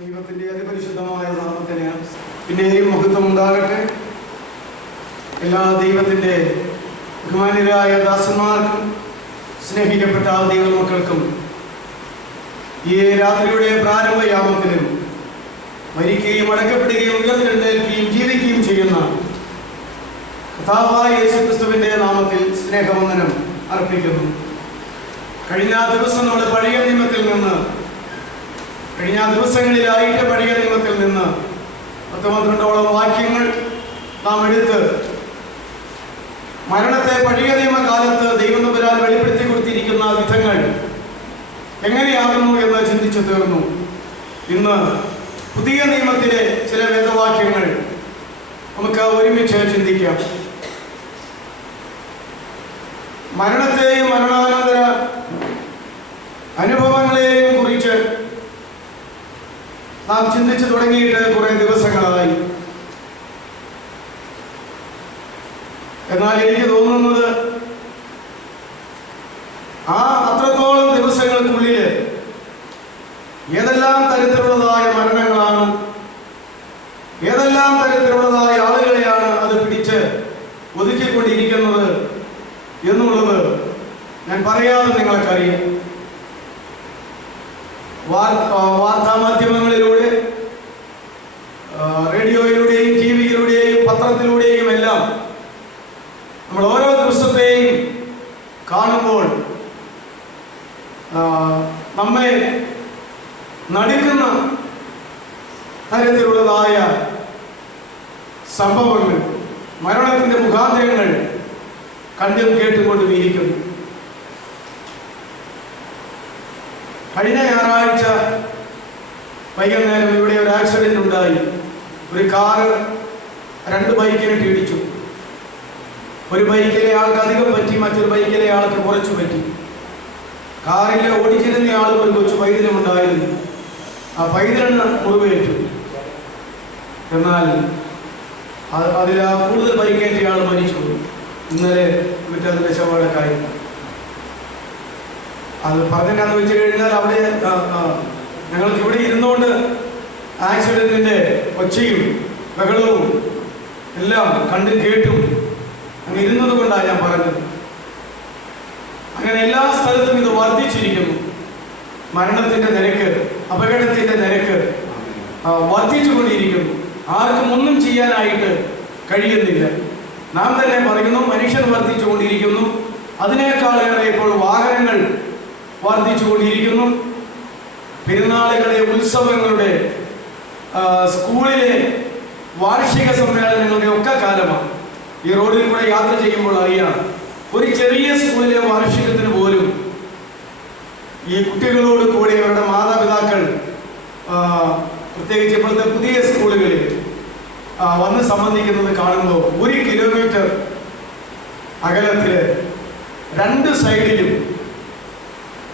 ദൈവത്തിൻ്റെ അതിപരിശുദ്ധമായ നാമത്തിന് പിന്നെയും മഹത്വം ഉണ്ടാകട്ടെ. എല്ലാ ദൈവത്തിൻ്റെ ബഹുമാന്യരായ ദാസന്മാർക്കും സ്നേഹിക്കപ്പെട്ട ദൈവമക്കൾക്കും ഈ രാത്രിയുടെ പ്രാരംഭയാമത്തിലും മരിക്കുകയും അടക്കപ്പെടുകയും ഉയർത്തെഴുന്നേൽക്കുകയും ജീവിക്കുകയും ചെയ്യുന്ന കർത്താവായ യേശുക്രിസ്തുവിൻ്റെ നാമത്തിൽ സ്നേഹവന്ദനം അർപ്പിക്കുന്നു. കഴിഞ്ഞ ദിവസങ്ങളിലായിട്ട് പഴയ നിയമത്തിൽ നിന്ന് 12 വാക്യങ്ങൾ നാം എടുത്ത് മരണത്തെ പഴയ നിയമകാലത്ത് ദൈവനമ്പുരാൻ വെളിപ്പെടുത്തി കൊടുത്തിരിക്കുന്ന വിധങ്ങൾ എങ്ങനെയാകുന്നു എന്ന് ചിന്തിച്ചു തീർന്നു. ഇന്ന് പുതിയ നിയമത്തിലെ ചില വേദവാക്യങ്ങൾ നമുക്ക് ഒരുമിച്ച് ചിന്തിക്കാം. മരണത്തെയും മരണാനന്തര അനുഭവങ്ങളെയും കുറിച്ച് നാം ചിന്തിച്ചു തുടങ്ങിയിട്ട് കുറെ ദിവസങ്ങളായി. എന്നാൽ എനിക്ക് തോന്നുന്നത് അത്രത്തോളം ദിവസങ്ങൾക്കുള്ളിൽ ഏതെല്ലാം തരത്തിലുള്ളതായ മരണങ്ങളാണ്, ഏതെല്ലാം തരത്തിലുള്ളതായ ആളുകളെയാണ് അത് പിടിച്ച് ഒതുക്കിക്കൊണ്ടിരിക്കുന്നത് എന്നുള്ളത് ഞാൻ പറയാതെ നിങ്ങൾക്കറിയാം. വാർത്താമാധ്യമങ്ങളിലൂടെ, റേഡിയോയിലൂടെയും ടി വിയിലൂടെയും പത്രത്തിലൂടെയും എല്ലാം നമ്മൾ ഓരോ ദിവസത്തെയും കാണുമ്പോൾ നമ്മെ നടുക്കുന്ന തരത്തിലുള്ളതായ സംഭവങ്ങൾ, മരണത്തിൻ്റെ മുഖാന്തരങ്ങൾ കണ്ടും കേട്ടുകൊണ്ടും ഇരിക്കുന്നു. കഴിഞ്ഞ ഞായറാഴ്ച വൈകുന്നേരം ഇവിടെ ഒരു ആക്സിഡന്റ് ഉണ്ടായി. ഒരു കാറ് 2 ബൈക്കിനിട്ട് ഇടിച്ചു. ഒരു ബൈക്കിലെ ആൾക്ക് അധികം പറ്റി, മറ്റൊരു ബൈക്കിലെ ആൾക്ക് കുറച്ചു പറ്റി. കാറിൽ ഓടിച്ചിരുന്ന ആളും ഒരു കൊച്ചു പൈതലുമുണ്ടായിരുന്നു. ആ പൈതലിന് മുറിവേറ്റു. എന്നാൽ അതിൽ കൂടുതൽ പരിക്കേറ്റ ആൾ മരിച്ചു. ഇന്നലെ മറ്റതിൻ്റെ ശവടക്കായി. അത് പറഞ്ഞെന്നാന്ന് വെച്ച് കഴിഞ്ഞാൽ അവിടെ ഞങ്ങൾക്ക് ഇവിടെ ഇരുന്നുകൊണ്ട് ആക്സിഡന്റിന്റെ ഒച്ചയും ബഹളവും എല്ലാം കണ്ടും കേട്ടും അങ്ങ് ഇരുന്നത് കൊണ്ടാണ് ഞാൻ പറഞ്ഞത്. അങ്ങനെ എല്ലാ സ്ഥലത്തും ഇത് വർദ്ധിച്ചിരിക്കുന്നു. മരണത്തിന്റെ നിരക്ക്, അപകടത്തിന്റെ നിരക്ക് വർദ്ധിച്ചുകൊണ്ടിരിക്കുന്നു. ആർക്കും ഒന്നും ചെയ്യാനായിട്ട് കഴിയുന്നില്ല. നാം തന്നെ പറയുന്നു, മനുഷ്യൻ വർദ്ധിച്ചുകൊണ്ടിരിക്കുന്നു. അതിനേക്കാളേറെ ഇപ്പോൾ വാഹനങ്ങൾ വർദ്ധിച്ചുകൊണ്ടിരിക്കുന്നു. പെരുന്നാളുകളുടെ, ഉത്സവങ്ങളുടെ, സ്കൂളിലെ വാർഷിക സമ്മേളനങ്ങളുടെ ഒക്കെ കാലമാണ്. ഈ റോഡിൽ കൂടെ യാത്ര ചെയ്യുമ്പോൾ അറിയാം, ഒരു ചെറിയ സ്കൂളിലെ വാർഷികത്തിന് പോലും ഈ കുട്ടികളോട് കൂടി അവരുടെ മാതാപിതാക്കൾ, പ്രത്യേകിച്ച് ഇപ്പോഴത്തെ പുതിയ സ്കൂളുകളിൽ വന്ന് സംബന്ധിക്കുന്നത് കാണുമ്പോൾ 1 കിലോമീറ്റർ അകലത്തില് 2 സൈഡിലും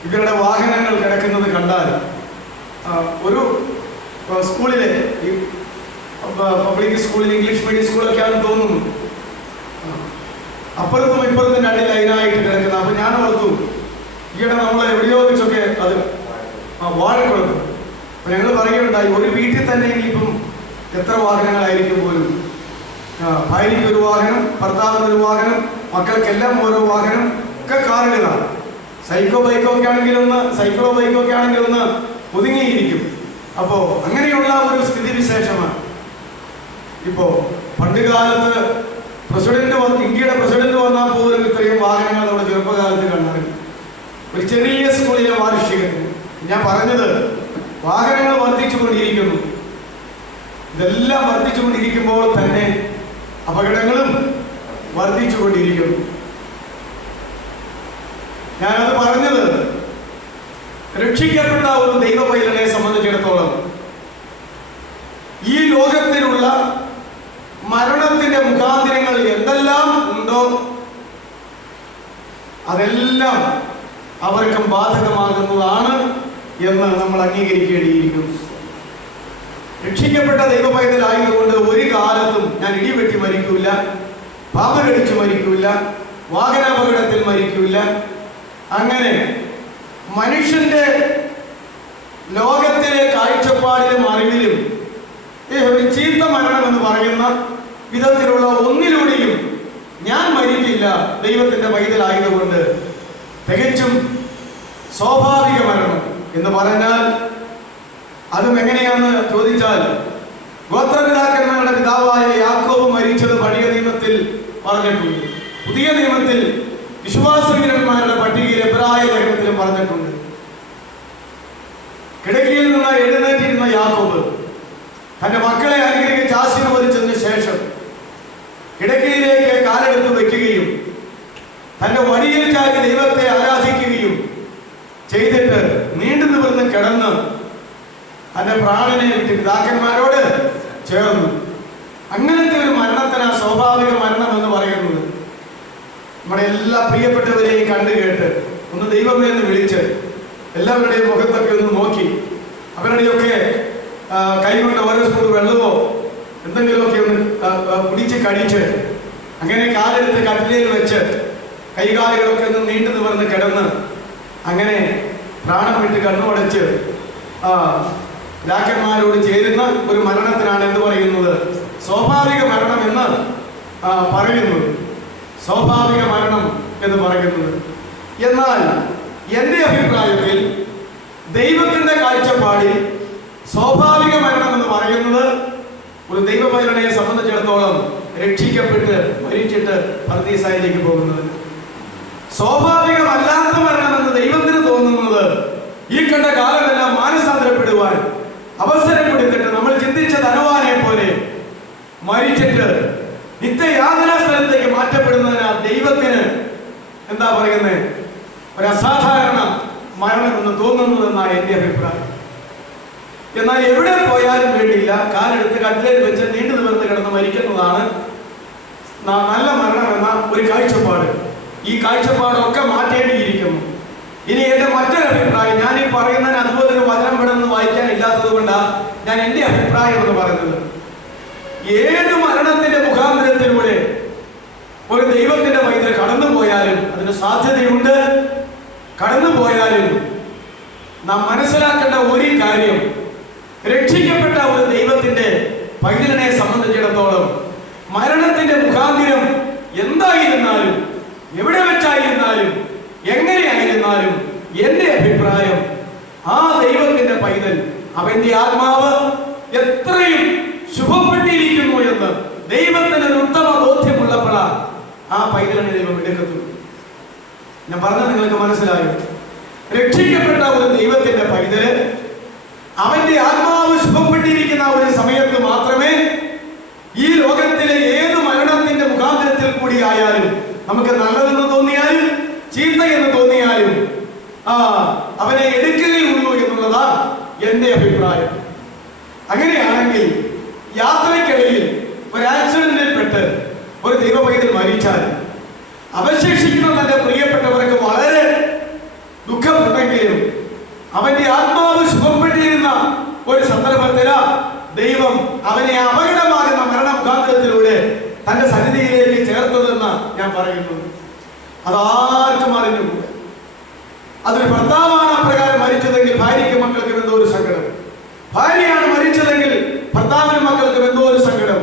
ഇവരുടെ വാഹനങ്ങൾ കിടക്കുന്നത് കണ്ടാൽ ഒരു സ്കൂളിലെ, ഈ പബ്ലിക് സ്കൂളിൽ, ഇംഗ്ലീഷ് മീഡിയം സ്കൂളൊക്കെയാണെന്ന് തോന്നുന്നു, അപ്പുറത്തും ഇപ്പുറത്തും 2 ലൈനായിട്ട് കിടക്കുന്നത്. അപ്പൊ ഞാൻ ഓർത്തു, ഈയിടെ നമ്മൾ എവിടെയോ വെച്ചൊക്കെ അത് വാഴക്കുളത്ത്. അപ്പൊ ഞങ്ങൾ പറയുകയുണ്ടായി, ഒരു വീട്ടിൽ തന്നെ ഇനിയിപ്പം എത്ര വാഹനങ്ങളായിരിക്കും പോലും. ഭാര്യയ്ക്ക് ഒരു വാഹനം, ഭർത്താവിന് ഒരു വാഹനം, മക്കൾക്കെല്ലാം ഓരോ വാഹനം, ഒക്കെ കാറുകളാണ്. സൈക്കിളോ ബൈക്കോ ഒക്കെ ആണെങ്കിൽ ഒന്ന് ഒതുങ്ങിയിരിക്കും. അപ്പോ അങ്ങനെയുള്ള ഒരു സ്ഥിതിവിശേഷമാണ് ഇപ്പോ. പണ്ട് കാലത്ത് ഇന്ത്യയുടെ പ്രസിഡന്റ് വന്നാൽ പോലും ഇത്രയും വാഹനങ്ങൾ നമ്മുടെ ചെറുപ്പകാലത്ത് കണ്ടറിഞ്ഞു. ഒരു ചെറിയ സ്കൂളിലെ വാർഷികത്തിന് ഞാൻ പറഞ്ഞത്, വാഹനങ്ങൾ വർദ്ധിച്ചുകൊണ്ടിരിക്കുന്നു. ഇതെല്ലാം വർദ്ധിച്ചുകൊണ്ടിരിക്കുമ്പോൾ തന്നെ അപകടങ്ങളും വർദ്ധിച്ചുകൊണ്ടിരിക്കുന്നു. ഞാനത് പറഞ്ഞത്, രക്ഷിക്കപ്പെട്ട ഒരു ദൈവ പൈതലിനെ സംബന്ധിച്ചിടത്തോളം ഈ ലോകത്തിലുള്ള മരണത്തിന്റെ മുഖാന്തരങ്ങൾ എന്തെല്ലാം ഉണ്ടോ അതെല്ലാം അവർക്കും ബാധകമാകുന്നതാണ് എന്ന് നമ്മൾ അംഗീകരിക്കേണ്ടിയിരിക്കുന്നു. രക്ഷിക്കപ്പെട്ട ദൈവ പൈതലായതുകൊണ്ട് ഒരു കാലത്തും ഞാൻ ഇടിവെട്ടി മരിക്കൂല, പാമ്പ് മരിക്കൂല, വാഹനാപകടത്തിൽ മരിക്കൂല. അങ്ങനെ മനുഷ്യന്റെ ലോകത്തിലെ കാഴ്ച കാഴ്ചപ്പാടിലും അറിവിലും ഒരു ചീത്ത മരണം എന്ന് പറയുന്ന വിധത്തിലുള്ള ഒന്നിലൂടെയും ഞാൻ മരിക്കില്ല, ദൈവത്തിന്റെ പൈതലായതുകൊണ്ട്. തികച്ചും സ്വാഭാവിക മരണം എന്ന് പറഞ്ഞാൽ അതും എങ്ങനെയാണെന്ന് ചോദിച്ചാൽ, ഗോത്രപിതാക്കന്മാരുടെ പിതാവായ യാക്കോബ് മരിച്ചത് പഴയ നിയമത്തിൽ പറഞ്ഞിട്ടുണ്ട്. പുതിയ നിയമത്തിൽ വിശ്വാസവീരന്മാരുടെ പട്ടികയിൽ എബ്രായ ലേഖനത്തിലും പറഞ്ഞിട്ടുണ്ട്. കിടക്കയിൽ നിന്ന് എഴുന്നേറ്റിരുന്ന യാക്കോബ് തന്റെ മക്കളെ അനുഗ്രഹിച്ച് ആശീർവദിച്ചതിന് ശേഷം കിടക്കയിലേക്ക് കാലെടുത്ത് വയ്ക്കുകയും തന്റെ വടിയിൽ ചാരി ദൈവത്തെ ആരാധിക്കുകയും ചെയ്തിട്ട് നീണ്ടു നിവർന്ന് കിടന്ന് തന്റെ പ്രാണനെ വിട്ട് പിതാക്കന്മാരോട് ചേർന്നു. അങ്ങനത്തെ ഒരു മരണത്തിനാണ് സ്വാഭാവിക മരണം എന്ന് പറയുന്നത്. നമ്മുടെ എല്ലാ പ്രിയപ്പെട്ടവരെയും കണ്ടു കേട്ട് ഒന്ന് ദൈവമേ എന്ന് വിളിച്ച് എല്ലാവരുടെയും മുഖത്തൊക്കെ ഒന്ന് നോക്കി അവരുടെയൊക്കെ കൈകൊണ്ട് ഓരോ സ്പൂൺ വെള്ളമോ എന്തെങ്കിലുമൊക്കെ ഒന്ന് കുടിച്ച് കഴിച്ച് അങ്ങനെ കാലെടുത്ത് കട്ടിലയിൽ വെച്ച് കൈകാലുകളൊക്കെ ഒന്ന് നീണ്ടു നിവർന്ന് കിടന്ന് അങ്ങനെ പ്രാണം വിട്ട് കണ്ണുമടച്ച് രാജന്മാരോട് ചേരുന്ന ഒരു മരണത്തിനാണ് എന്ത് പറയുന്നത്? സ്വാഭാവിക മരണം എന്ന് പറയുന്നത്. സ്വാഭാവിക മരണം എന്ന് പറയുന്നത്. എന്നാൽ എൻ്റെ അഭിപ്രായത്തിൽ ദൈവത്തിന്റെ കാഴ്ചപ്പാടിൽ സ്വാഭാവിക മരണം എന്ന് പറയുന്നത് ഒരു ദൈവപൈതലിനെ സംബന്ധിച്ചിടത്തോളം രക്ഷിക്കപ്പെട്ട് മരിച്ചിട്ട് പർദീസയിലേക്ക് പോകുന്നത്. സ്വാഭാവികമല്ലാത്ത മരണം എന്ന് ദൈവത്തിന് തോന്നുന്നത് ഈ കണ്ട കാലമെല്ലാം മാനസാന്തരപ്പെടുവാൻ അവസരം കൊടുത്തിട്ട് നമ്മൾ ചിന്തിച്ച ധനവാനെ പോലെ മരിച്ചിട്ട് നിത്യയാതനാ സ്ഥലത്തേക്ക് മാറ്റപ്പെടുന്നതിനാ ദൈവത്തിന് എന്താ പറയുന്നത് ഒരു അസാധാരണ മരണം എന്ന് തോന്നുന്നതെന്നാണ് എൻ്റെ അഭിപ്രായം. എന്നാൽ എവിടെ പോയാലും വേണ്ടിയില്ല, കാലെടുത്ത് കട്ടിലേൽ വെച്ച് നീണ്ടു നിവർന്ന് കിടന്ന് മരിക്കുന്നതാണ് നല്ല മരണം എന്ന ഒരു കാഴ്ചപ്പാട്. ഈ കാഴ്ചപ്പാടൊക്കെ മാറ്റേണ്ടിയിരിക്കുന്നു. ഇനി എൻ്റെ മറ്റൊരു അഭിപ്രായം, ഞാൻ ഈ പറയുന്നതിന് അതുപോലെ ഒരു വചനം പെടുന്ന് വായിക്കാൻ ഇല്ലാത്തത് കൊണ്ടാണ് ഞാൻ എൻ്റെ അഭിപ്രായം എന്ന് പറയുന്നത്. ഏത് മരണത്തിന്റെ മുഖാന്തരത്തിലൂടെ ഒരു ദൈവത്തിന്റെ പൈതൽ കടന്നു പോയാലും അതിന് സാധ്യതയുണ്ട്. കടന്നു പോയാലും നാം മനസ്സിലാക്കേണ്ട ഒരു കാര്യം, രക്ഷിക്കപ്പെട്ട ഒരു ദൈവത്തിന്റെ പൈതലിനെ സംബന്ധിച്ചിടത്തോളം മരണത്തിന്റെ മുഖാന്തരം എന്തായിരുന്നാലും എവിടെ വെച്ചായിരുന്നാലും എങ്ങനെയായിരുന്നാലും എൻ്റെ അഭിപ്രായം ആ ദൈവത്തിന്റെ പൈതൽ അവന്റെ ആത്മാവ് എത്രയും ശുഭപ്പെട്ടിരിക്കുന്നു എന്ന് ദൈവത്തിന് ഒരു ഉത്തമ ബോധ്യമുള്ളപ്പോഴാണ് ആ പൈതലിനെ ദൈവം എടുക്കത്തുള്ളൂ. ഞാൻ പറഞ്ഞത് നിങ്ങൾക്ക് മനസ്സിലായോ? രക്ഷിക്കപ്പെട്ട ഒരു ദൈവത്തിന്റെ പൈതല് അവന്റെ ആത്മാവ് ശുഭപ്പെട്ടിരിക്കുന്ന ഒരു സമയത്ത് മാത്രമേ ഈ ലോകത്തിലെ ഏത് മരണത്തിന്റെ മുഖാന്തരത്തിൽ കൂടി ആയാലും നമുക്ക് നല്ലതെന്ന് തോന്നിയാലും ചീത്തയെന്ന് തോന്നിയാലും അവനെ എടുക്കുകയുള്ളൂ എന്നുള്ളതാണ് എൻ്റെ അഭിപ്രായം. അങ്ങനെയാണെങ്കിൽ യാത്രയ്ക്കിടയിൽ ഒരു ആക്സിഡന്റിൽ പെട്ട് ഒരു ദൈവപൈതൽ മരിച്ചാൽ അവശേഷിക്കുന്ന തന്റെ പ്രിയപ്പെട്ടവർക്ക് വളരെ ദുഃഖമുണ്ടെങ്കിലും അവന്റെ ആത്മാവ് സുഖപ്പെട്ടിരുന്ന ഒരു സന്ദർഭത്തില് ദൈവം അവനെ അപകടമാകുന്ന മരണമുഖാന്തരത്തിലൂടെ തന്റെ സന്നിധിയിലേക്ക് ചേർത്തതെന്ന് ഞാൻ പറയുന്നു. അതാർക്കും അറിഞ്ഞുകൂടെ. അതൊരു ഭർത്താവാണ് അപ്രകാരം മരിച്ചതെങ്കിൽ ഭാര്യയ്ക്ക് മക്കൾക്കും എന്തോ ഒരു സങ്കടം, ഭാര്യയാണ് മരിച്ചതെങ്കിൽ ഭർത്താവിനും മക്കൾക്കും എന്തോ ഒരു സങ്കടം,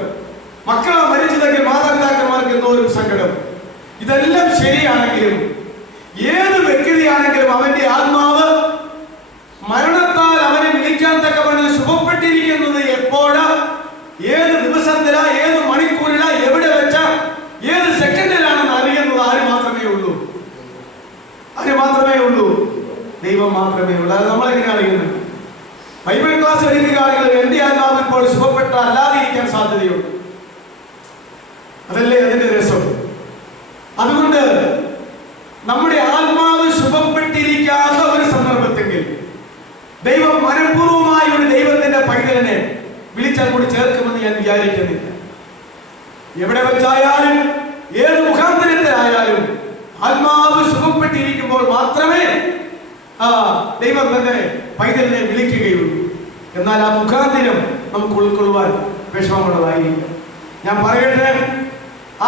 മക്കളാണ് മരിച്ചതെങ്കിൽ മാതാപിതാക്കന്മാർക്ക് എന്തോ ഒരു സങ്കടം. ഇതെല്ലാം ശരിയാണെങ്കിലും ഏത് വ്യക്തിയാണെങ്കിലും അവന്റെ ആത്മാവ് മരണത്താൽ അവനെ വിളിക്കാൻ തക്കവണ്ണം ശുഭപ്പെട്ടിരിക്കുന്നത് എപ്പോഴാ, ഏത് ദിവസത്തിലാ, ഏത് മണിക്കൂറിലാ, എവിടെ വെച്ചാ, ഏത് സെക്കൻഡിലാണെന്ന് അറിയുന്നത് ആര് മാത്രമേ ഉള്ളൂ. ആര് മാത്രമേ ഉള്ളൂ? ദൈവം മാത്രമേ ഉള്ളൂ. അത് നമ്മളെങ്ങനെ അറിയുന്നത്? ബൈബിൾ ക്ലാസ് എടുക്കുന്ന ആളുകൾ എന്റെ ആത്മാവ് ഇപ്പോൾ ശുഭപ്പെട്ട അല്ലാതെ ഇരിക്കാൻ സാധ്യതയുണ്ട്. അതല്ലേ അതിന്റെ രസം. അതുകൊണ്ട് നമ്മുടെ ആത്മാവ് ശുഭപ്പെട്ടിരിക്കാത്ത ഒരു സന്ദർഭത്തെങ്കിൽ ദൈവം മനഃപൂർവ്വമായ ഒരു ദൈവത്തിന്റെ പൈതലിനെ വിളിച്ചാൽ കൂടി ചേർക്കുമെന്ന് ഞാൻ വിചാരിക്കുന്നില്ല. എവിടെ വെച്ചായാലും ഏത് മുഖാന്തരത്തിലായാലും ആത്മാവ് സുഖപ്പെട്ടിരിക്കുമ്പോൾ മാത്രമേ ദൈവം തന്നെ പൈതലിനെ വിളിക്കുകയുള്ളൂ. എന്നാൽ ആ മുഖാന്തരം നമുക്ക് ഉൾക്കൊള്ളുവാൻ വിഷമമുള്ളതായിരിക്കും. ഞാൻ പറയട്ടെ,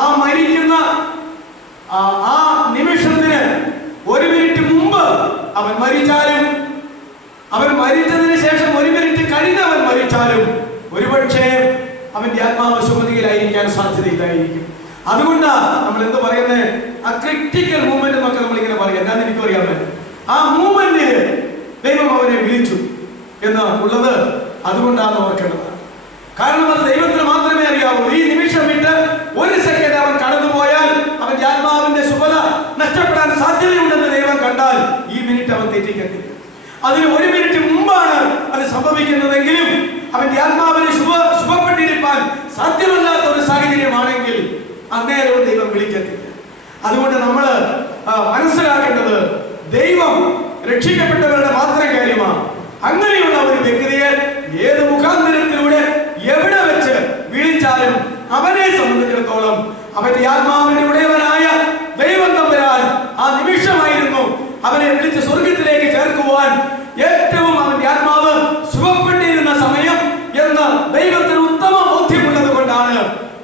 ആ മരിക്കുന്ന ആ നിമിഷത്തിന് ഒരു മിനിറ്റ് മുമ്പ് അവൻ മരിച്ചാലും അവൻ മരിച്ചതിന് ശേഷം 1 മിനിറ്റ് കഴിഞ്ഞ് അവൻ മരിച്ചാലും ഒരുപക്ഷെ അവന്റെ ആത്മാവ് സുമതിയിലായിരിക്കാൻ സാധ്യതയില്ലായിരിക്കും. അതുകൊണ്ടാണ് നമ്മൾ എന്ത് പറയുന്നത്, ആ ക്രിട്ടിക്കൽ മൂവ്മെന്റ് എന്നൊക്കെ നമ്മൾ ഇങ്ങനെ പറയാം. എന്താണെന്ന് എനിക്കും അറിയാൻ പറ്റും. ആ മൂവ്മെന്റിൽ ദൈവം അവനെ വിളിച്ചു എന്ന് ഉള്ളത് അതുകൊണ്ടാണ് ഓർക്കേണ്ടത്. കാരണം അത് ദൈവത്തിന് മാത്രമേ അറിയാവൂ. ഈ നിമിഷം വിട്ട് 1 സെക്കൻഡ് അവൻ കടന്നുപോയാൽ അവന്റെ ആത്മാവിന്റെ ശുഭത നഷ്ടപ്പെടാൻ സാധ്യതയുണ്ടെന്ന് ദൈവം കണ്ടാൽ ഈ മിനിറ്റ് അവൻ തെറ്റിക്കത്തില്ല. അതിന് 1 മിനിറ്റ് മുമ്പാണ് അത് സംഭവിക്കുന്നതെങ്കിലും അവന്റെ ആത്മാവിനെ ശുഭപ്പെട്ടിരിക്കാൻ സാധ്യമല്ലാത്ത ഒരു സാഹചര്യമാണെങ്കിൽ അന്നേരവും ദൈവം വിളിക്കത്തില്ല. അതുകൊണ്ട് നമ്മൾ മനസ്സിലാക്കേണ്ടത് ദൈവം രക്ഷിക്കപ്പെട്ടവരുടെ മാത്രം കാര്യമാണ്. അങ്ങനെയുള്ള ഒരു വ്യക്തിയെ ഏത് മുഖാന്തരത്തിലൂടെ എവിടെ വെച്ച് വിളിച്ചാലും അവനെ സംബന്ധിച്ചിടത്തോളം അവന്റെ ആത്മാവിന്റെ ഉടയവനായ ദൈവം തമ്പുരാൻ ആ നിമിഷമായിരുന്നു അവനെ വിളിച്ച് സ്വർഗത്തിലേക്ക് ചേർക്കുവാൻ ഏറ്റവും അവന്റെ ആത്മാവ് സുഖപ്പെട്ടിരുന്ന സമയം എന്ന് ദൈവത്തിന് ഉത്തമ ബോധ്യമുള്ളത് കൊണ്ടാണ്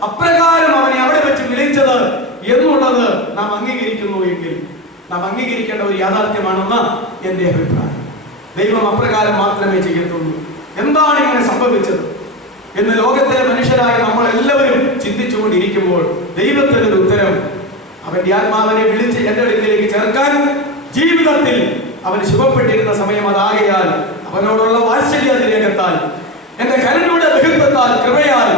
അപ്രകാരം അവനെ അവിടെ വെച്ച് വിളിച്ചത് എന്നുള്ളത് നാം അംഗീകരിക്കുന്നു എങ്കിൽ നാം അംഗീകരിക്കേണ്ട ഒരു യാഥാർത്ഥ്യമാണെന്ന് എന്റെ അഭിപ്രായം. ദൈവം അപ്രകാരം മാത്രമേ ചെയ്യത്തുള്ളൂ. എന്താണ് ഇങ്ങനെ സംഭവിച്ചത് എന്ന് ലോകത്തിലെ മനുഷ്യരായ നമ്മൾ എല്ലാവരും ചിന്തിച്ചുകൊണ്ടിരിക്കുമ്പോൾ ദൈവത്തിന്റെ ഒരു ഉത്തരം, അവന്റെ ആത്മാവിനെ വിളിച്ച് എന്റെ അടുക്കിലേക്ക് ചേർക്കാൻ ജീവിതത്തിൽ അവന് ശുഭപ്പെട്ടിരുന്ന സമയം അതാകയാൽ അവനോടുള്ള വാത്സല്യത്തിലേക്കെത്താൽ എന്റെ കരുണയുടെ ബഹുത്വത്താൽ കൃപയാൽ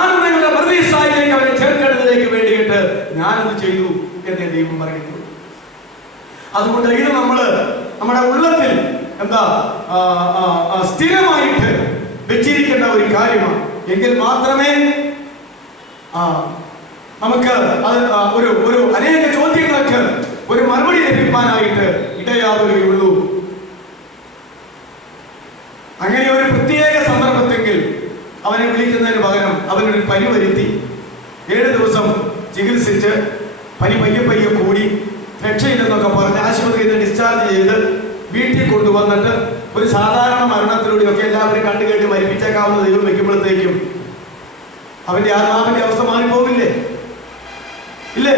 ആനന്ദങ്ങളുടെ പ്രതീക്ഷയിലേക്ക് അവനെ ചേർക്കേണ്ടതിലേക്ക് വേണ്ടിയിട്ട് ഞാനത് ചെയ്തു എന്നേ ദൈവം പറയുന്നു. അതുകൊണ്ട് ഇത് നമ്മുടെ ഉള്ളത്തിൽ എന്താ സ്ഥിരമായിട്ട് വെച്ചിരിക്കേണ്ട ഒരു കാര്യമാണ്. എങ്കിൽ മാത്രമേ നമുക്ക് ഒരു അനേക ചോദ്യങ്ങൾക്ക് ഒരു മറുപടി ലഭിക്കാനായിട്ട് ഇടയാവുകയുള്ളൂ. അങ്ങനെ ഒരു പ്രത്യേക സന്ദർഭത്തെങ്കിൽ അവനെ വിളിക്കുന്നതിന് പകരം അവനൊരു പനി വരുത്തി 7 ദിവസം ചികിത്സിച്ച് പനി പയ്യെ കൂടി രക്ഷയില്ലെന്നൊക്കെ പറഞ്ഞ് ആശുപത്രിയിൽ നിന്ന് ഡിസ്ചാർജ് ചെയ്ത് വീട്ടിൽ കൊണ്ടുവന്നിട്ട് ഒരു സാധാരണ മരണത്തിലൂടെയൊക്കെ എല്ലാവരും കണ്ടുകേട്ട് മരിപ്പിച്ചേക്കാവുന്ന ദൈവം വെക്കുമ്പോഴത്തേക്കും അവന്റെ ആത്മാവിന്റെ അവസ്ഥ മാറിപ്പോകില്ലേ? ഇല്ലേ?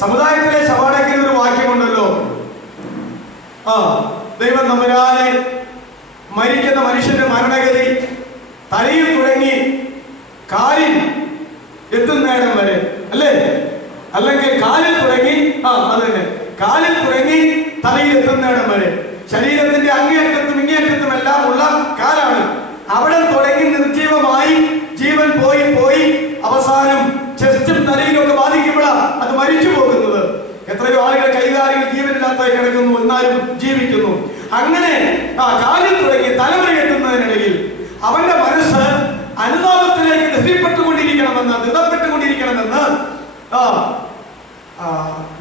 സമുദായത്തിലെ ശവാടക്കിന് ഒരു വാക്യമുണ്ടല്ലോ, ദൈവം തമ്പുരാനെ മരിക്കുന്ന മനുഷ്യന്റെ മരണഗതി തലയിൽ തുടങ്ങി കാലിൽ എത്തുന്നേടം വരെ, അല്ലേ? അല്ലെങ്കിൽ കാലിൽ തുടങ്ങി അതന്നെ കാലിൽ തുടങ്ങി തലയിൽ എത്തുന്നേടം വരെ, ശരീരത്തിന്റെ അങ്ങേയറ്റത്തും ഇങ്ങേയറ്റത്തും എല്ലാം ഉള്ള കാലാണ്. അവിടെ തുടങ്ങി നിർജീവമായി ജീവൻ പോയി അവസാനം ചെസ്റ്റും തലയിലൊക്കെ ബാധിക്കുമ്പോഴാണ് അത് മരിച്ചു പോകുന്നത്. എത്രയോ ആളുകൾ കൈകാലികൾ ജീവനില്ലാത്ത കിടക്കുന്നു, എന്നാലും ജീവിക്കുന്നു. അങ്ങനെ കാലിൽ തുടങ്ങി തലവരെ എത്തുന്നതിനിടയിൽ അവന്റെ മനസ്സ് അനുതാപത്തിലേക്ക് ദൃഢപ്പെട്ടുകൊണ്ടിരിക്കണമെന്ന്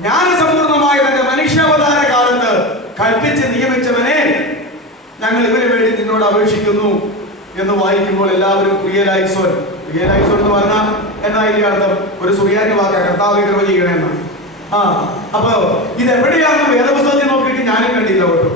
ജ്ഞാനസമ്പൂർണമായ തന്റെ മനുഷ്യാവതാര കാലത്ത് കൽപ്പിച്ച് നിയമിച്ചവനെ ഞങ്ങൾ ഇവന് വേണ്ടി നിന്നോട് അപേക്ഷിക്കുന്നു എന്ന് വായിക്കുമ്പോൾ എല്ലാവരും പ്രിയരായിസോൻ എന്ന് പറഞ്ഞാൽ എന്നായിരിക്കും അർത്ഥം? ഒരു സുറിയാനി വാക്ക, കർത്താവ് കൃപ ചെയ്യണമെന്ന്. അപ്പൊ ഇതെവിടെയാണെന്ന് വേദപുസ്തകത്തിൽ നോക്കിയിട്ട് ഞാനും കണ്ടില്ല കേട്ടോ.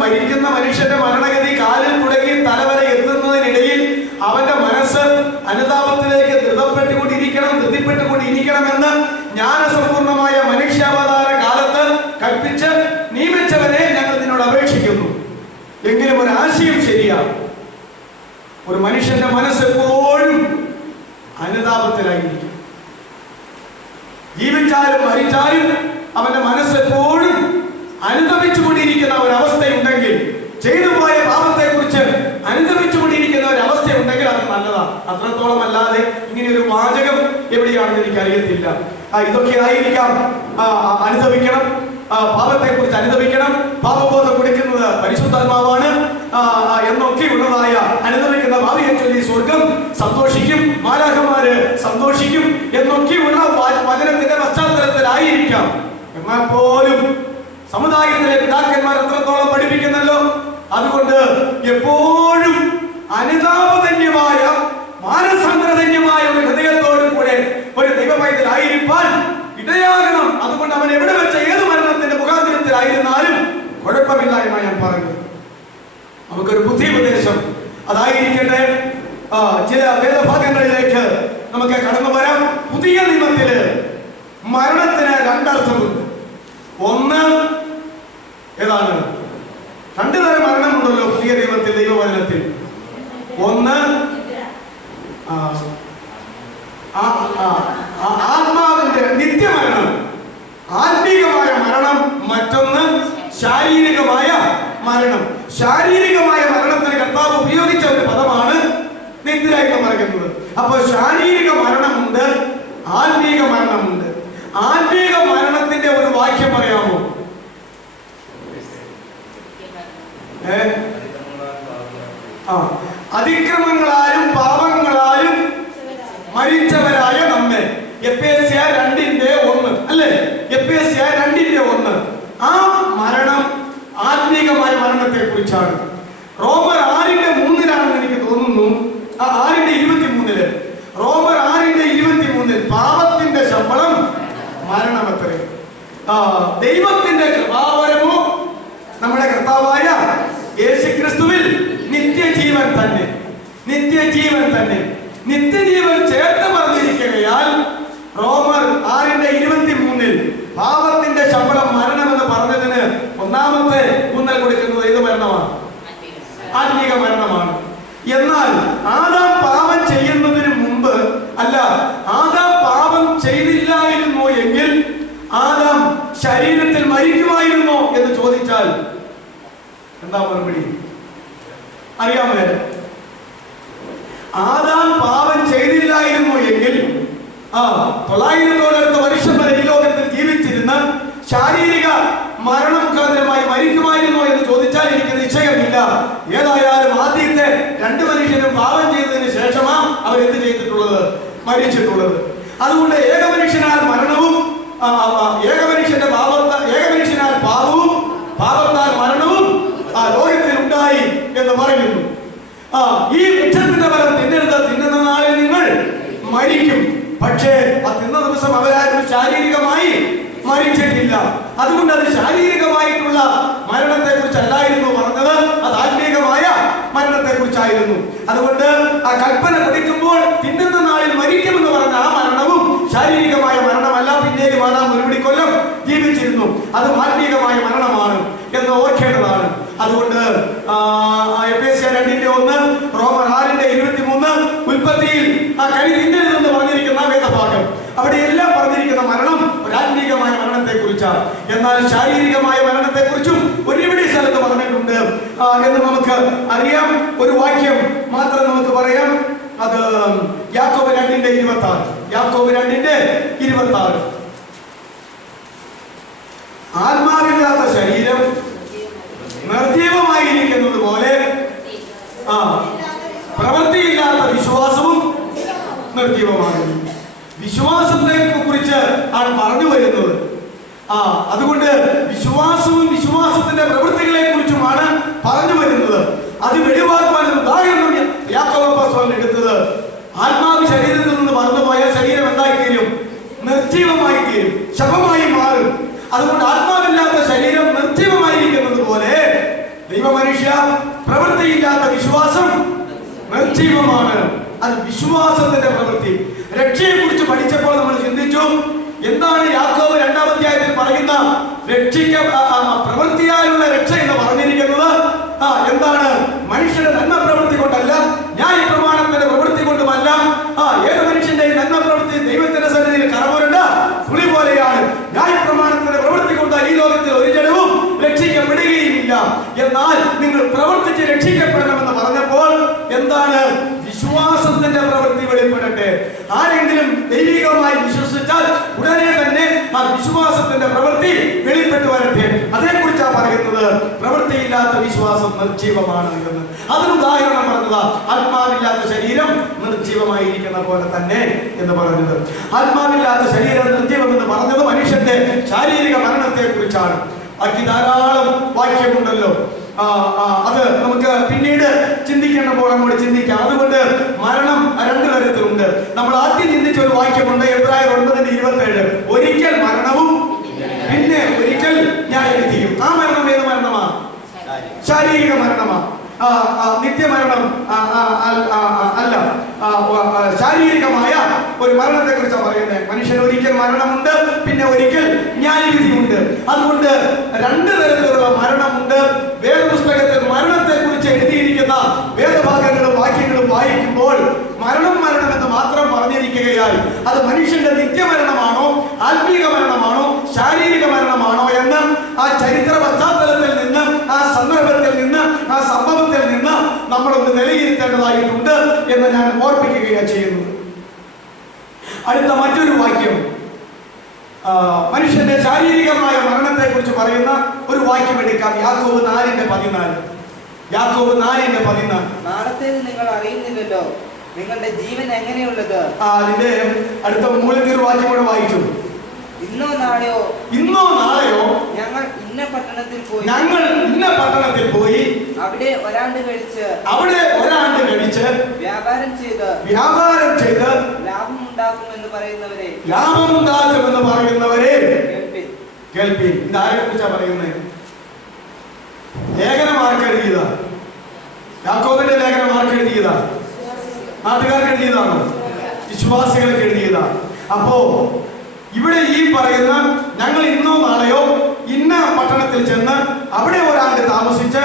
മരിക്കുന്ന മനുഷ്യന്റെ മരണഗതി കാലിൽ തുടങ്ങി തലവരെ എത്തുന്നതിനിടയിൽ അവന്റെ മനസ്സ് അനുതാപത്തിലേക്ക് ധൃതിപ്പെട്ടുകൊണ്ടിരിക്കണമെന്ന് ജ്ഞാനസമ്പൂർണമായ മനുഷ്യാവതാര കാലത്ത് കൽപ്പിച്ച് നിയമിച്ചവനെ ഞങ്ങൾ നിന്നോട് അപേക്ഷിക്കുന്നു. എങ്കിലും ഒരു ആശയം ശരിയാണ്, ഒരു മനുഷ്യന്റെ മനസ്സ് എപ്പോഴും അനുതാപത്തിലായിരിക്കും. ജീവിച്ചാലും മരിച്ചാലും അവന്റെ മനസ്സ് എപ്പോഴും അനുതപിച്ചുകൊണ്ടിരിക്കുന്ന ഒരവസ്ഥയുണ്ടെങ്കിൽ, ചെയ്തു പോയ പാപത്തെ കുറിച്ച് അനുതപിച്ചുകൊണ്ടിരിക്കുന്ന ഒരവസ്ഥയുണ്ടെങ്കിൽ അത് നല്ലതാണ്. അത്രത്തോളം അല്ലാതെ ഇങ്ങനെ ഒരു വാചകം എവിടെയാണെന്ന് എനിക്ക് അറിയത്തില്ല. ഇതൊക്കെ ആയിരിക്കാം. അനുതപിക്കണം, പാപത്തെ കുറിച്ച് അനുതപിക്കണം, പാപബോധം കൊടുക്കുന്നത് പരിശുദ്ധാത്മാവാണ് എന്നൊക്കെയുള്ളതായ അനുതപിക്കുന്ന ഭാവിയെ ചൊല്ലി സ്വർഗം സന്തോഷിക്കും, മാലാഖമാര് സന്തോഷിക്കും എന്നൊക്കെയുള്ള വചനത്തിന്റെ പശ്ചാത്തലത്തിലായിരിക്കാം. എന്നാൽ പോലും സമുദായത്തിലെ പിതാക്കന്മാർ എത്രത്തോളം പഠിപ്പിക്കുന്നല്ലോ. അതുകൊണ്ട് എപ്പോഴും അനുതാപധന്യമായ മാനസാന്തരധന്യമായ ഒരു ഹൃദയത്തോടും കൂടെ ഒരു ദൈവപൈതലായിരിക്കാൻ ഇടയാകണം. അതുകൊണ്ട് അവൻ എവിടെ വെച്ച ഏത് മരണത്തിന്റെ മുഖാന്തരത്തിലായിരുന്നാലും കുഴപ്പമില്ല എന്ന് ഞാൻ പറഞ്ഞു. നമുക്കൊരു ബുദ്ധി ഉപദേശം അതായിരിക്കട്ടെ. ചില വേദഭാഗങ്ങളിലേക്ക് നമുക്ക് കടന്നു വരാം. പുതിയ നിയമത്തില് മരണത്തിന് 2 അർത്ഥമുണ്ട്. ഒന്ന് ഏതാണ്? വാക്യം പറയാമോ? അതിക്രമങ്ങളാലും പാപങ്ങളാലും മരിച്ചവരായ നമ്മെ. എഫേസ്യർ 2:1 അല്ലേ? എഫേസ്യർ 2:1. ആ മരണം ആത്മീകമായ മരണത്തെ കുറിച്ചാണ്. റോമർ 6:3 എനിക്ക് തോന്നുന്നു. 6:23. റോമർ 6:23 പാപത്തിന്റെ ശമ്പളം മരണമത്രേ. ദൈവത്തിന്റെ കൃപാവരമോ നമ്മുടെ കർത്താവായ യേശുക്രിസ്തുവിൽ നിത്യജീവൻ തന്നെ. നിത്യജീവൻ തന്നെ. നിത്യജീവൻ ചേർത്ത് പറഞ്ഞിരിക്കുകയാൽ റോമർ 6:23 പാപത്തിന്റെ ശമ്പളം മരണമെന്ന് പറഞ്ഞതിന് ഒന്നാമത്തെ ഊന്നൽ കൊടുക്കുന്നത് ഏത് മരണമാണ്? ആത്മീക മരണമാണ്. എന്നാൽ ആദാം പാപം ചെയ്യുന്നതിന് മുമ്പ് അല്ല, ആദാം പാപം ചെയ്തില്ലായിരുന്നോ എങ്കിൽ ആദാം ശരീരത്തിൽ മരിക്കുമായിരുന്നോ എന്ന് ചോദിച്ചാൽ എന്താ മറുപടി? അറിയാമോ? ആദാം പാപം ചെയ്തില്ലായിരുന്നു എങ്കിൽ 900 വർഷം വരെ ഈ ലോകത്തിൽ ജീവിച്ചിരുന്ന ശാരീരിക മരണം മുഖാന്തരമായി മരിക്കുമായിരുന്നോ എന്ന് ചോദിച്ചാൽ എനിക്ക് നിശ്ചയമില്ല. ഏതായാലും ആദ്യത്തെ 2 മനുഷ്യരും പാപം ചെയ്തതിന് ശേഷമാണ് അവർ എന്ത് ചെയ്തിട്ടുള്ളത്? മരിച്ചിട്ടുള്ളത്. അതുകൊണ്ട് ഏകമനുഷ്യനാൽ മരണവും ഏകമനുഷ്യനാൽ പാപവും പാപത്താൽ മരണവും ലോകത്തിൽ ഉണ്ടായി എന്ന് പറയുന്നു. ഈ വൃക്ഷത്തിന്റെ ഫലം തിന്നരുത്, തിന്നുന്ന നാളിൽ നിങ്ങൾ മരിക്കും. പക്ഷേ ആ തിന്ന ദിവസം അവരാരും ശാരീരികമായി മരിച്ചിട്ടില്ല. അതുകൊണ്ട് അത് ശാരീരികമായിട്ടുള്ള മരണത്തെ കുറിച്ചല്ലായിരുന്നു പറഞ്ഞത്, അത് ആത്മീകമായ മരണത്തെ കുറിച്ചായിരുന്നു. അതുകൊണ്ട് ആ കൽപ്പന കൊടുക്കുമ്പോൾ തിന്നുന്ന നാളിൽ മരിക്കുമെന്ന് പറഞ്ഞ ആ മരണവും ശാരീരികമായ മരണമല്ല. പിന്നേക്ക് മാതാം 1 കൊല്ലം ജീവിച്ചിരുന്നു. അത് ആത്മീകമായ മരണമാണ് എന്ന് ഓർക്കേണ്ടതാണ്. അതുകൊണ്ട് എഫേസ്യർ 2:1, റോമർ 6:23, ഉൽപ്പത്തിയിൽ ആ കരി തിന്നരുതെന്ന് പറഞ്ഞിരിക്കുന്ന വേദഭാഗം, അവിടെ എല്ലാം പറഞ്ഞിരിക്കുന്ന മരണം ഒരു ആത്മീകമായ മരണത്തെ കുറിച്ചാണ്. എന്നാൽ ശാരീരികമായ മരണത്തെ കുറിച്ചും ഒരുപിടി സ്ഥലത്ത് പറഞ്ഞിട്ടുണ്ട് എന്ന് നമുക്ക് അറിയാം. ഒരു വാക്യം മാത്രം നമുക്ക് പറയാം. അത് യാക്കോബ് 2:26. യാക്കോബ് 2:26. ആത്മാവില്ലാത്ത ശരീരം നിർജീവമായിരിക്കുന്നത് പോലെ പ്രവൃത്തിയില്ലാത്ത വിശ്വാസവും നിർജീവമാണ്. വിശ്വാസത്തെ കുറിച്ച് ആണ് പറഞ്ഞു വരുന്നത്. അതുകൊണ്ട് വിശ്വാസവും വിശ്വാസത്തിന്റെ പ്രവൃത്തികളെ കുറിച്ചുമാണ് പറഞ്ഞു വരുന്നത്. അത് വെളിവാക്കുവാൻ ഉദാഹരണം യാക്കോബ് അപ്പോസ്തലൻ എടുത്തത്, ആത്മാവ് ശരീരത്തിൽ നിന്ന് മറന്നുപോയ ശരീരം എന്തായി തീരും? നിർജീവമായി തീരും, ശവമായി മാറും. അതുകൊണ്ട് ആത്മാവില്ലാത്ത ശരീരം നിർജീവമായിരിക്കുന്നത് പോലെ ദൈവമനുഷ്യ പ്രവൃത്തിയില്ലാത്ത വിശ്വാസം നിർജീവമാണ്. അത് വിശ്വാസത്തിന്റെ പ്രവൃത്തി. രക്ഷയെ കുറിച്ച് പഠിച്ചപ്പോൾ നമ്മൾ ചിന്തിച്ചു, എന്താണ് യാക്കോബ് 2-ാം അധ്യായത്തിൽ പറയുന്ന പ്രവൃത്തിയാലുള്ള രക്ഷ എന്ന് പറഞ്ഞിരിക്കുന്നത്? എന്താണ്? മനുഷ്യന്റെ നന്മ പ്രവൃത്തി കൊണ്ടല്ല, ന്യായപ്രമാണത്തിന്റെ പ്രവൃത്തി കൊണ്ടുമല്ല. ഏത് മനുഷ്യന്റെ നന്മ പ്രവൃത്തി ദൈവത്തിന്റെ സന്നിധിയിൽ കറമുരുണ്ട പുളി പോലെയാണ്. ന്യായപ്രമാണത്തിന്റെ പ്രവൃത്തി കൊണ്ട് ഈ ലോകത്തിൽ ഒരു ജനവും രക്ഷിക്കപ്പെടുകയുമില്ല. എന്നാൽ നിങ്ങൾ പ്രവർത്തിച്ച് രക്ഷിക്കപ്പെടണമെന്ന് പറഞ്ഞപ്പോൾ എന്താണ്? വിശ്വാസത്തിന്റെ പ്രവൃത്തി വെളിപ്പെടട്ടെ. ആരെങ്കിലും ദൈവികമായി വിശ്വസിച്ചാൽ ഉടനെ തന്നെ ആ വിശ്വാസത്തിന്റെ പ്രവൃത്തി വെളിപ്പെട്ടു വരട്ടെ. അതേക്കുറിച്ചാണ് പറയുന്നത്. പ്രവൃത്തിയില്ലാത്ത വിശ്വാസം നിർജീവമാണ് എന്ന്. അതിന് ഉദാഹരണം പറഞ്ഞത് ആത്മാവില്ലാത്ത ശരീരം നിർജീവമായിരിക്കുന്ന പോലെ തന്നെ എന്ന് പറഞ്ഞത്. ആത്മാവില്ലാത്ത ശരീരം നിർജീവം എന്ന് പറഞ്ഞത് മനുഷ്യന്റെ ശാരീരിക മരണത്തെ കുറിച്ചാണ്. ബാക്കി ധാരാളം വാക്യമുണ്ടല്ലോ. അത് നമുക്ക് പിന്നീട് ചിന്തിക്കേണ്ടപ്പോൾ അങ്ങോട്ട് ചിന്തിക്കാം. അതുകൊണ്ട് മരണം 2 തരത്തിലുണ്ട്. നമ്മൾ ആദ്യം ചിന്തിച്ച ഒരു വാക്യമുണ്ട്, എബ്രായർ 9:27. ഒരിക്കൽ മരണവും പിന്നെ ഒരിക്കൽ ന്യായവിധിയും. ആ മരണം ഏത് മരണമാണ്? ശാരീരിക മരണമാണ്. നിത്യമരണം അല്ല, ശാരീരികമായ ഒരു മരണത്തെ കുറിച്ചാണ് പറയുന്നത്. മനുഷ്യന് ഒരിക്കൽ മരണമുണ്ട്, പിന്നെ ഒരിക്കൽ ന്യായവിധിയുണ്ട്. അതുകൊണ്ട് 2 തരത്തിലുള്ള മരണമുണ്ട്. വേദപുസ്തകത്തിൽ മരണത്തെ കുറിച്ച് എഴുതിയിരിക്കുന്ന വേദഭാഗങ്ങളും വാക്യങ്ങളും വായിക്കുമ്പോൾ മരണം എന്ന് മാത്രം പറഞ്ഞിരിക്കുകയാൽ അത് മനുഷ്യന്റെ നിത്യമരണമാണോ, ആത്മീക മരണമാണോ, ശാരീരിക മരണമാണോ എന്ന് ആ ചരിത്ര പശ്ചാത്തലത്തിൽ നിന്ന്, ആ സന്ദർഭത്തിൽ നിന്ന്, ആ സംഭവത്തിൽ നിന്ന് നമ്മളൊന്ന് മനുഷ്യന്റെ ശാരീരികമായ മരണത്തെ കുറിച്ച് പറയുന്ന ഒരു വാക്യം എടുക്കാം. യാക്കോബ് 4:14. യാക്കോബ് 4:14. നാളത്തേത് നിങ്ങൾ അറിയുന്നില്ലല്ലോ, നിങ്ങളുടെ ജീവൻ എങ്ങനെയുള്ളത്. അതിന്റെ അടുത്ത മൂലത്തെ ഒരു വാക്യം കൂടെ വായിച്ചു. ഇന്നോ നാളെയോ ഞങ്ങൾ ഇന്ന പട്ടണത്തിൽ പോയി അവിടെ ഒരാണ്ട് കഴിച്ച് വ്യാപാരം ചെയ്ത് ലാഭമുണ്ടാക്കുമെന്ന് പറയുന്നവരെ കേൾപ്പി. ഇതാരെ കുറിച്ചാ പറയുന്നത്? ലേഖനം ആർക്ക് എഴുതിയതാ? യാക്കോബിന്റെ ലേഖനം ആർക്ക് എഴുതിയതാ? നാട്ടുകാർക്ക് എഴുതിയതാണോ? വിശ്വാസികൾക്ക് എഴുതിയതാ. അപ്പോ ഇവിടെ ഈ പറയുന്ന ഞങ്ങൾ ഇന്നോ നാളെയോ ഇന്ന പട്ടണത്തിൽ ചെന്ന് അവിടെ ഒരാണ്ട് താമസിച്ച്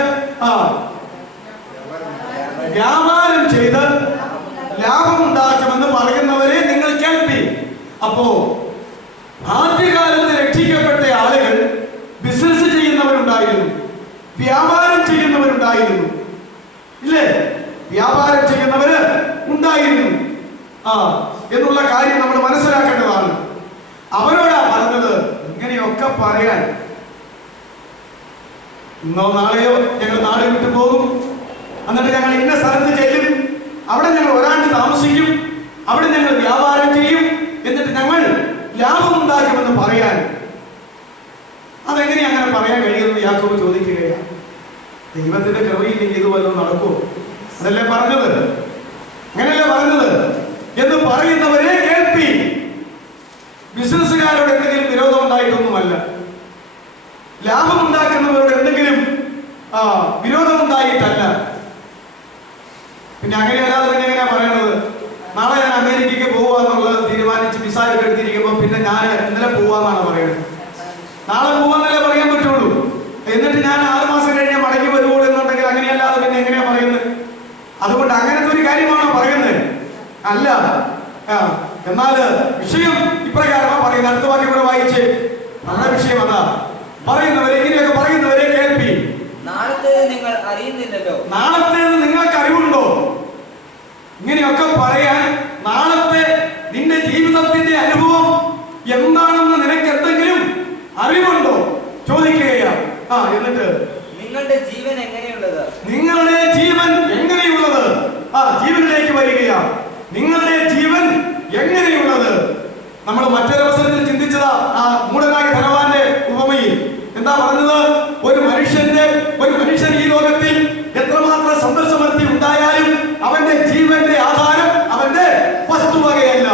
വ്യാപാരം ചെയ്ത് ലാഭമുണ്ടാക്കുമെന്ന് പറയുന്നവരെ നിങ്ങൾ കേൾപ്പി. അപ്പോ ആദ്യകാലത്ത് രക്ഷിക്കപ്പെട്ട ആളുകൾ ബിസിനസ് ചെയ്യുന്നവരുണ്ടായിരുന്നു, വ്യാപാരം ചെയ്യുന്നവരുണ്ടായിരുന്നു, ഇല്ലേ? വ്യാപാരം ചെയ്യുന്നവര് ഉണ്ടായിരുന്നു എന്നുള്ള കാര്യം നമ്മൾ മനസ്സിലാക്കേണ്ടതാണ്. അവരോടാ പറഞ്ഞത് ഇങ്ങനെയൊക്കെ പറയാൻ. ഇന്നോ നാളെയോ ഞങ്ങൾ നാട് വിട്ടു പോകും, എന്നിട്ട് ഞങ്ങൾ ഇന്ന സ്ഥലത്ത് ചെല്ലും, അവിടെ ഞങ്ങൾ ഒരാണ്ട് താമസിക്കും, അവിടെ ഞങ്ങൾ വ്യാപാരം ചെയ്യും, എന്നിട്ട് ഞങ്ങൾ ലാഭമുണ്ടാക്കുമെന്ന് പറയാൻ. അതെങ്ങനെ അങ്ങനെ പറയാൻ കഴിയുമെന്ന് യാക്കോബ് ചോദിക്കുകയാണ്. ദൈവത്തിന്റെ കൃപയില്ലെങ്കിൽ ഇത് വല്ലതും നടക്കുമോ? അതല്ലേ പറഞ്ഞത്? അങ്ങനെയല്ലേ പറഞ്ഞത്? എന്ന് പറയുന്നവരെ കേൾപ്പി. ബിസിനസ്സുകാരോട് എന്തെങ്കിലും വിരോധം ഉണ്ടായിട്ടൊന്നുമല്ല, ലാഭമുണ്ടാക്കുന്നവരോട് എന്തെങ്കിലും വിരോധമുണ്ടായിട്ടല്ല. പിന്നെ അങ്ങനെയല്ലാതെ പിന്നെ എങ്ങനെയാ പറയണത്? നാളെ ഞാൻ അമേരിക്കയ്ക്ക് പോവാന്നുള്ളത് തീരുമാനിച്ച് വിസയൊക്കെ എടുത്തിരിക്കുമ്പോൾ പിന്നെ ഞാൻ ഇന്നലെ പോവാന്നാണ് പറയുന്നത്. നാളെ പോവാന്നല്ലേ പറയാൻ പറ്റുള്ളൂ. എന്നിട്ട് ഞാൻ 6 മാസം കഴിഞ്ഞ് മടങ്ങി വരുള്ളൂ എന്നുണ്ടെങ്കിൽ അങ്ങനെയല്ലാതെ പിന്നെ എങ്ങനെയാ പറയുന്നത്? അതുകൊണ്ട് അങ്ങനത്തെ ഒരു കാര്യമാണോ പറയുന്നത്? അല്ല. എന്നാല് വിഷയം ഇപ്രകാരമാണ് പറയുന്നത്. അടുത്ത വാക്യം കൂടെ വായിച്ച്. നമ്മുടെ വിഷയം അതാ പറയുന്നവരെ, ഇങ്ങനെയൊക്കെ പറയുന്നവരെ കേൾപ്പി. നാളത്തേത് നിങ്ങൾ അറിയുന്നില്ലല്ലോ. നാളത്തേത് നിങ്ങൾക്ക് അറിവുണ്ടോ? ഇങ്ങനെയൊക്കെ പറയാൻ നാളത്തെ നിന്റെ ജീവിതത്തിന്റെ അനുഭവം എന്താണെന്ന് നിനക്ക് എന്തെങ്കിലും അറിവുണ്ടോ ചോദിക്കുകയാ. എന്നിട്ട് നിങ്ങളുടെ ജീവൻ എങ്ങനെയുള്ളത്? നിങ്ങളുടെ ജീവൻ എങ്ങനെയുള്ളത്? ജീവനിലേക്ക് വരികയാ. നിങ്ങളുടെ ജീവൻ എങ്ങനെയുള്ളത്? നമ്മൾ മറ്റൊരവസരത്തിൽ ചിന്തിച്ചതാ ആ മൂഢനായ ധനവാന്റെ ഉപമയിൽ. എന്താ പറഞ്ഞത്? ഒരു മനുഷ്യൻ ഈ ലോകത്തിൽ എത്രമാത്രം സമ്പൽസമൃദ്ധി ഉണ്ടായാലും അവന്റെ ജീവന്റെ ആധാരം അവന്റെ വസ്തുവകയല്ല.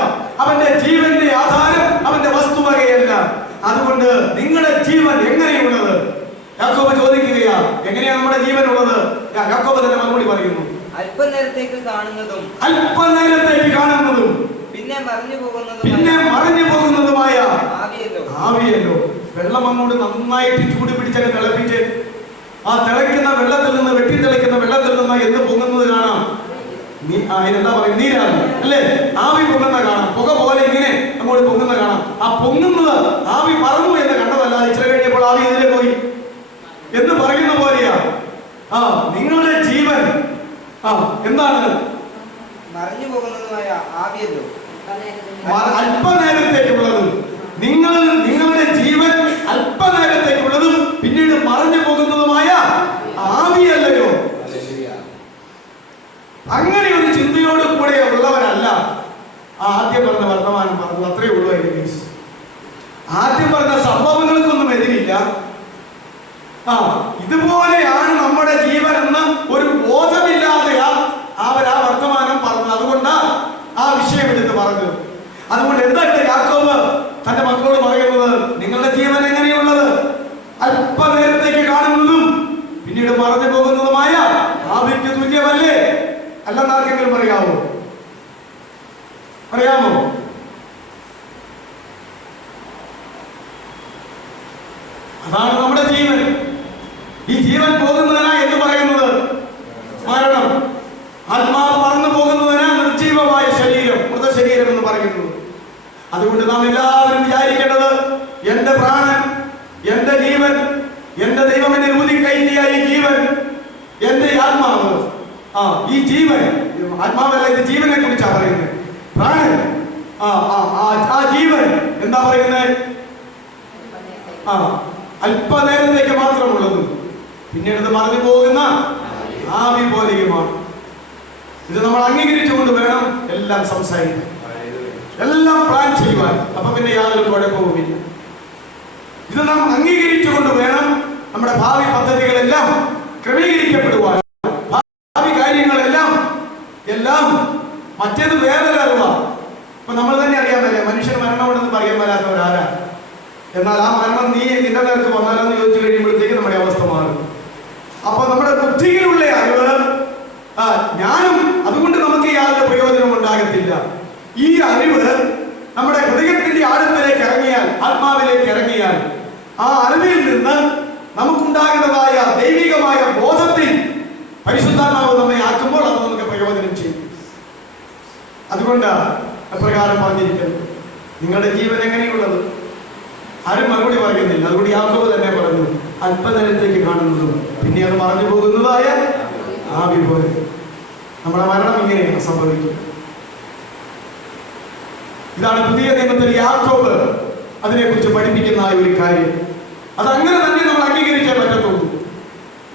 അവന്റെ ജീവന്റെ ആധാരം അവന്റെ വസ്തുവകയല്ല. അതുകൊണ്ട് നിങ്ങളുടെ ജീവൻ എങ്ങനെയുള്ളത്? യാക്കോബ് ചോദിക്കുകയാ, എങ്ങനെയാ നമ്മുടെ ജീവൻ ഉള്ളത്? യാക്കോബ് തന്നെ മറുപടി പറയുന്നു. അല്പനേരത്തേക്ക് കാണുന്നതും പിന്നെ മറഞ്ഞു പോകുന്നതുമായ ആവിയല്ലോ. വെള്ളം അങ്ങോട്ട് നന്നായിട്ട് ചൂട് പിടിച്ചൊക്കെ തിളപ്പിച്ച് ആ തിളയ്ക്കുന്ന വെള്ളത്തിൽ നിന്ന് വെട്ടിത്തിളയ്ക്കുന്ന വെള്ളത്തിൽ നിന്ന് എന്ത് പൊങ്ങുന്നത് കാണാം? എന്താ പറയുക? നീരാവി അല്ലേ? ആവി പൊങ്ങുന്ന കാണാം. പുക പോലെ ഇങ്ങനെ അങ്ങോട്ട് പൊങ്ങുന്ന കാണാം. ആ പൊങ്ങുന്നത് ആവി പറന്നു എന്ന് കണ്ടതല്ല. ഇച്ചിരി കഴിഞ്ഞപ്പോൾ ആവി ഇതിലെ പോയി എന്ന് പറയുന്ന പോലെയാ നിങ്ങളുടെ ജീവൻ എന്താണ്? മറഞ്ഞു പോകുന്നതുമായ ആവിയല്ലോ. അല്പനേരത്തേക്കുള്ളതും നിങ്ങളുടെ ജീവൻ അല്പനേരത്തേക്കുള്ളതും പിന്നീട് മറഞ്ഞു പോകുന്നതുമായ ആവിയല്ലയോ? അങ്ങനെ ഒരു ചിന്തയോട് കൂടെ ഉള്ളവരല്ല ആദ്യം പറഞ്ഞ വർത്തമാനം പറഞ്ഞത്. അത്രയേ ഉള്ളൂ. ആദ്യം പറഞ്ഞ സംഭവങ്ങൾക്കൊന്നും എതിരില്ല. ഇതുപോലെയാണ് നമ്മുടെ ജീവൻ എന്ന് ഒരു ബോധമില്ലാതെയാ അവർ ആ വർത്തമാനം പറഞ്ഞത്. അതുകൊണ്ടാ ആ വിഷയം എടുത്ത് പറഞ്ഞത്. അതുകൊണ്ട് എന്താണ് യാക്കോബ് തന്റെ മക്കളോട് പറയുന്നത്? നിങ്ങളുടെ ജീവൻ എങ്ങനെയുള്ളത്? അല്പനേരത്തേക്ക് കാണുന്നതും പിന്നീട് മറഞ്ഞു പോകുന്നതുമായ ആവിക്ക് തുല്യമല്ലേ? അല്ലെന്ന് ആർക്കെങ്കിലും പറയാമോ? അതാണ് നമ്മുടെ ജീവൻ. ഈ ജീവൻ പോകുന്നതിനാ എന്ന് പറയുന്നത് മരണം. ആത്മാവ് പറന്നു പോകുന്നതിനാ നിർജീവമായ ശരീരം, മൃതശരീരം എന്ന് പറയുന്നത്. അതുകൊണ്ട് നാം എല്ലാവരും വിചാരിക്കേണ്ടത്, എന്റെ പ്രാണൻ, എന്റെ ജീവൻ, എന്റെ ദൈവം എന്നെ ഊതിക്കയറ്റിയ ഈ ജീവൻ, എന്റെ ആത്മാവ്, ഈ ജീവൻ, ആത്മാവല്ല, ഇത് ജീവനെ കുറിച്ചാ പറയുന്നത്. പ്രാണൻ, ആ ജീവൻ എന്താ പറയുന്നത്? അല്പനേരത്തേക്ക് മാത്രമുള്ളതും പിന്നീട് ഇത് മറന്നു പോകുന്ന ആവി പോലെയുമാണ്. ഇത് നമ്മൾ അംഗീകരിച്ചുകൊണ്ട് വേണം എല്ലാം സംസാരിക്കാൻ, എല്ലാം പ്ലാൻ ചെയ്യുവാൻ. അപ്പൊ പിന്നെ യാതൊരു കുഴപ്പവുമില്ല. ഇത് നാം അംഗീകരിച്ചുകൊണ്ട് വേണം നമ്മുടെ ഭാവി പദ്ധതികളെല്ലാം ക്രമീകരിക്കപ്പെടുവാൻ, ഭാവി കാര്യങ്ങളെല്ലാം എല്ലാം. മറ്റേത് വേറൊരു അറിവാണ്. ഇപ്പൊ നമ്മൾ തന്നെ അറിയാൻ പറ്റില്ല, മനുഷ്യൻ മരണമുണ്ടെന്ന് പറയാൻ പറ്റാത്തവരാരാ. എന്നാൽ ആ മരണം നിന്റെ നേർക്ക് വന്നാലെന്ന് ചോദിച്ചു കഴിയുമ്പോഴത്തേക്ക് നമ്മുടെ അവസ്ഥ മാറും. അപ്പൊ നമ്മുടെ ബുദ്ധിയിലുള്ള അറിവ് ഞാനും, അതുകൊണ്ട് നമുക്ക് യാതൊരു പ്രയോജനം ഉണ്ടാകത്തില്ല. ഈ അറിവ് നമ്മുടെ ഹൃദയത്തിന്റെ ആഴത്തിലേക്ക് ഇറങ്ങിയാൽ, ആത്മാവിലേക്ക് ഇറങ്ങിയാൽ, ആ അറിവിൽ നിന്ന് നമുക്കുണ്ടാകേണ്ടതായ ദൈവികമായ ബോധത്തിൽ പരിശുദ്ധാത്മാവ് നമ്മെ ആക്കുമ്പോൾ അത് നമുക്ക് പ്രയോജനം ചെയ്യും. അതുകൊണ്ട് അപ്രകാരം പറഞ്ഞിരിക്കുന്നു. നിങ്ങളുടെ ജീവൻ എങ്ങനെയുള്ളത്? ആരും മറുപടി പറയുന്നില്ല. അതുകൊണ്ട് യാക്കോബ് തന്നെ പറഞ്ഞു, അല്പനേരത്തേക്ക് കാണുന്നതും പിന്നെ അത് മറഞ്ഞു പോകുന്നതായ ആവി പോലെ. നമ്മുടെ മരണം ഇങ്ങനെയാണ് സംഭവിക്കുന്നത്. ഇതാണ് പുതിയ നിയമത്തിൽ യാക്കോബ് അതിനെക്കുറിച്ച് പഠിപ്പിക്കുന്ന ഒരു കാര്യം. അതങ്ങനെ തന്നെ നമ്മൾ അംഗീകരിക്കാൻ പറ്റത്തുള്ളൂ.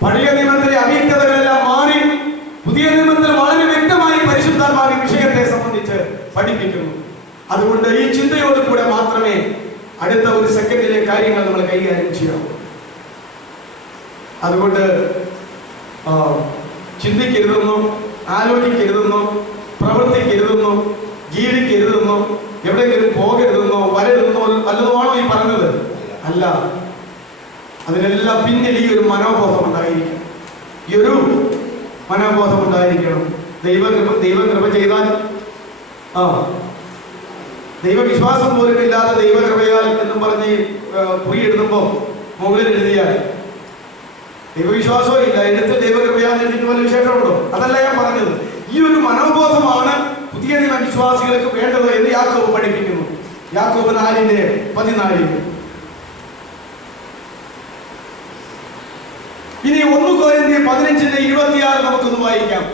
പഴയ നിയമത്തിലെ അവ്യക്തതകളെല്ലാം മാറി പുതിയ നിയമത്തിൽ വളരെ വ്യക്തമായി പരിശുദ്ധാത്മാവ് വിഷയത്തെ സംബന്ധിച്ച് പഠിപ്പിക്കുന്നു. അതുകൊണ്ട് ഈ ചിന്തയോട് കൂടെ മാത്രമേ അടുത്ത ഒരു സെക്കൻഡിലെ കാര്യങ്ങൾ നമ്മൾ കൈകാര്യം ചെയ്യാവൂ. അതുകൊണ്ട് ചിന്തിക്കരുതെന്നോ ആലോചിക്കരുതെന്നോ പ്രവർത്തിക്കരുതെന്നോ ജീവിക്കരുതെന്നോ എവിടെയെങ്കിലും പോകരുതെന്നോ വരരുതെന്നോ വല്ലതുമാണോ ഈ പറഞ്ഞത്? അല്ല. അതിനെല്ലാം പിന്നിൽ ഈ ഒരു മനോബോധം ഉണ്ടായിരിക്കണം. ഈ ഒരു മനോബോധം ഉണ്ടായിരിക്കണം. ദൈവം കൃപ ചെയ്താൽ ദൈവവിശ്വാസം പോലും ഇല്ലാതെ ദൈവകൃപയാൽ എന്നും പറഞ്ഞ് കുറി എഴുതുമ്പോൾ മുകളിൽ എഴുതിയാൽ ദൈവവിശ്വാസവും ഇല്ല, എഴുത്ത് ദൈവകൃപയാൽ എഴുതിയിട്ട് വല്ല വിശേഷമുണ്ടോ? അതല്ല ഞാൻ പറഞ്ഞത്. ഈ ഒരു മനോബോധമാണ് പുതിയ നിയമ വിശ്വാസികൾക്ക് വേണ്ടത് എന്ന് യാക്കോബ് പഠിപ്പിക്കുന്നു. യാക്കോബ് 4:14. ഇനി 1 കൊരിന്ത്യർ 15:26 നമുക്കൊന്ന് വായിക്കാം.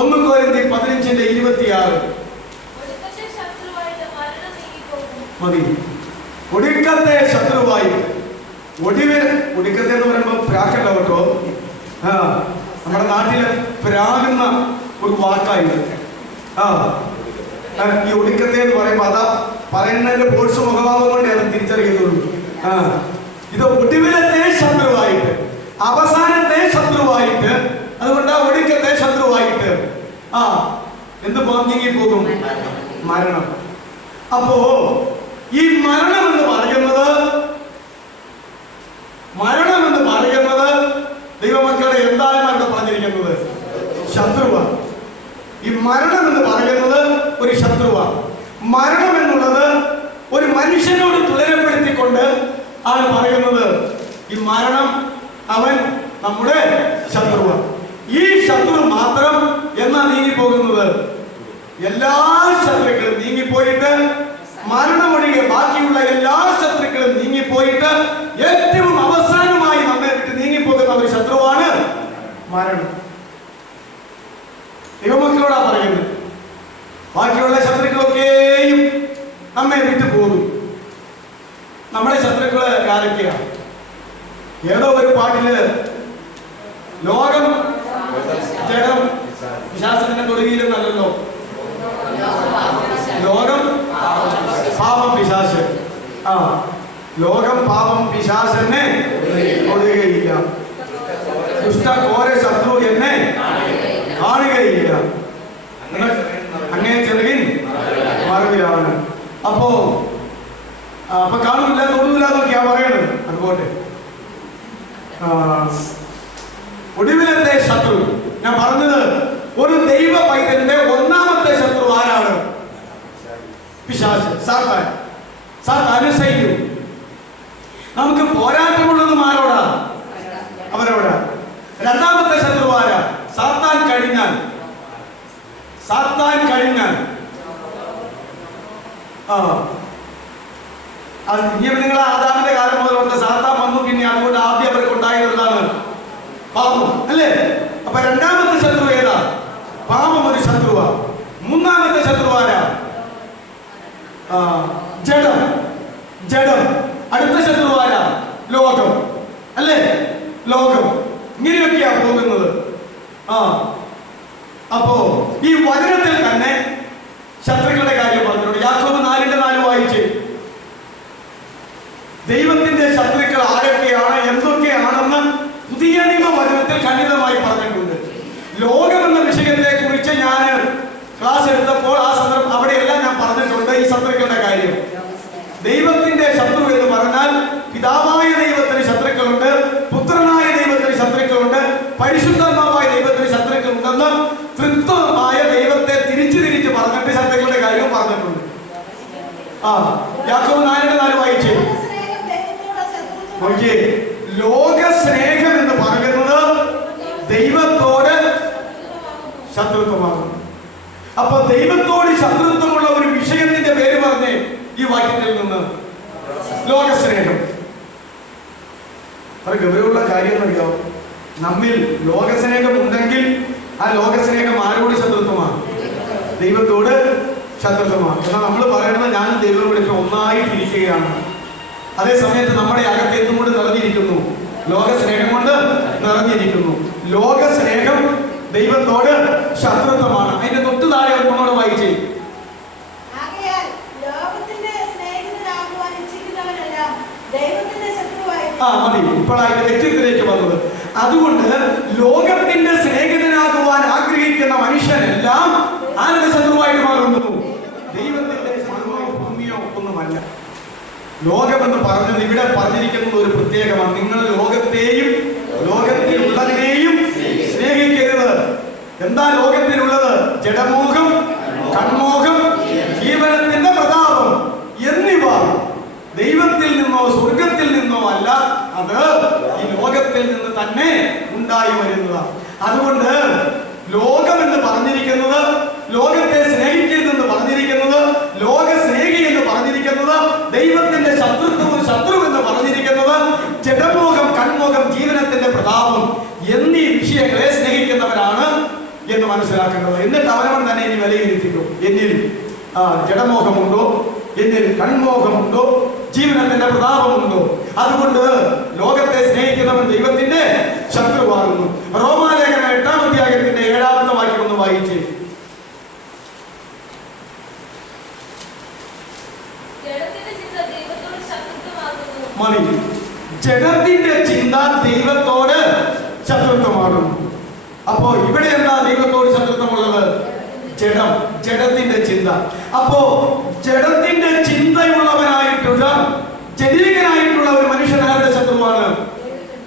1 കൊരിന്ത്യർ 15:26 മതി. ഒടുക്കത്തെ ശത്രുവായി, ഒടുക്കത്തെ എന്ന് പറയുമ്പോൾ പ്രാക്കല്ല കേട്ടോ. നമ്മുടെ നാട്ടില് പ്രാകുന്ന ഒരു വാക്കായി. ഈ ഒടുക്കത്തെ എന്ന് പറയുമ്പോൾ അതാ പറയുന്നതിന്റെ ബോൾസ് മുഖഭാവം കൊണ്ടേ അത് തിരിച്ചറിയുന്നുള്ളൂ. ഇത് ഒടുവിലത്തെ ശത്രുവായിട്ട്, അവസാനത്തെ ശത്രുവായിട്ട്, അതുകൊണ്ട് ഒടുക്കത്തെ ശത്രുവായിട്ട് എന്ത് നീങ്ങിപ്പോകും? മരണം. അപ്പോ ഈ മരണം എന്ന് പറയുന്നത് ദൈവമക്കളെ എന്താണ് അവിടെ പറഞ്ഞിരിക്കുന്നത്? ശത്രുവാണ്. ഈ മരണം എന്ന് പറയുന്നത് ഒരു ശത്രുവാണ്. മരണം എന്നുള്ളത് ഒരു മനുഷ്യനോട് തുലനപ്പെടുത്തിക്കൊണ്ട് ആണ് പറയുന്നത്. ഈ മരണം അവൻ നമ്മുടെ ശത്രുവാണ്. ഈ ശത്രു മാത്രം എന്നാ നീങ്ങിപ്പോകുന്നത്? എല്ലാ ശത്രുക്കളും നീങ്ങിപ്പോയിട്ട്, മരണമൊഴികെ ബാക്കിയുള്ള എല്ലാ ശത്രുക്കളും നീങ്ങിപ്പോയിട്ട് ഏറ്റവും അവസാനമായി നമ്മെ വിട്ട് നീങ്ങിപ്പോകുന്ന ഒരു ശത്രുവാണ് മരണം. ദൈവമക്കളോടാ പറയുന്നത്. ബാക്കിയുള്ള ശത്രുക്കളൊക്കെയും നമ്മെ വിട്ടു പോകും. നമ്മുടെ ശത്രുക്കള് ആരൊക്കെയാണ്? ഏതോ ഒരു പാട്ടില് ലോകം ജഡം പിശാചിന്റെ തൊടുകയിലെന്നല്ലോ. ലോകം പാപം പിശാച്. ലോകം പാപം പിശാചെന്നെ തൊടുകയില്ല. ദുഷ്ടഘോര ശത്രു എന്നെ കാണുകയില്ല. അങ്ങനെ ചെറുകിൻ മറവിലാണ്. അപ്പൊ കാണൂല തൊടൂല എന്നൊക്കെയാ പറയണത്. അതുപോലെ ഒടുവിലത്തെ ശത്രു ഞാൻ പറഞ്ഞത്, ഒരു ദൈവ പൈതലിന്റെ ഒന്നാമത്തെ ശത്രു ആരാണ്? പിശാച്, സാത്താൻ. സാത്താന് സൈന്യം. നമുക്ക് പോരാട്ടമുള്ളതും ആരോടാ? അവരോടാ. രണ്ടാമത്തെ ശത്രു ആരാ? സാത്താൻ കഴിഞ്ഞാൽ നിങ്ങൾ ആദാമിന്റെ കാലം മുതലുണ്ട്. സാത്താൻ വന്നു, പിന്നെ അതുകൊണ്ട് ആദ്യം അവർക്ക് ഉണ്ടായിരുന്നതാണ് പാപം, അല്ലേ? അപ്പൊ രണ്ടാമത്തെ ശത്രു ഏതാ? പാപം ഒരു ശത്രുവാ. മൂന്നാമത്തെ ശത്രു ആരാ? ജഡം. അടുത്ത ശത്രു ആരാ? ലോകം, അല്ലേ? ലോകം ഇങ്ങനെയൊക്കെയാ പോകുന്നത്. അപ്പോ ഈ വചനത്തിൽ തന്നെ ശത്രുക്കളുടെ കാര്യം പറഞ്ഞിട്ടുണ്ട്. യാക്കോബ് 4:4 വായിച്ച് ദൈവത്തിന്റെ ശത്രുക്കൾ ആരൊക്കെയാണ്, എന്തൊക്കെയാണെന്ന് പുതിയ നിയമ വചനത്തിൽ ഖണ്ഡിതമായി പറഞ്ഞിട്ടുണ്ട്. ലോകം എന്ന വിഷയത്തെ കുറിച്ച് ഞാൻ ക്ലാസ് എടുത്തപ്പോൾ ആ സന്ദർഭം അവിടെയെല്ലാം ഞാൻ പറഞ്ഞിട്ടുണ്ട് ഈ ശത്രുക്കളുടെ കാര്യം. ദൈവത്തിന്റെ ശത്രു എന്ന് പറഞ്ഞാൽ പിതാവായ ദൈവത്തിന് ശത്രുക്കളുണ്ട്, പുത്രനായ ദൈവത്തിന് ശത്രുക്കളുണ്ട്, പരിശുദ്ധാത്മാവായ ദൈവത്തിന് ശത്രുക്കളുണ്ടെന്ന് തൃത്വമായ ദൈവത്തെ തിരിച്ചു പറഞ്ഞിട്ട് ശത്രുക്കളുടെ കാര്യം പറഞ്ഞിട്ടുണ്ട്. യാക്കോബ് 4:4 വായിച്ചേ. ലോക സ്നേഹം എന്ന് പറയുന്നത് ദൈവത്തോട് ശത്രുത്വമാണ്. അപ്പൊ ദൈവത്തോട് ശത്രുത്വമുള്ള ഒരു വിഷയത്തിന്റെ പേര് പറഞ്ഞേ ഈ വാക്യത്തിൽ നിന്ന്. ലോകസ്നേഹം. അത്ര ഗൗരവമുള്ള കാര്യം എന്നറിയോ? നമ്മിൽ ലോകസ്നേഹം ഉണ്ടെങ്കിൽ ആ ലോകസ്നേഹം ആരോട് ശത്രുത്വമാണ്? ദൈവത്തോട് ശത്രുത്വമാണ്. എന്നാൽ നമ്മൾ പറയുന്നത് ഞാനും ദൈവവും കൂടി ഒന്നായിട്ടിരിക്കുകയാണ്. അതേ സമയത്ത് നമ്മുടെ അകത്ത് എന്തും കൊണ്ട് നിറഞ്ഞിരിക്കുന്നു? ലോകസ്നേഹം കൊണ്ട് നിറഞ്ഞിരിക്കുന്നു. ലോകസ്നേഹം ദൈവത്തോട് ശത്രുത്വമാണ്. അതിന്റെ തൊട്ട് താഴെ ഒന്നോട് വായിച്ചേ. മതി, ഇപ്പോൾ അതിന്റെ വ്യക്തിത്വത്തിലേക്ക് വന്നത്. അതുകൊണ്ട് ലോകത്തിന്റെ സ്നേഹിതനാകുവാൻ ആഗ്രഹിക്കുന്ന മനുഷ്യനെല്ലാം ആരുടെ ശത്രുവായിട്ട് മാറുന്നു? ദൈവത്തിന്റെ സ്വർഗമോ ഭൂമിയോ ഒന്നുമല്ല. ലോകമെന്ന് പറഞ്ഞത് ഇവിടെ പറഞ്ഞിരിക്കുന്നത് ഒരു പ്രത്യേകമാണ്. നിങ്ങൾ ലോകത്തെയും ലോകത്തിലുള്ളതിനെയും സ്നേഹിക്കരുത്. എന്താ ലോകത്തിലുള്ളത്? ജഡമോഹം, കൺമോഹം, ജീവനത്തിന്റെ പ്രതാപം എന്നിവ ദൈവത്തിൽ നിന്നോ സ്വർഗത്തിൽ നിന്നോ അല്ല, അത് ഈ ലോകത്തിൽ നിന്ന് തന്നെ ഉണ്ടായി വരുന്നതാണ്. അതുകൊണ്ട് ലോകം എന്ന് പറഞ്ഞിരിക്കുന്നത്, ലോകത്തെ സ്നേഹിക്കരുതെന്ന് പറഞ്ഞിരിക്കുന്നത്, ലോക സ്നേഹി എന്ന് പറഞ്ഞിരിക്കുന്നത്, ദൈവത്തിന്റെ ശത്രു എന്ന് പറഞ്ഞിരിക്കുന്നത്, ജഡമോഹം, കൺമോഹം, ജീവനത്തിന്റെ പ്രതാപം എന്നീ വിഷയങ്ങളെ സ്നേഹിക്കുന്നവരാണ് എന്ന് മനസ്സിലാക്കേണ്ടത്. എന്നിട്ട് അവനവൻ തന്നെ ഇനി വിലയിരുത്തിക്കും. എന്നിൽ ജഡമോഹമുണ്ടോ, എന്നിൽ കൺമോഹമുണ്ടോ, ജീവനത്തിന്റെ പ്രതാപമുണ്ടോ? അതുകൊണ്ട് ലോകത്തെ സ്നേഹിക്കുന്നവൻ ദൈവത്തിന്റെ ശത്രുവാകുന്നു. റോമാലേഖനം 8-ാം അധ്യായത്തിന്റെ 7-ാമത്തെ വാക്യം ഒന്ന് വായിച്ചേ. മതി. ജഡത്തിന്റെ ചിന്ത ദൈവത്തോട് ശത്രുത്വമാകുന്നു. അപ്പോ ഇവിടെ എന്താ ദൈവത്തോട് ശത്രുത്വമുള്ളത്? ജഡം, ജഡത്തിന്റെ ചിന്ത. അപ്പോ ജഡത്തിന്റെ ചിന്തയുള്ളവനായിട്ടുള്ള ജഡീകനായിട്ടുള്ള ഒരു മനുഷ്യനാരുടെ ശത്രുവാണ്?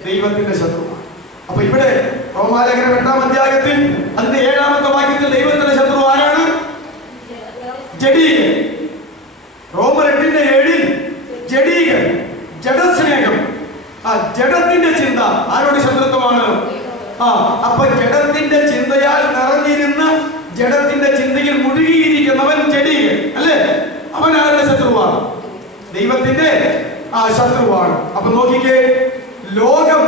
ദൈവത്തിന്റെ ശത്രുവാണ്. അപ്പൊ ഇവിടെ റോമാലേഖനം 8-ാം അധ്യായത്തിൽ അതിന്റെ 7-ാമത്തെ വാക്യത്തിൽ ദൈവത്തിന്റെ ശത്രു ആരാണ്? ജഡീകൻ. റോമർ 8:7 ജഡീകൻ, ജഡസ്നേഹം, ജഡത്തിന്റെ ചിന്ത ആരോട് ശത്രുത്വമാണ്? അപ്പൊ ജഡത്തിന്റെ ചിന്തയാൽ നിറഞ്ഞിരുന്ന, ജഡത്തിന്റെ ചിന്തയിൽ മുഴുകിയിരിക്കുന്നവൻ ജഡീകൻ, അല്ലേ? അവൻ ആരുടെ ശത്രുവാണ്? ദൈവത്തിന്റെ ശത്രുവാണ്. അപ്പൊ നോക്കിക്കേ, ലോകം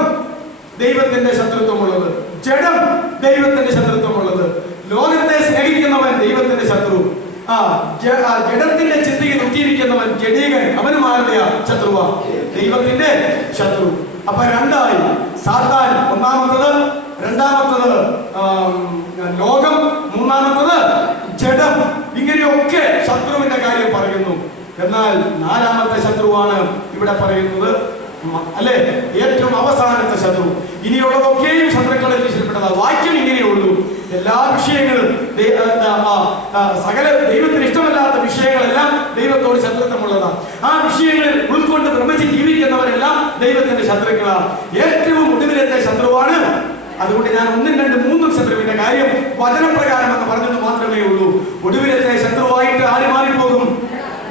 ദൈവത്തിന്റെ ശത്രുത്വമുള്ളത്, ജഡം ദൈവത്തിന്റെ ശത്രുത്വമുള്ളത്. ലോകത്തെ സ്നേഹിക്കുന്നവൻ ദൈവത്തിന്റെ ശത്രു, ജഡത്തിന്റെ ചിന്തയിൽ ഒറ്റിയിരിക്കുന്നവൻ ജഡീകൻ, അവനും ആരുടെയാ? ശത്രുവാ? ദൈവത്തിന്റെ ശത്രു. അപ്പൊ രണ്ടായി, സാത്താൻ ഒന്നാമത്തത്, രണ്ടാമത്തത് ലോകം, മൂന്നാമത്തത് ജഡം. ഇങ്ങനെയൊക്കെ ശത്രുവിന്റെ കാര്യം പറയുന്നു. എന്നാൽ 4-ാമത്തെ ശത്രുവാണ് ഇവിടെ പറയുന്നത്, അല്ലെ? ഏറ്റവും അവസാനത്തെ ശത്രു. ഇനിയുള്ളതൊക്കെയും ശത്രുക്കളെ വിശേഷപ്പെട്ടതാണ്. വാക്യം ഇങ്ങനെയുള്ളൂ. എല്ലാ വിഷയങ്ങളും, സകല ദൈവത്തിന് ഇഷ്ടമല്ലാത്ത വിഷയങ്ങളെല്ലാം ദൈവത്തോട് ശത്രുത്വമുള്ളതാണ്. ആ വിഷയങ്ങളിൽ ഉൾക്കൊണ്ട് ഭ്രമിച്ച് ജീവിക്കുന്നവരെല്ലാം ദൈവത്തിന്റെ ശത്രുക്കളാണ്. ഏറ്റവും ഒടുവിലത്തെ ശത്രുവാണ്. അതുകൊണ്ട് ഞാൻ 1, 2, 3 ശത്രുവിന്റെ കാര്യം വചനപ്രകാരം എന്ന് പറഞ്ഞത് മാത്രമേ ഉള്ളൂ. ഒടുവിലത്തെ ശത്രുവായിട്ട് ആര് മാറിപ്പോകും?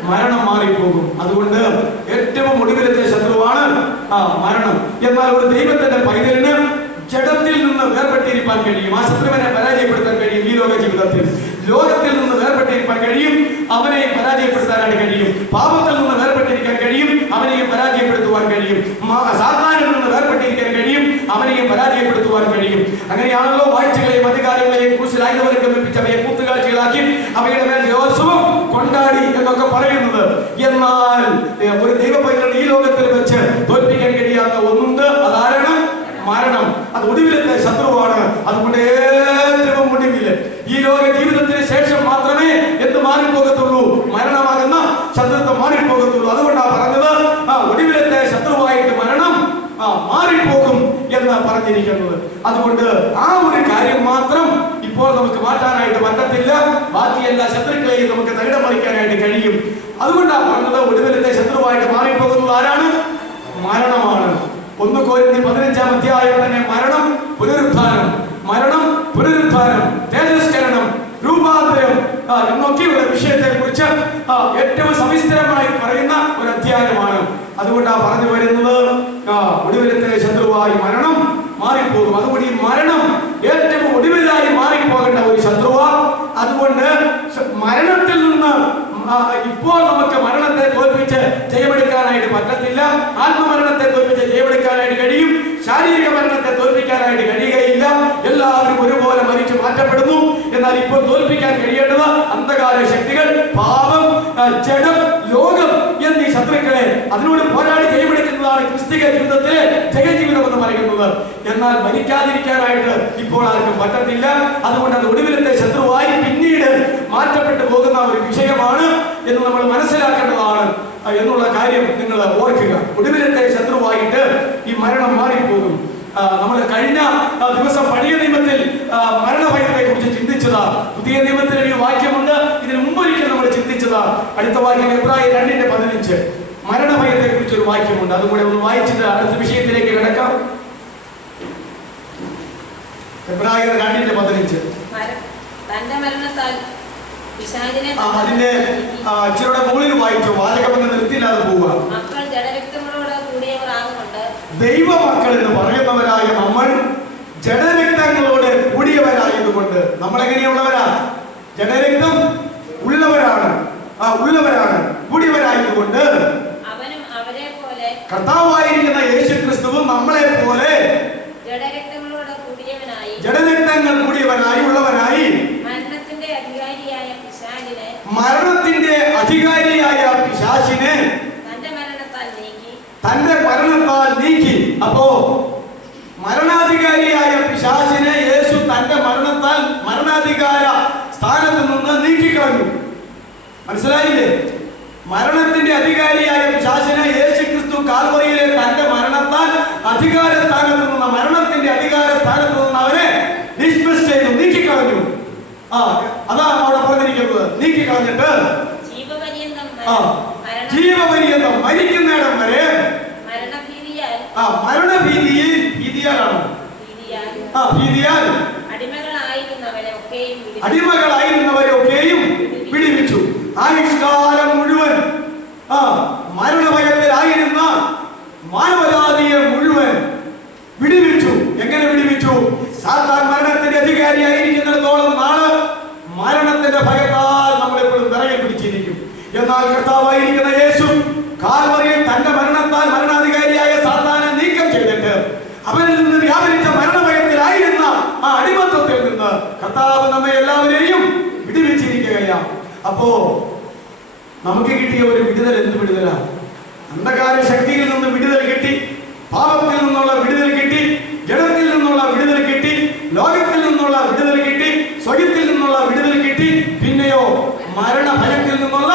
മരണം മാറിപ്പോകും. അതുകൊണ്ട് ഏറ്റവും ഒടുവിലത്തെ ശത്രുവാണ് മരണം. എന്നാൽ ഒരു ദൈവത്തിന്റെ പൈതലിന് ജഡത്തിൽ നിന്ന് വേർപെട്ടിരിക്കാൻ കഴിയും. ആ ശത്രുവിനെ പരാജയപ്പെടുത്താൻ കഴിയും. ഈ ലോക ജീവിതത്തിൽ ലോകത്തിൽ നിന്ന് വേർപെട്ടിരിക്കാൻ കഴിയും, അവനെ പരാജയപ്പെടുത്താനായിട്ട് കഴിയും. പാപത്തിൽ നിന്ന് വേർപെട്ടിരിക്കാൻ കഴിയും, അവനെയും പരാജയപ്പെടുത്തുവാൻ കഴിയും. സാത്താനിൽ നിന്ന് വേർപെട്ടിരിക്കാൻ കഴിയും, അവനെയും പരാജയപ്പെടുത്തുവാൻ കഴിയും. അങ്ങനെയാണല്ലോ വാഴ്ചകളെയും അധികാരങ്ങളെയും ക്രൂശിലായുധവരെ ഗമിപ്പിച്ച് അവയെ കൂത്തുകാഴ്ചകളാക്കി അവയുടെ മേൽ ദേവോത്സവം കൊണ്ടാടി എന്നൊക്കെ പറയുന്നത്. എന്നാൽ ഒരു ദൈവപൈതലിനെ ഈ ലോകത്തിൽ വെച്ച് തോൽപ്പിക്കാൻ കഴിയാത്ത അത് ഒടുവിലത്തെ ശത്രുവാണ്. അതുകൊണ്ട് ഏറ്റവും ഒടുവില് ഈ ലോക ജീവിതത്തിന് ശേഷം മാത്രമേ എന്ത് മാറിപ്പോകത്തുള്ളൂ? മരണമാകുന്ന ശത്രുത്വം മാറിപ്പോകത്തുള്ളൂ. അതുകൊണ്ടാണ് പറഞ്ഞത് ഒടുവിലത്തെ ശത്രുവായിട്ട് മരണം മാറിപ്പോകും എന്ന് പറഞ്ഞിരിക്കുന്നത്. അതുകൊണ്ട് ആ ഒരു കാര്യം മാത്രം ഇപ്പോൾ നമുക്ക് മാറ്റാനായിട്ട് പറ്റത്തില്ല. ബാക്കി എല്ലാ ശത്രുക്കളെയും നമുക്ക് തകിടം മറിക്കാനായിട്ട് കഴിയും. അതുകൊണ്ടാണ് പറഞ്ഞത് ഒടുവിലത്തെ ശത്രുവായിട്ട് മാറിപ്പോകുന്നത് ആരാണ്? മരണമാണ്. 1 കൊരിന്ത്യർ 15-ാം അധ്യായം തന്നെ മരണം, പുനരുത്ഥാനം, മരണം, പുനരുത്ഥാനം, തേജസ്കരണം, രൂപാന്തരം എന്നൊക്കെയുള്ള വിഷയത്തെ കുറിച്ച് ഏറ്റവും സവിസ്തരമായി പറയുന്ന ഒരു അധ്യായമാണ്. അതുകൊണ്ടാണ് പറഞ്ഞു വരുന്നത് ഒടുവിലത്തെ ശത്രുവായി മരണം മാറിപ്പോകും. അതുകൊണ്ട് ഈ മരണം ഏറ്റവും ഒടുവിലായി മാറിപ്പോകേണ്ട ഒരു ശത്രുവാ. അതുകൊണ്ട് മരണത്തിൽ നിന്ന് ഇപ്പോൾ നമുക്ക് മരണത്തെ തോൽപ്പിച്ച് ജയമെടുക്കാനായിട്ട് പറ്റത്തില്ല. ആത്മമരണത്തെ തോൽപ്പിച്ച് ജയമെടുക്കാനായിട്ട് കഴിയും. ശാരീരിക മരണത്തെ തോൽപ്പിക്കാനായിട്ട് കഴിയുകയില്ല. എല്ലാവരും ഒരുപോലെ മരിച്ചു മാറ്റപ്പെടുന്നു. എന്നാൽ ഇപ്പോൾ തോൽപ്പിക്കാൻ കഴിയേണ്ടത് അന്ധകാര ശക്തികൾ, പാപം, ജഡം, ലോകം എന്നീ ശത്രുക്കളെ അതിനോട് പോരാടി ജയമെടുക്കുന്നതാണ് ക്രിസ്തീയ ജീവിതത്തിലെ ജയജീവിതം എന്ന് പറയുന്നത്. എന്നാൽ മരിക്കാതിരിക്കാനായിട്ട് ഇപ്പോൾ ആർക്കും പറ്റത്തില്ല. അതുകൊണ്ട് അത് ഒടുവിലത്തെ ശത്രുവായി പിന്നീട് മാറ്റപ്പെട്ടു പോകുന്ന ഒരു വിഷയമാണ് എന്ന് നമ്മൾ മനസ്സിലാക്കേണ്ടതാണ് എന്നുള്ള കാര്യം നിങ്ങൾ ഓർക്കുക. ഒടുവിലത്തെ ശത്രുവായിട്ട് ഈ മരണം മാറിപ്പോകും. നമ്മൾ കഴിഞ്ഞ ദിവസം പഴയ നിയമത്തിൽ മരണഭയത്തെ കുറിച്ച് ചിന്തിച്ചതാ. പുതിയ നിയമത്തിൽ ഒരു വാക്യമുണ്ട്, ഇതിന് മുമ്പൊരിക്കൽ നമ്മൾ ചിന്തിച്ചതാ. അടുത്ത വാക്യം എബ്രായർ 2:15 മരണഭയത്തെ കുറിച്ച് ഒരു വാക്യമുണ്ട്. അതുകൂടെ ഒന്ന് വായിച്ചിട്ട് അടുത്ത വിഷയത്തിലേക്ക് കിടക്കാം. എബ്രായർ 2:15 അതിന്റെ ഇച്ചിരിയുടെ മുകളിൽ വായിച്ചോ, വാചകം നിർത്തിയില്ലാതെ പോവുക. ദൈവമക്കൾ എന്ന് പറയുന്നവരായ നമ്മൾ ജഡരക്തങ്ങളോട് കൂടിയവരായതുകൊണ്ട് നമ്മൾ എങ്ങനെയുള്ളവരാ? ജഡരക്തം ഉള്ളവരാണ്, കൂടിയവരായതുകൊണ്ട് കർത്താവായിരിക്കുന്ന യേശു ക്രിസ്തുവും നമ്മളെ പോലെ ജഡരക്തങ്ങൾ കൂടിയവനായി ഉള്ളവനായി മരണത്തിന്റെ അധികാരിയായ പിശാചിനെ തന്റെ മരണത്താൽ നീക്കി. അപ്പോ മരണാധികാരിയായ പിശാചിനെ യേശു തന്റെ മരണത്താൽ മരണാധികാര സ്ഥാനത്ത് നിന്ന് നീക്കിക്കളഞ്ഞു. മനസ്സിലായില്ലേ? മരണത്തിന്റെ അധികാരിയായ പിശാചിനെ യേശു ക്രിസ്തു കാൽവറിയിലെ തന്റെ മരണത്താൽ അധികാര സ്ഥാനത്ത് നിന്ന്, മരണത്തിന്റെ അധികാര സ്ഥാനത്ത് നിന്ന് അവനെ ഡിസ്മിസ് ചെയ്തു, നീക്കിക്കളഞ്ഞു. അതാണ് അവിടെ പറഞ്ഞിരിക്കുന്നത്. നീക്കിക്കളഞ്ഞിട്ട് ജീവപര്യന്തം മരിക്കുന്നിടം വരെ ഭീതിയാൽ അടിമകളായിരുന്നവരെയൊക്കെയും വിടുവിച്ചു. ആയുഷ്കാലം മുഴുവൻ മരണഭയത്തിലായിരുന്ന മാനവജാതിയെ മുഴുവൻ വിടുവിച്ചു. എങ്ങനെ വിടുവിച്ചു? സാത്താൻ മരണത്തിന്റെ അധികാരിയായിരിക്കുന്നിടത്തോളം നാള് മരണത്തിന്റെ ഭയത്താൽ നമ്മളെപ്പോഴും വിറയിൽ പിടിച്ചിരിക്കും. എന്നാൽ കർത്താവായിരിക്കുന്ന യേശു കാൽവറിയിൽ തന്റെ മരണത്താൽ മരണാധികാരിയായ സാത്താനെ നീക്കം ചെയ്തിട്ട് അവനിൽ നിന്ന് വ്യാപരിച്ച മരണഭയത്തിലായിരുന്ന ആ അടിമത്വത്തിൽ നിന്ന് കർത്താവ് നമ്മെ എല്ലാവരെയും വിടുവിച്ചിരിക്കുകയാണ്. അപ്പോ നമുക്ക് കിട്ടിയ ഒരു വിടുതൽ എന്ത് വിടുതലാണ്? അന്ധകാര ശക്തിയിൽ നിന്ന് വിടുതൽ കിട്ടി, പാപത്തിൽ നിന്നുള്ള വിടുതൽ കിട്ടി, ജഡത്തിൽ നിന്നുള്ള വിടുതൽ കിട്ടി, ലോകത്തിൽ നിന്നുള്ള വിടുതൽ കിട്ടി, സ്വയത്തിൽ നിന്നുള്ള വിടുതൽ കിട്ടി. പിന്നെയോ മരണഭയത്തിൽ നിന്നുള്ള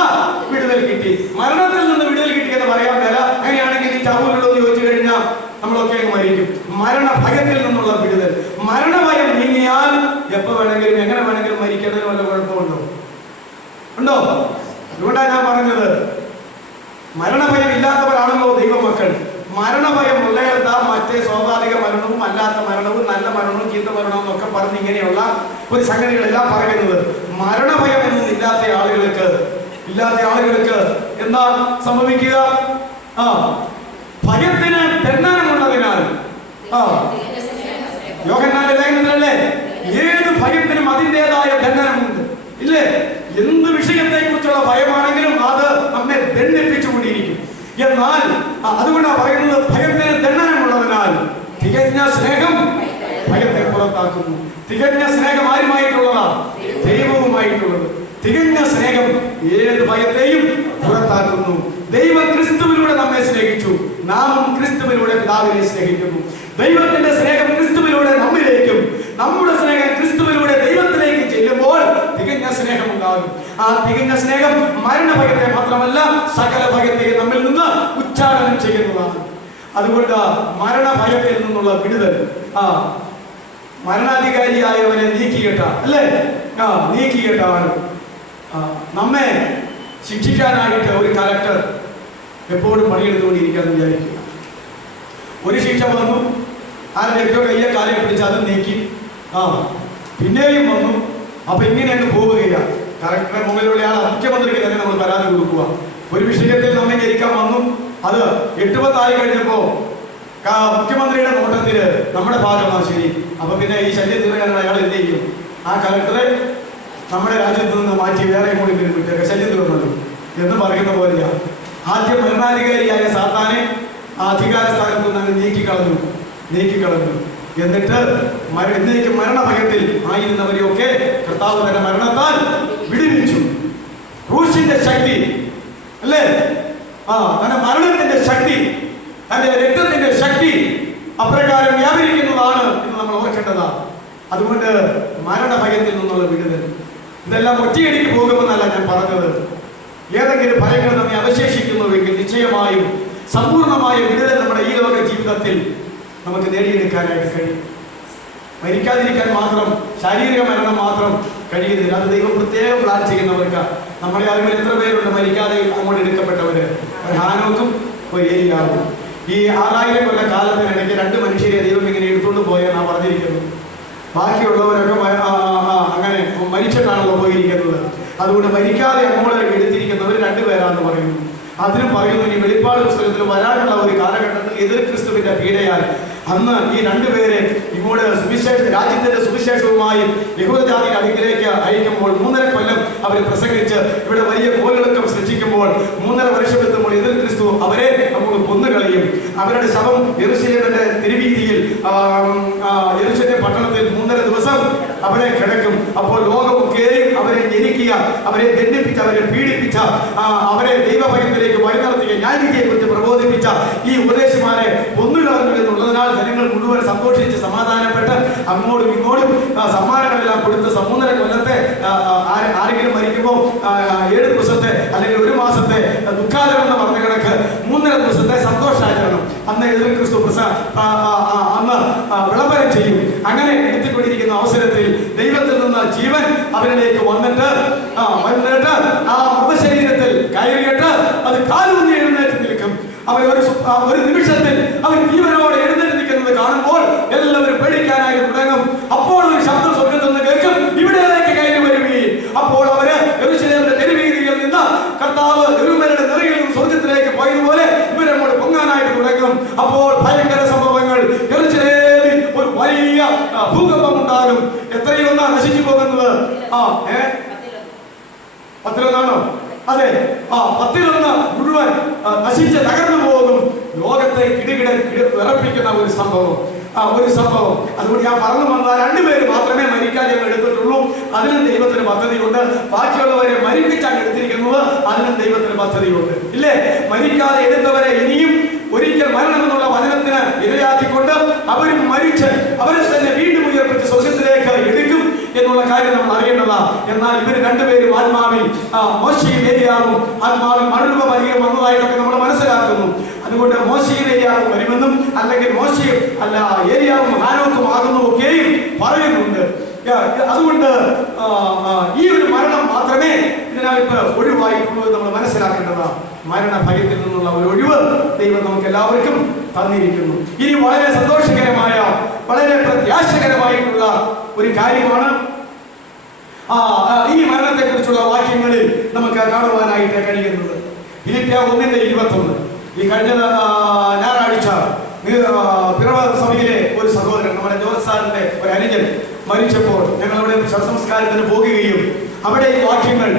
വിടുതൽ കിട്ടി. മരണത്തിൽ നിന്ന് വിടുതൽ കിട്ടി എന്ന് പറയാൻ മേല. അങ്ങനെയാണെങ്കിൽ ഈ ചാവൂരുള്ളൂ എന്ന് ചോദിച്ചു കഴിഞ്ഞാൽ നമ്മളൊക്കെ മരിക്കും. മരണഭയത്തിൽ നിന്നുള്ള വിടുതൽ. മരണഭയം നീങ്ങിയാൽ എപ്പോ വേണമെങ്കിലും എങ്ങനെ വേണമെങ്കിലും മരിക്കുന്നതിന് വല്ല കുഴപ്പമുണ്ടോ? ഉണ്ടോ? അതുകൊണ്ടാണ് ഞാൻ പറഞ്ഞത്, മരണഭയം ഇല്ലാത്തവരാണല്ലോ ദൈവമക്കൾ. മരണഭയം ഉള്ളയിടത്താ മറ്റേ സ്വാഭാവിക മരണവും അല്ലാത്ത മരണവും നല്ല മരണവും ചീത്ത മരണവും എന്നൊക്കെ പറഞ്ഞ് ഇങ്ങനെയുള്ള ഒരു സംഗതികളെല്ലാം പറയുന്നത്. മരണഭയം ഒന്നും ഇല്ലാത്ത ആളുകൾക്ക് എന്താ സംഭവിക്കുക? ഭയത്തിന് ദണ്ഡനമുള്ളതിനാൽ യോഹന്നാന്റെ ലേഖനത്തിലല്ലേ ഏത് ഭയത്തിനും അതിൻ്റെതായ ദണ്ഡനമുണ്ട്, ഇല്ലേ? എന്ത് വിഷയത്തെ കുറിച്ചുള്ള ഭയമാണെങ്കിലും അത് നമ്മെ ദണ്ഡിപ്പിച്ചുകൊണ്ടിരിക്കും. എന്നാൽ അതുകൊണ്ടാണ് പറയുന്നത്, ഭയത്തിന് ദണ്ഡനമുള്ളതിനാൽ തികഞ്ഞ സ്നേഹം ഭയത്തെ പുറത്താക്കുന്നു. തികഞ്ഞ സ്നേഹം ആരുമായിട്ടുള്ളതാണ്? ദൈവവുമായിട്ടുള്ളത്. തികഞ്ഞ സ്നേഹം ഏത് ഭയത്തെയും പുറത്താക്കുന്നു. ദൈവം ക്രിസ്തുവിലൂടെ നമ്മെ സ്നേഹിച്ചു, നാമും ക്രിസ്തുവിലൂടെ പിതാവിനെ സ്നേഹിക്കുന്നു. ദൈവത്തിന്റെ സ്നേഹം ക്രിസ്തുവിലൂടെ ഉണ്ടാകും. ആ തികഞ്ഞ സ്നേഹം മരണഭയത്തെ മാത്രമല്ല സകല ഭയത്തെയും നമ്മിൽ നിന്ന് ഉച്ചാടനം ചെയ്യുന്നതാണ്. അതുകൊണ്ട് മരണഭയത്തിൽ നിന്നുള്ള വിടുതൽ, മരണാധികാരിയായവനെ നീക്കിയിട്ട അല്ലേ, നീക്കിയിട്ടാണ് നമ്മെ ശിക്ഷിക്കാനായിട്ട് ഒരു കലക്ടർ എപ്പോഴും പണിയെടുത്തുകൊണ്ടിരിക്കാന്ന് വിചാരിക്കുക. ഒരു ശിക്ഷ വന്നു, ആരുടെയൊക്കെ കയ്യെ കാലെ പിടിച്ച് അത് നീക്കി, പിന്നെയും വന്നു. അപ്പൊ ഇങ്ങനെ അങ്ങ് പോവുകയാണ്. കലക്ടറെ മുകളിലുള്ള ആൾ മുഖ്യമന്ത്രിക്ക് തന്നെ നമ്മൾ പരാതി കൊടുക്കുക. ഒരു വിഷയത്തിൽ നമ്മെ ജയിക്കാൻ വന്നു, അത് 8-10 കഴിഞ്ഞപ്പോ മുഖ്യമന്ത്രിയുടെ നോട്ടത്തില് നമ്മുടെ ഭാഗമാണ് ശരി. അപ്പൊ പിന്നെ ഈ ശല്യം തീർക്കാനുള്ള അയാൾ എന്ത് ചെയ്യും? ആ കലക്ടറെ നമ്മുടെ രാജ്യത്ത് നിന്ന് മാറ്റി വേറെ എങ്ങോട്ടെങ്കിലും വിട്ടേക്ക്, ശല്യം തീർന്നത് എന്ന് പറയുന്ന പോലെയാ. ആദ്യം ഭരണാധികാരിയായ സാത്താനെ ആ അധികാര സ്ഥാനത്ത് നിന്ന് നീക്കിക്കളഞ്ഞു. എന്നിട്ട് എന്നേക്കും മരണഭയത്തിൽ ആയിരുന്നവരെയൊക്കെ കർത്താവ് തന്റെ മരണത്താൽ വിടുവിച്ചു. ക്രൂശിന്റെ ശക്തി അല്ലേ, തന്റെ മരണത്തിന്റെ ശക്തി, തന്റെ രക്തത്തിന്റെ ശക്തി അപ്രകാരം വ്യാപരിക്കുന്നതാണ് എന്ന് നമ്മൾ ഓർക്കേണ്ടതാണ്. അതുകൊണ്ട് മരണഭയത്തിൽ നിന്നുള്ള വിടുതൽ ഇതെല്ലാം ഒറ്റയടിക്ക് പോകുമെന്നല്ല ഞാൻ പറഞ്ഞത്. ഏതെങ്കിലും ഭയങ്ങൾ നമ്മെ അവശേഷിക്കുന്നുവെങ്കിൽ നിശ്ചയമായും സമ്പൂർണമായ വിടുതൽ നമ്മുടെ ഈ ലോക ജീവിതത്തിൽ നമുക്ക് നേടിയെടുക്കാനായിട്ട് കഴിയും. മരിക്കാതിരിക്കാൻ മാത്രം, ശാരീരിക മരണം മാത്രം കഴിയുന്നില്ല. അത് ദൈവം പ്രത്യേകം പ്ലാൻ ചെയ്യുന്നവർക്ക്. നമ്മളെ അറിവിൽ എത്ര പേരുണ്ട് മരിക്കാതെ അങ്ങോട്ട് എടുക്കപ്പെട്ടവര്? ഹാനോക്കും ഏലിയാവും. ഈ 6000 കൊല്ല കാലത്തിനിടയ്ക്ക് 2 മനുഷ്യരെ ദൈവം ഇങ്ങനെ എടുത്തുകൊണ്ട് പോയെന്നാണ് പറഞ്ഞിരിക്കുന്നത്. ബാക്കിയുള്ളവരൊക്കെ അങ്ങനെ മരിച്ചിട്ടാണല്ലോ പോയിരിക്കുന്നത്. അതുകൊണ്ട് മരിക്കാതെ അങ്ങോട്ട് എടുത്തിരിക്കുന്നവർ 2 പേരാണെന്ന് പറയുന്നു. അതിനും പറയുന്നു, ഈ വെളിപ്പാട് പുസ്തകത്തിൽ വരാനുള്ള ഒരു കാലഘട്ടത്തിൽ എതിർ ക്രിസ്തുവിന്റെ പീഡയാൽ അന്ന് ഈ 2 പേരെ ഇങ്ങോട്ട് രാജ്യത്തിന്റെ സുവിശേഷവുമായി യഹൂദജാതിയുടെ അടുക്കിലേക്ക് അയക്കുമ്പോൾ 3.5 കൊല്ലം അവർ പ്രസംഗിച്ച് ഇവിടെ വലിയ കോലുകളൊക്കെ സൃഷ്ടിക്കുമ്പോൾ 3.5 വർഷം എത്തുമ്പോൾ എതിർ ക്രിസ്തു അവരെ നമ്മൾ കൊന്നുകളയും. അവരുടെ ശവം യെരൂശലേമിന്റെ തിരുവീതിയിൽ യെരൂശലേം പട്ടണത്തിൽ 3.5 ദിവസം അവരെ കിടക്കും. അപ്പോൾ ലോകമൊക്കെയും അവരെ ജനിക്കുക, അവരെ ദണ്ഡിപ്പിച്ച, അവരെ പീഡിപ്പിച്ച, അവരെ ദൈവഭയത്തിലേക്ക് വഴി നടത്തിയ, ന്യായവിധിയെ കുറിച്ച് പ്രബോധിപ്പിച്ച ഈ ഉപദേശിമാരെ കൊന്നുകളഞ്ഞു എന്നുള്ളതിനാൽ ജനങ്ങൾ മുഴുവൻ സന്തോഷിച്ച് സമാധാനപ്പെട്ട് അങ്ങോട്ടും ഇങ്ങോട്ടും സമ്മാനങ്ങളെല്ലാം കൊടുത്ത് 3.5 കൊല്ലത്തെ ആരെങ്കിലും മരിക്കുമ്പോൾ 7 ദിവസത്തെ അല്ലെങ്കിൽ 1 മാസത്തെ ദുഃഖാചരണം എന്ന് പറഞ്ഞ കണക്ക് 3.5 ദിവസത്തെ സന്തോഷാചരണം അന്ന് എതിർ ക്രിസ്തു അന്ന് വിളംബരം ചെയ്യും. അങ്ങനെ എത്തിക്കൊണ്ടിരിക്കുന്ന അവസരത്തിൽ ദൈവത്തിൽ നിന്ന് ജീവൻ അവരിലേക്ക് വന്നിട്ട് ആ മൃതശരീരത്തിൽ കയറിയിട്ട് അത് കാലൂന്നി എഴുന്നേറ്റ് നിൽക്കും. അവർ ഒരു നിമിഷത്തിൽ അവർ ജീവനോടെ എഴുന്നേറ്റ് നിൽക്കുന്നത് കാണുമ്പോൾ എല്ലാവരും പേടിക്കാനായി തുടങ്ങും. അപ്പോൾ ഒരു ശബ്ദം സ്വർഗ്ഗത്തിൽ നിന്ന് കേൾക്കും, ഇവിടേക്ക് കയറി വരുകയും. അപ്പോൾ അവര് യെരൂശലേമിന്റെ തെരുവീതിയിൽ നിന്ന് കർത്താവ് യെരൂശലേമിന്റെ നിറയിൽ സ്വർഗ്ഗത്തിലേക്ക് പോയതുപോലെ ഇവരങ്ങോട്ട് പൊങ്ങാനായിട്ട് തുടങ്ങും. അപ്പോൾ ഭയങ്കര സംഭവങ്ങൾ, യെരൂശലേമിൽ ഒരു വലിയ ഭൂകമ്പം ഉണ്ടാകും. എത്രയൊന്നാ നശിച്ചു പോകുന്നത്? 10-1 അതെ, 10-1 മുഴുവൻ നശിച്ച് തകർന്നു പോകും. ലോകത്തെ വിറപ്പിക്കുന്ന ഒരു സംഭവം. അതുകൊണ്ട് ഞാൻ പറഞ്ഞു വന്ന 2 പേര് മാത്രമേ മരിക്കാൻ ഞങ്ങൾ എടുത്തിട്ടുള്ളൂ. അതിനും ദൈവത്തിന് പദ്ധതിയുണ്ട്. ബാക്കിയുള്ളവരെ മരിപ്പിച്ചാണ് എടുത്തിരിക്കുന്നത്. അതിനും ദൈവത്തിന് പദ്ധതിയുണ്ട്, ഇല്ലേ? മരിക്കാതെ എടുത്തവരെ ഇനിയും ഒരിക്കൽ മരണം എന്നുള്ള വചനത്തിന് ഇരയാക്കിക്കൊണ്ട് അവരും മരിച്ച് അവരെ തന്നെ വീണ്ടും ഉയർപ്പിച്ച് സ്വർഗ്ഗത്തിലേക്ക് എടുക്കും എന്നുള്ള കാര്യം നമ്മൾ അറിയേണ്ടതാണ്. എന്നാൽ ഇവർ 2 പേരും ആത്മാവിൽ, മോശയും ഏലിയാവും ആത്മാവിൽ മറുരൂപം അധികം വന്നതായിട്ടൊക്കെ നമ്മൾ മനസ്സിലാക്കുന്നു. അതുകൊണ്ട് മോശയും ഏലിയാവും വരുമെന്നും അല്ലെങ്കിൽ മോശയും അല്ല ഏലിയാവും ഹാനോക്കും ആകുന്നു ഒക്കെയും പറയുന്നുണ്ട്. അതുകൊണ്ട് ഈ ഒരു മരണം മാത്രമേ ഇതിനകത്ത് ഒഴിവായിട്ടുള്ളൂ നമ്മൾ മനസ്സിലാക്കേണ്ടതാണ്. മരണഭയത്തിൽ നിന്നുള്ള ഒരു ഒഴിവ് ദൈവം നമുക്ക് എല്ലാവർക്കും തന്നിരിക്കുന്നു. ഇനി വളരെ സന്തോഷകരമായ, വളരെ പ്രത്യാശകരമായിട്ടുള്ള ഒരു കാര്യമാണ് ഈ മരണത്തെ കുറിച്ചുള്ള വാക്യങ്ങളിൽ നമുക്ക് കാണുവാനായിട്ട് കഴിയുന്നത്. ഫിലിപ്പിയ 1:21. ഈ കഴിഞ്ഞ ഞായറാഴ്ച പിറവ സഭയിലെ ഒരു സഹോദരൻ, നമ്മുടെ ജോസ് സാറിന്റെ ഒരു അനുജൻ മരിച്ചപ്പോൾ ഞങ്ങൾ അവിടെ ശവസംസ്കാരത്തിന് പോകുകയും അവിടെ ഈ വാക്യങ്ങൾ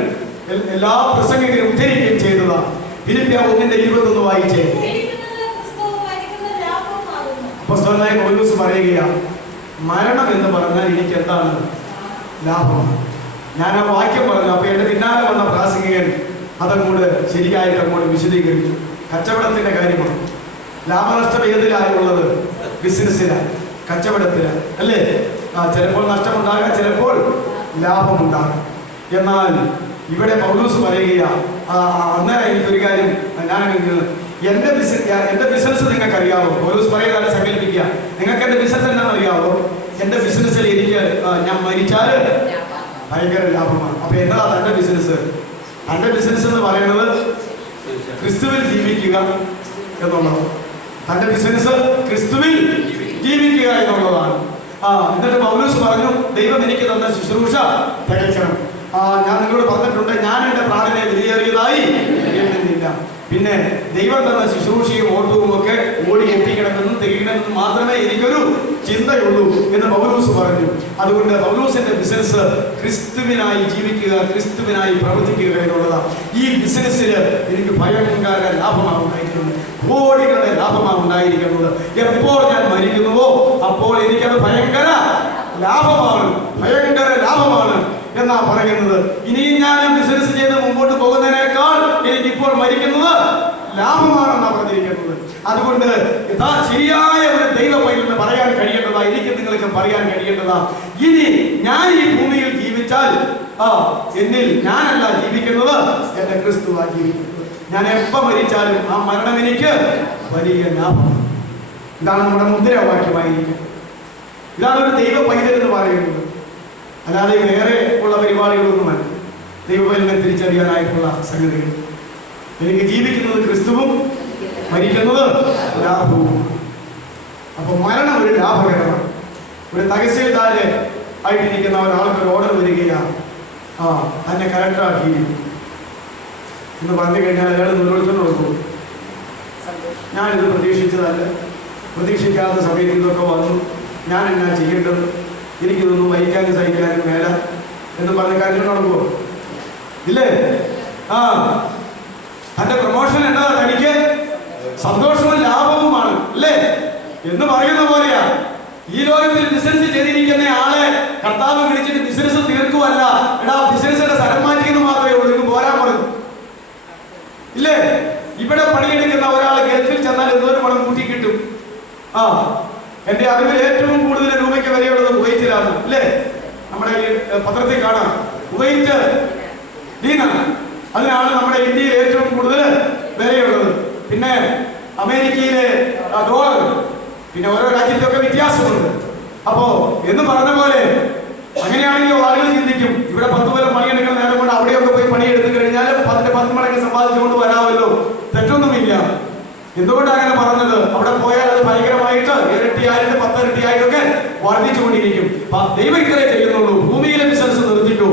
എല്ലാ പ്രസംഗികരും ഉദ്ധരിക്കുകയും ചെയ്തതാണ്. ഫിലിപ്പിയ 1:21 വായിച്ചേ. അപ്പോസ്തലനായ പൗലോസ് പറയുകയാണ്, മരണം എന്ന് പറഞ്ഞാൽ എനിക്ക് എന്താണ് ലാഭം? ഞാൻ ആ വാക്യം പറഞ്ഞു. അപ്പൊ എന്റെ പിന്നാലെ വന്ന പ്രാസംഗികൻ അതങ്ങോട്ട് ശരിയായിട്ട് അങ്ങോട്ട് വിശദീകരിച്ചു. കച്ചവടത്തിന്റെ കാര്യമാണ്. ലാഭനഷ്ടം ഏതിലായുള്ളത്? ബിസിനസ്സിലാണ്, കച്ചവടത്തിലാണ്, അല്ലേ? ചിലപ്പോൾ നഷ്ടമുണ്ടാകാം, ചിലപ്പോൾ ലാഭമുണ്ടാകാം. എന്നാൽ ഇവിടെ പൗലോസ് പറയുകയാ, അന്നേരം എനിക്കൊരു കാര്യം ഞാൻ എന്റെ ബിസിനസ് നിങ്ങൾക്ക് അറിയാവോ? പൗലോസ് പറയുന്നതാണ്, സങ്കല്പിക്കുക, നിങ്ങൾക്ക് എന്റെ ബിസിനസ് എന്താണെന്ന് അറിയാവോ? എന്റെ ബിസിനസ്സിൽ എനിക്ക് ഞാൻ മരിച്ചാൽ ഭയങ്കര ലാഭമാണ്. അപ്പൊ എന്നതാ തന്റെ ബിസിനസ്? തന്റെ ബിസിനസ് എന്ന് പറയുന്നത് ക്രിസ്തുവിൽ ജീവിക്കുക എന്നുള്ളത്. തന്റെ ബിസിനസ് ക്രിസ്തുവിൽ ജീവിക്കുക എന്നുള്ളതാണ്. എന്നിട്ട് പൗലോസ് പറഞ്ഞു, ദൈവം എനിക്ക് തന്ന ശുശ്രൂഷ തികയ്ക്കണം. ഞാൻ നിങ്ങളോട് പറഞ്ഞിട്ടുണ്ട്, ഞാൻ എൻ്റെ പ്രാണനെ വിലയേറിയതായി എണ്ണുന്നില്ല. പിന്നെ ദൈവം തന്ന ശുശ്രൂഷയും ഓട്ടവും ഒക്കെ ഓടി എത്തിക്കണമെന്നും തികയണമെന്നും മാത്രമേ എനിക്കൊരു ചിന്തയുള്ളൂ എന്ന് പൗലോസ് പറഞ്ഞു. അതുകൊണ്ട് പൗലോസിന്റെ ബിസിനസ് ക്രിസ്തുവിനായി ജീവിക്കുക, ക്രിസ്തുവിനായി പ്രവർത്തിക്കുക എന്നുള്ളതാണ്. ഈ ബിസിനസ്സിൽ എനിക്ക് ഭയങ്കര ലാഭമാണ് ഉണ്ടായിരിക്കുന്നത്, കോടികളുടെ ലാഭമാണ് ഉണ്ടായിരിക്കുന്നത്. എപ്പോൾ ഞാൻ മരിക്കുന്നുവോ അപ്പോൾ എനിക്കത് ഭയങ്കര ലാഭമാണ്, ഭയങ്കര ലാഭമാണ് എന്നാ പറയുന്നത്. ഇനിയും ഞാൻ ബിസിനസ് ചെയ്ത് മുമ്പോട്ട് പോകുന്നതിനേക്കാൾ എനിക്കിപ്പോൾ മരിക്കുന്നത് ലാഭമാണെന്നാണ് പറഞ്ഞിരിക്കുന്നത്. അതുകൊണ്ട് ശരിയായ ഒരു ദൈവ പൈതലിന് പറയാൻ കഴിയേണ്ടതാ, എനിക്ക് നിങ്ങൾക്ക് പറയാൻ കഴിയേണ്ടതാ, ഇനി ഞാൻ ഈ ഭൂമിയിൽ ജീവിച്ചാൽ എന്നിൽ ഞാനല്ല ജീവിക്കുന്നത്, എന്റെ ക്രിസ്തുവാണ് ജീവിക്കുന്നത്. ഞാൻ എപ്പോൾ മരിച്ചാലും ആ മരണം എനിക്ക് വലിയ ലാഭമാണ്. ഇതാണ് നമ്മുടെ മുദ്രാവാക്യമായിരിക്കുന്നത്. ഇതാണ് ഒരു ദൈവ പൈതൽ എന്ന് പറയുന്നത്. അല്ലാതെ വേറെ ഉള്ള പരിപാടികളൊന്നുമല്ല. ദൈവപൈതലിനെ തിരിച്ചറിയാനായിട്ടുള്ള സംഗതികൾ. എനിക്ക് ജീവിക്കുന്നത് ക്രിസ്തുവും മരിക്കുന്നത് ലാഭവും. അപ്പൊ മരണം ഒരു ലാഭകരമാണ്. ഒരു തഹസീൽദാര് ആയിട്ടിരിക്കുന്ന ഒരാൾക്ക് ഒരു ഓർഡർ വരികയാണ്, തന്നെ കലക്ടറാക്കി എന്ന് പറഞ്ഞു കഴിഞ്ഞാൽ അയാൾ നിർവഹിച്ചുകൊണ്ട് കൊടുക്കും. ഞാനിത് പ്രതീക്ഷിച്ചതല്ല, പ്രതീക്ഷിക്കാത്ത സമയത്ത് ഇതൊക്കെ വന്നു, ഞാൻ എന്നാ ചെയ്യേണ്ടത്, എനിക്കിതൊന്നും വഹിക്കാനും സഹിക്കാനും മേല എന്ന് പറഞ്ഞ കാര്യങ്ങൾ നടക്കുമോ? ഇല്ലേ? തന്റെ പ്രൊമോഷൻ എന്നതാ തനിക്ക് സന്തോഷവും ലാഭവുമാണ് അല്ലേ എന്ന് പറയുന്ന പോലെയാ. ഈ ലോകത്തിൽ ബിസിനസ് ചെയ്തിരിക്കുന്ന ആളെ കർത്താവ് വിളിച്ചിട്ട് ബിസിനസ് തീർക്കുമല്ല, എടാ ബിസിനസിന്റെ സ്ഥലം മാറ്റിയെന്ന് മാത്രമേ ഉള്ളൂ, പോരാൻ പറഞ്ഞു ഇല്ലേ? ഇവിടെ പണിയെടുക്കുന്ന ഒരാൾ ഗൾഫിൽ ചെന്നാൽ എന്തോരം പണം കൂട്ടി കിട്ടും. എന്റെ അറിവിൽ ഏറ്റവും കൂടുതൽ രൂപയ്ക്ക് വരെയുള്ളത് കുവൈറ്റിലാണ് അല്ലേ? നമ്മുടെ ഈ പത്രത്തിൽ കാണാം, കുവൈറ്റ് ദീനാർ, അതിനാണ് നമ്മുടെ ഇന്ത്യയിൽ ഏറ്റവും കൂടുതൽ വിലയുള്ളത്. പിന്നെ അമേരിക്കയിലെ ഡോളർ, പിന്നെ ഓരോ രാജ്യത്തൊക്കെ വ്യത്യാസമുണ്ട്. അപ്പോ എന്ന് പറഞ്ഞ പോലെ അങ്ങനെയാണെങ്കിൽ ആളുകൾ ചിന്തിക്കും, ഇവിടെ 10 കൊല്ലം പണിയെടുക്കുന്ന നേരം കൊണ്ട് അവിടെയൊക്കെ പോയി പണിയെടുത്തു കഴിഞ്ഞാൽ 10 മടങ്ങ് സമ്പാദിച്ചുകൊണ്ട് വരാമല്ലോ, തെറ്റൊന്നുമില്ല. എന്തുകൊണ്ടാണ് അങ്ങനെ പറഞ്ഞത്? അവിടെ പോയാൽ അത് ഭയങ്കരമായിട്ട് ഇരട്ടിയായിട്ട് 10 ഇരട്ടിയായിട്ടൊക്കെ വർദ്ധിച്ചുകൊണ്ടിരിക്കും. ദൈവം ഇത്രേ ചെയ്യുന്നുള്ളൂ, ഭൂമിയിലെ ബിസിനസ് നിർത്തിക്കൂ.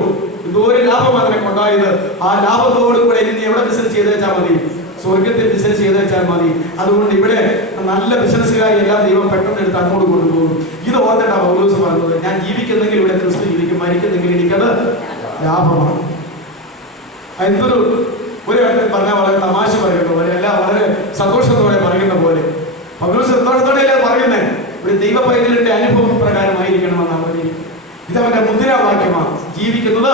എന്തോരം ലാഭം അതിനൊക്കെ ഉണ്ടായത്. ആ ലാഭത്തോടു കൂടെ ഇനി എവിടെ ബിസിനസ് ചെയ്ത് വെച്ചാൽ മതി? സ്വർഗത്തിൽ ബിസിനസ് ചെയ്ത് വെച്ചാൽ മതി. അതുകൊണ്ട് ഇവിടെ നല്ല ബിസിനസ്സുകാരി എല്ലാം ദൈവം പെട്ടെന്ന് എടുത്ത് അങ്ങോട്ട് കൊണ്ടുപോകും. ഇത് ഓർത്തിട്ടാണ് പൗലോസ് പറഞ്ഞത്, ഞാൻ ജീവിക്കുന്നെങ്കിൽ ഇവിടെ ക്രിസ്തു ജീവിക്കും, മരിക്കുന്നെങ്കിൽ എനിക്കത് ലാഭമാണ്. എന്തൊരു ഒരു കാര്യത്തിൽ പറഞ്ഞാൽ വളരെ തമാശ പറയുന്ന പോലെ അല്ല, വളരെ സന്തോഷത്തോടെ പറയുന്ന പോലെ. പൗലോസ് സന്തോഷത്തോടെയല്ലേ പറയുന്നത്? ഒരു ദൈവ പൈതലിന്റെ അനുഭവ പ്രകാരമായിരിക്കണമെന്നാണ് പറഞ്ഞിരിക്കുന്നത്. ഇതവന്റെ മുദ്രാവാക്യമാണ്. ജീവിക്കുന്നത്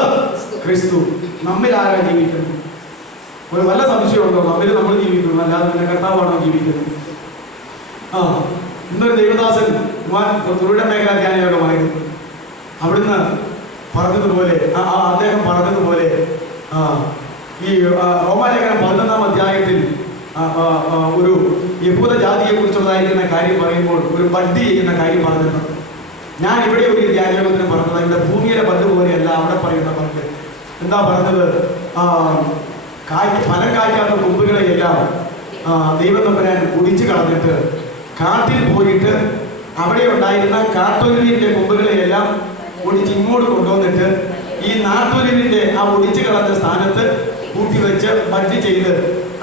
ക്രിസ്തു, നമ്മിൽ ആരാ ജീവിക്കുന്നത്? ഒരു വല്ല സംശയമുണ്ടോ? നമ്മിൽ നമ്മൾ ജീവിക്കുന്നു, അല്ലാതെ തന്നെ കർത്താവാണോ ജീവിക്കുന്നത്? ഇന്നൊരു ദേവദാസൻ തുരുട മേഖലാ ധ്യാനയോഗമായിരുന്നു. അവിടുന്ന് പറഞ്ഞതുപോലെ അദ്ദേഹം പറഞ്ഞതുപോലെ ഈ റോമാലേഖനം 11-ാം അധ്യായത്തിൽ ഒരു യഹൂദ ജാതിയെ കുറിച്ചുള്ളതായിരിക്കുന്ന കാര്യം പറയുമ്പോൾ ഒരു ബഡ്ഡി ചെയ്യുന്ന കാര്യം പറഞ്ഞിട്ടുണ്ട്. ഞാൻ ഇവിടെ ഒരു ധ്യാനയോഗത്തിന് പറഞ്ഞത് ഇവിടെ ഭൂമിയിലെ ബഡ് പോലെയല്ല അവിടെ പറയുന്ന ബഡ്. എന്താ പറഞ്ഞത്? ഫലം കായ്ക്കാത്ത കൊമ്പുകളെയെല്ലാം ദൈവം തമ്പുരാൻ കുടിച്ചു കളഞ്ഞിട്ട് കാട്ടിൽ പോയിട്ട് അവിടെ ഉണ്ടായിരുന്ന കാട്ടൊലിവിന്റെ കൊമ്പുകളെയെല്ലാം ഒടിച്ച് ഇങ്ങോട്ട് കൊണ്ടുവന്നിട്ട് ഈ നാട്ടൊലിവിന്റെ ആ ഒടിച്ചു കളഞ്ഞ സ്ഥാനത്ത് കൂട്ടിവെച്ച് ബഡ് ചെയ്ത്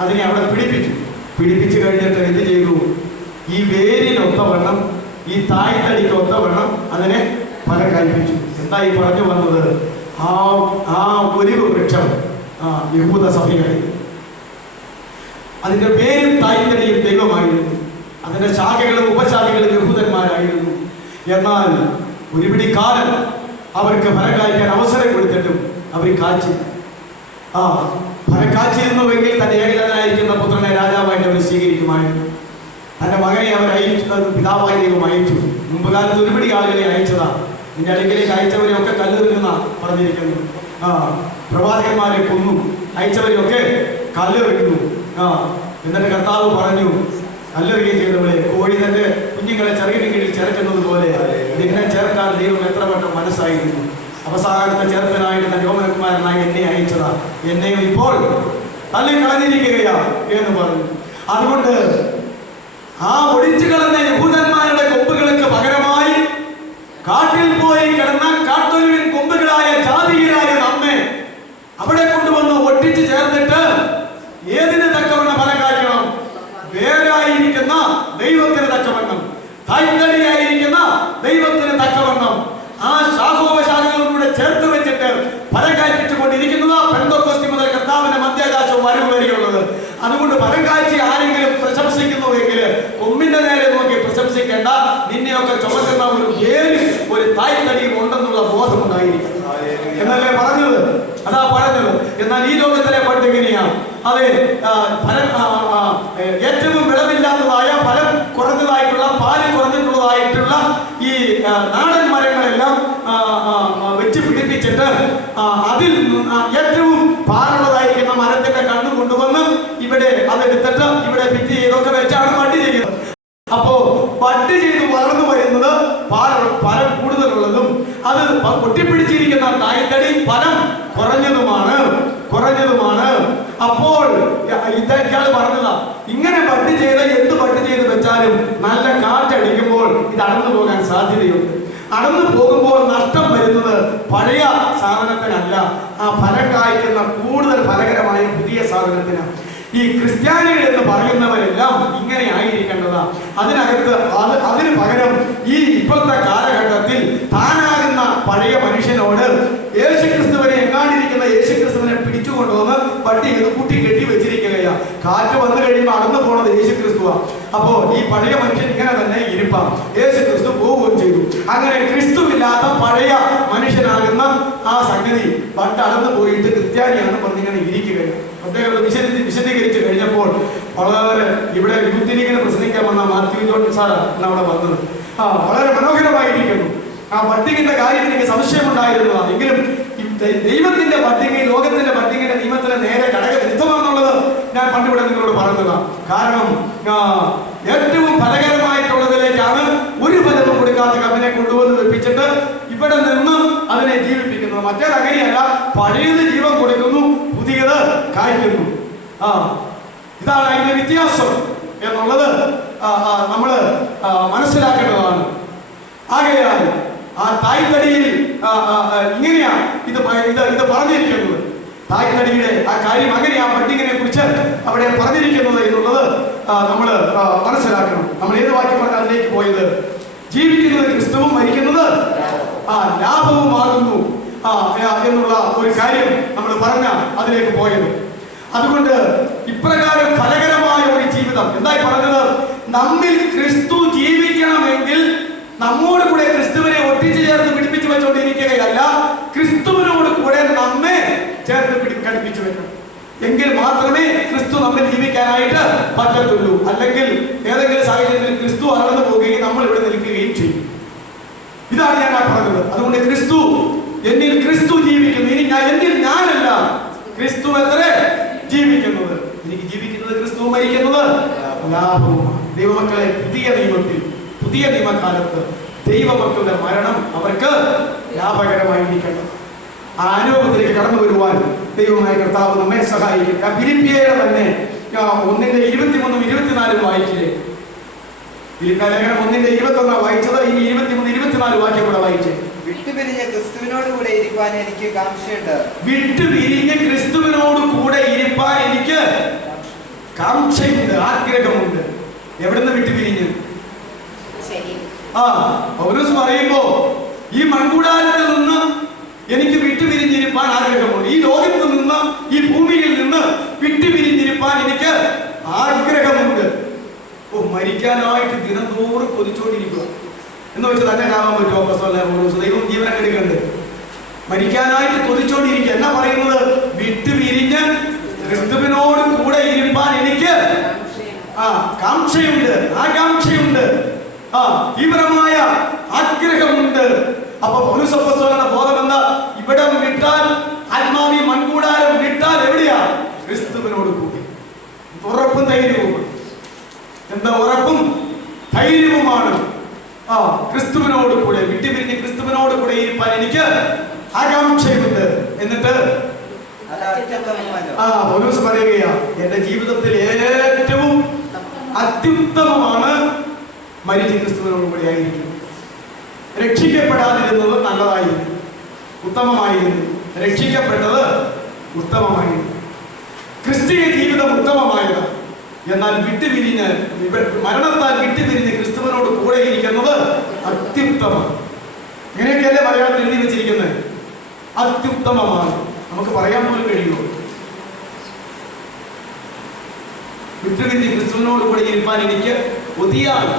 അതിനെ അവിടെ പിടിപ്പിച്ചു കഴിഞ്ഞിട്ട് എന്ത് ചെയ്തു? ഈ വേരിനൊത്തവണ്ണം, ഈ തായ്തടിക്കൊത്തവണ്ണം അതിനെ ഫലം കായ്പിച്ചു. എന്താ ഈ പറഞ്ഞു വന്നത്? ആ ഒലിവ് വൃക്ഷം യഹൂദ സഭയായിരുന്നു. അതിന്റെ പേരും തായ്തടിയും ദൈവമായിരുന്നു. അതിന്റെ ശാഖകളും ഉപശാഖകളും യഹൂദന്മാരായിരുന്നു. എന്നാൽ ഒരുപിടി കാലം അവർക്ക് ഫലം കായ്ക്കാൻ അവസരം കൊടുത്തിട്ടും അവർ കാച്ചി. ഫലം കാച്ചിരുന്നുവെങ്കിൽ തന്റെ ഏകജനായിരിക്കുന്ന പുത്രനെ രാജാവായിട്ട് അവർ സ്വീകരിക്കുമായിരുന്നു. തന്റെ മകനെ അവർ പിതാവായ ദൈവം അയച്ചു. മുമ്പ് കാലത്ത് ഒരുപിടി ആളുകളെ അയച്ചതാ. നിന്റെ അടുക്കിലേക്ക് അയച്ചവരെ ഒക്കെ കല്ലെറിഞ്ഞെന്നാ പറഞ്ഞിരിക്കുന്നു. പ്രവാചകന്മാരെ കൊന്നു, അയച്ചവരെയൊക്കെ കല്ലെറിഞ്ഞു. എന്നിട്ട് കർത്താവ് പറഞ്ഞു, കല്ലെറിയുകയും ചെയ്തവളെ, കോഴി തന്റെ കുഞ്ഞുങ്ങളെ ചെറിയ കീഴിൽ ചേർക്കുന്നത് പോലെ നിന്നെ ചേർക്കാൻ ദൈവം എത്ര വട്ടം മനസ്സായിരുന്നു. അവസാനത്തെ ചേർത്തനായിട്ട് തന്റെ യോമനകുമാരനായി എന്നെ അയച്ചതാ, എന്നെയും ഇപ്പോൾ തള്ളി കളഞ്ഞിരിക്കുകയാ എന്ന് പറഞ്ഞു. അതുകൊണ്ട് ആ ഒടിച്ചു കളഞ്ഞ യഹൂദന്മാരുടെ കൊമ്പുകൾക്ക് പകരമായി കാട്ടിൽ പോയി കിടന്ന കാട്ടൊരുവിൻ കൊമ്പുകളായ ജാതിയരായ നമ്മെ അവിടെ കൊണ്ടുവന്ന് ഒട്ടിച്ചു ചേർത്തിട്ട് ഏതിന് തക്കവണ്ണം ഫലം കായ്ക്കണം? വേരായിരിക്കുന്ന ദൈവത്തിന് തക്കവണ്ണം, തായ്തടിയായിരിക്കുന്ന ദൈവത്തിന് തക്കവണ്ണം ആ ശാഖോപശാഖകളിലൂടെ ചേർത്ത് വെച്ചിട്ട് ഫലം കായ്പിച്ചുകൊണ്ടിരിക്കുന്നത് പെന്തോക്കോസ്തി മുതൽ കർത്താവിന്റെ മധ്യാകാശവും വരവ് വരെയുള്ളത്. അതുകൊണ്ട് ഫലം കാഴ്ച ആരെങ്കിലും പ്രശംസിക്കുന്നുവെങ്കിൽ കൊമ്പിന്റെ നേരെ നോക്കി പ്രശംസിക്കേണ്ട, നിന്നെയൊക്കെ ചുമക്കുന്ന ഒരു വേര്, ഒരു തായ്തടിയും ഉണ്ടെന്നുള്ള ബോധമുണ്ടായിരിക്കും എന്നല്ലേ പറഞ്ഞത്? അതാ പറഞ്ഞത്. എന്നാൽ ഈ ലോകത്തിലെ പണ്ട് എങ്ങനെയാണ്? അതെ, ഏറ്റവും വിളവില്ലാത്തതായ, ഫലം കുറഞ്ഞതായിട്ടുള്ള, പാല് കുറഞ്ഞിട്ടുള്ളതായിട്ടുള്ള ഈ നാടൻ മരങ്ങളെല്ലാം വെച്ച് പിടിപ്പിച്ചിട്ട് അതിൽ ഏറ്റവും പാലുള്ളതായിരിക്കുന്ന മരത്തിന്റെ കണ്ണു കൊണ്ടുവന്ന് ഇവിടെ അതെടുത്തിട്ട് ഇവിടെ ഭിത്തി ചെയ്തൊക്കെ വെച്ചാണ് വട്ടി ചെയ്യുന്നത്. അപ്പോ വട്ടി ചെയ്ത് വളർന്നു വരുന്നത് ഫലം കൂടുതലുള്ളതും അത് പൊട്ടിപ്പിടിച്ചിരിക്കുന്ന തായ്തടി ഫലം കുറഞ്ഞതുമാണ്. അപ്പോൾ ഇയാൾ പറഞ്ഞതാ, ഇങ്ങനെ വട്ടി ചെയ്ത് എന്ത് വട്ടി ചെയ്ത് വെച്ചാലും നല്ല കാറ്റടിക്കുമ്പോൾ ഇത് അടന്നു പോകാൻ സാധ്യതയുണ്ട്. അടന്നു പോകുമ്പോൾ നഷ്ടം വരുന്നത് പഴയ സാധനത്തിനല്ല, ആ ഫലം കായ്ക്കുന്ന കൂടുതൽ ഫലകരമായ പുതിയ സാധനത്തിനാണ്. ഈ ക്രിസ്ത്യാനികൾ എന്ന് പറയുന്നവരെല്ലാം ഇങ്ങനെ ആയിരിക്കേണ്ടതാ. അതിന് പകരം ഈ ഇപ്പോഴത്തെ കാലഘട്ടത്തിൽ താനാകുന്ന പഴയ മനുഷ്യനോട് യേശുക്രിസ്തുവിനെ എങ്ങാണ്ടിരിക്കുന്ന യേശുക്രിസ്തുവിനെ പിടിച്ചുകൊണ്ടുവന്ന് പട്ടി ചെയ്ത് കുട്ടി കെട്ടി വെച്ചിരിക്കുകയാ. കാറ്റ് വന്നു കഴിയുമ്പോൾ അടന്നു പോണത് യേശുക്രിസ്തുവാ. അപ്പോ ഈ പഴയ മനുഷ്യൻ ഇങ്ങനെ തന്നെ ഇരിപ്പാം. യേശുക്രിസ്തു പോവുകയും ചെയ്തു. അങ്ങനെ ക്രിസ്തുവില്ലാത്ത പഴയ മനുഷ്യനാകുന്ന ആ സംഗതി പണ്ട് അടന്നു പോയിട്ട് ക്രിസ്ത്യാനിയാണ് പറഞ്ഞിങ്ങനെ ഇരിക്കുകയാണ്. അദ്ദേഹം വിശദീകരിച്ച് കഴിഞ്ഞപ്പോൾ വളരെ ഇവിടെ യൂത്ത് ലീഗിനെ പ്രസംഗിക്കാൻ വന്ന മാത്യു ജോൺ സാർ അവിടെ വന്നത് വളരെ മനോഹരമായിരിക്കുന്നു. ആ ബഡ്ഡിങ്ങിന്റെ കാര്യം എനിക്ക് സംശയമുണ്ടായിരുന്നതാണ്. എങ്കിലും ദൈവത്തിന്റെ ബഡ്ഡിങ് ലോകത്തിന്റെ ബഡ്ഡിങ്ങിന്റെ നിയമത്തിന് നേരെ ഘടകവിരുദ്ധമാണെന്നുള്ളത് ഞാൻ പണ്ടിവിടെ നിങ്ങളോട് പറഞ്ഞതാണ്. കാരണം ഏറ്റവും ഫലകരമായിട്ടുള്ളതിലേക്കാണ് ഒരു ഫലവും കൊടുക്കാത്ത കമ്പിനെ കൊണ്ടുവന്ന് വെപ്പിച്ചിട്ട് ഇവിടെ നിന്ന് അതിനെ ജീവിപ്പിക്കുന്നത്. മറ്റേത് അങ്ങനെയല്ല, പഴയത് ജീവൻ കൊടുക്കുന്നു, പുതിയത് കായ്ക്കുന്നു. ഇതാണ് അതിന്റെ വ്യത്യാസം എന്നുള്ളത് നമ്മൾ മനസ്സിലാക്കേണ്ടതാണ്. ആകയാൽ ആ തായ്തടിയിൽ ഇങ്ങനെയാ ഇത് പറഞ്ഞിരിക്കുന്നത്. തായ്തടിയുടെ ആ കാര്യം അങ്ങനെയാ ബഡ്ഡിങ്ങിനെ കുറിച്ച് അവിടെ പറഞ്ഞിരിക്കുന്നത് എന്നുള്ളത് നമ്മൾ മനസ്സിലാക്കണം. നമ്മൾ ഏത് വാക്യം പറഞ്ഞാൽ അതിലേക്ക് പോയത്? ജീവിക്കുന്നത് ക്രിസ്തുവും മരിക്കുന്നത് ലാഭവുമാകുന്നു എന്നുള്ള ഒരു കാര്യം നമ്മൾ പറഞ്ഞ അതിലേക്ക് പോയത്. അതുകൊണ്ട് ഇപ്രകാരം ഫലകരമായ ഒരു ജീവിതം എന്തായി പറഞ്ഞത്? നമ്മിൽ ക്രിസ്തു ജീവിക്കണമെങ്കിൽ നമ്മോട് കൂടെ ക്രിസ്തുവിനെ ഒട്ടിച്ചു ചേർത്ത് പിടിപ്പിച്ചു വെച്ചുകൊണ്ടിരിക്കുകയല്ല, ക്രിസ്തുവിനോട് കൂടെ നമ്മെ ചേർത്ത് ഘടിപ്പിച്ചു വെക്കണം. എങ്കിൽ മാത്രമേ ക്രിസ്തു നമ്മെ ജീവിക്കാനായിട്ട് പറ്റത്തുള്ളൂ. അല്ലെങ്കിൽ ഏതെങ്കിലും സാഹചര്യത്തിൽ ക്രിസ്തു അകന്നു പോവുകയും നമ്മൾ ഇവിടെ നിൽക്കുകയും ചെയ്യും. ഇതാണ് ഞാൻ പറഞ്ഞത്. അതുകൊണ്ട് എന്നിൽ ക്രിസ്തു ജീവിക്കുന്നു. ഇനി എന്നിൽ ഞാനല്ല, ക്രിസ്തു എത്ര ജീവിക്കുന്നത്. എനിക്ക് ജീവിക്കുന്നത് ക്രിസ്തു, മരിക്കുന്നത് ലാഭവുമാണ്. ദൈവമക്കളെ, പുതിയ നിയമകാലത്ത് ദൈവമക്കളുടെ മരണം അവർക്ക് ലാഭകരമായിരിക്കണം. ആ അനുഭവത്തിലേക്ക് കടന്നു വരുവാൻ ദൈവമായ കർത്താവ് നമ്മെ സഹായിക്കും. ഫിലിപ്പിയരുടെ തന്നെ 1:23-24 വായിച്ചില്ലേ? ഫിലിപ്പിയർ 1:21 വായിച്ചത്. ഇനി 23-24 വാക്യം കൂടെ വായിച്ചേ. വിട്ടുപിരിഞ്ഞ ക്രിസ്തുവിനോട് കൂടെ ഇരിക്കാൻ എനിക്ക് കാംക്ഷയുണ്ട്. വിട്ടുപിരിഞ്ഞ ക്രിസ്തുവിനോട് കൂടെ ഇരിപ്പാൻ എനിക്ക് കാംക്ഷയുണ്ട്, ആഗ്രഹമുണ്ട്. എവിടുന്ന് വിട്ടുപിരിഞ്ഞ്? പൗലോസ് പറയുമ്പോ ഈ മൺകൂടാരത്തിൽ നിന്ന് എനിക്ക് വിട്ടുപിരിഞ്ഞിരിപ്പാൻ ആഗ്രഹമുണ്ട്. ഈ ലോകത്ത് നിന്ന്, ഈ ഭൂമിയിൽ നിന്ന് വിട്ടുപിരിഞ്ഞിരിപ്പാൻ എനിക്ക് ആഗ്രഹമുണ്ട്. മരിക്കാനായിട്ട് ദിനംതോറും കൊതിച്ചുകൊണ്ടിരിക്കുക എന്ന് വെച്ചാൽ തന്നെ ആവാൻ പറ്റുമോ? ദൈവം ജീവനെ എടുക്കണ്ട്. മരിക്കാനായിട്ട് കൊതിച്ചോണ്ടിരിക്കുക. എന്നാ പറയുന്നത്? വിട്ടുപിരിഞ്ഞ് ക്രിസ്തുവിനോട് കൂടെ ഇരിപ്പാൻ എനിക്ക് കാംക്ഷയുണ്ട്, ആകാംക്ഷയുണ്ട്, തീവ്രമായ ആഗ്രഹമുണ്ട്. അപ്പൊ പൗലോസ് അപ്പോസ്തലന്റെ ബോധം എന്താ? ഇവിടം വിട്ടാൽ ആത്മാവി ഉറപ്പും ധൈര്യവുമാണ്. ക്രിസ്തുവിനോട് കൂടെ വിട്ടുപിരിഞ്ഞ് ക്രിസ്തുവിനോട് കൂടെ ഇരിപ്പാൻ എനിക്ക് ആകാംക്ഷയുണ്ട്. എന്നിട്ട് പൗലോസ് പറയുകയാ, എന്റെ ജീവിതത്തിൽ ഏറ്റവും അത്യുത്തമമാണ് മരിച്ച് ക്രിസ്തുവിനോട് കൂടെ ആയിരിക്കും. രക്ഷിക്കപ്പെടാതിരുന്നത് നല്ലതായിരുന്നു, ഉത്തമമായിരുന്നു. രക്ഷിക്കപ്പെട്ടത് ഉത്തമമായിരുന്നു. ക്രിസ്തീയ ജീവിതം ഉത്തമമായത്. എന്നാൽ വിട്ടുപിരിഞ്ഞ് മരണത്താൽ വിട്ടുപിരിഞ്ഞ് ക്രിസ്തുവിനോട് കൂടെ ഇരിക്കുന്നത് അത്യുത്തമം. ഇങ്ങനെയൊക്കെയല്ലേ മലയാളത്തിൽ എഴുതി വെച്ചിരിക്കുന്നത്. അത്യുത്തമമാണ്. നമുക്ക് പറയാൻ പോലും കഴിയുമോ? വിട്ടുപിരിഞ്ഞ് ക്രിസ്തുവിനോട് കൂടെ ഇരിപ്പാൻ എനിക്ക് കൊതിയാണ്.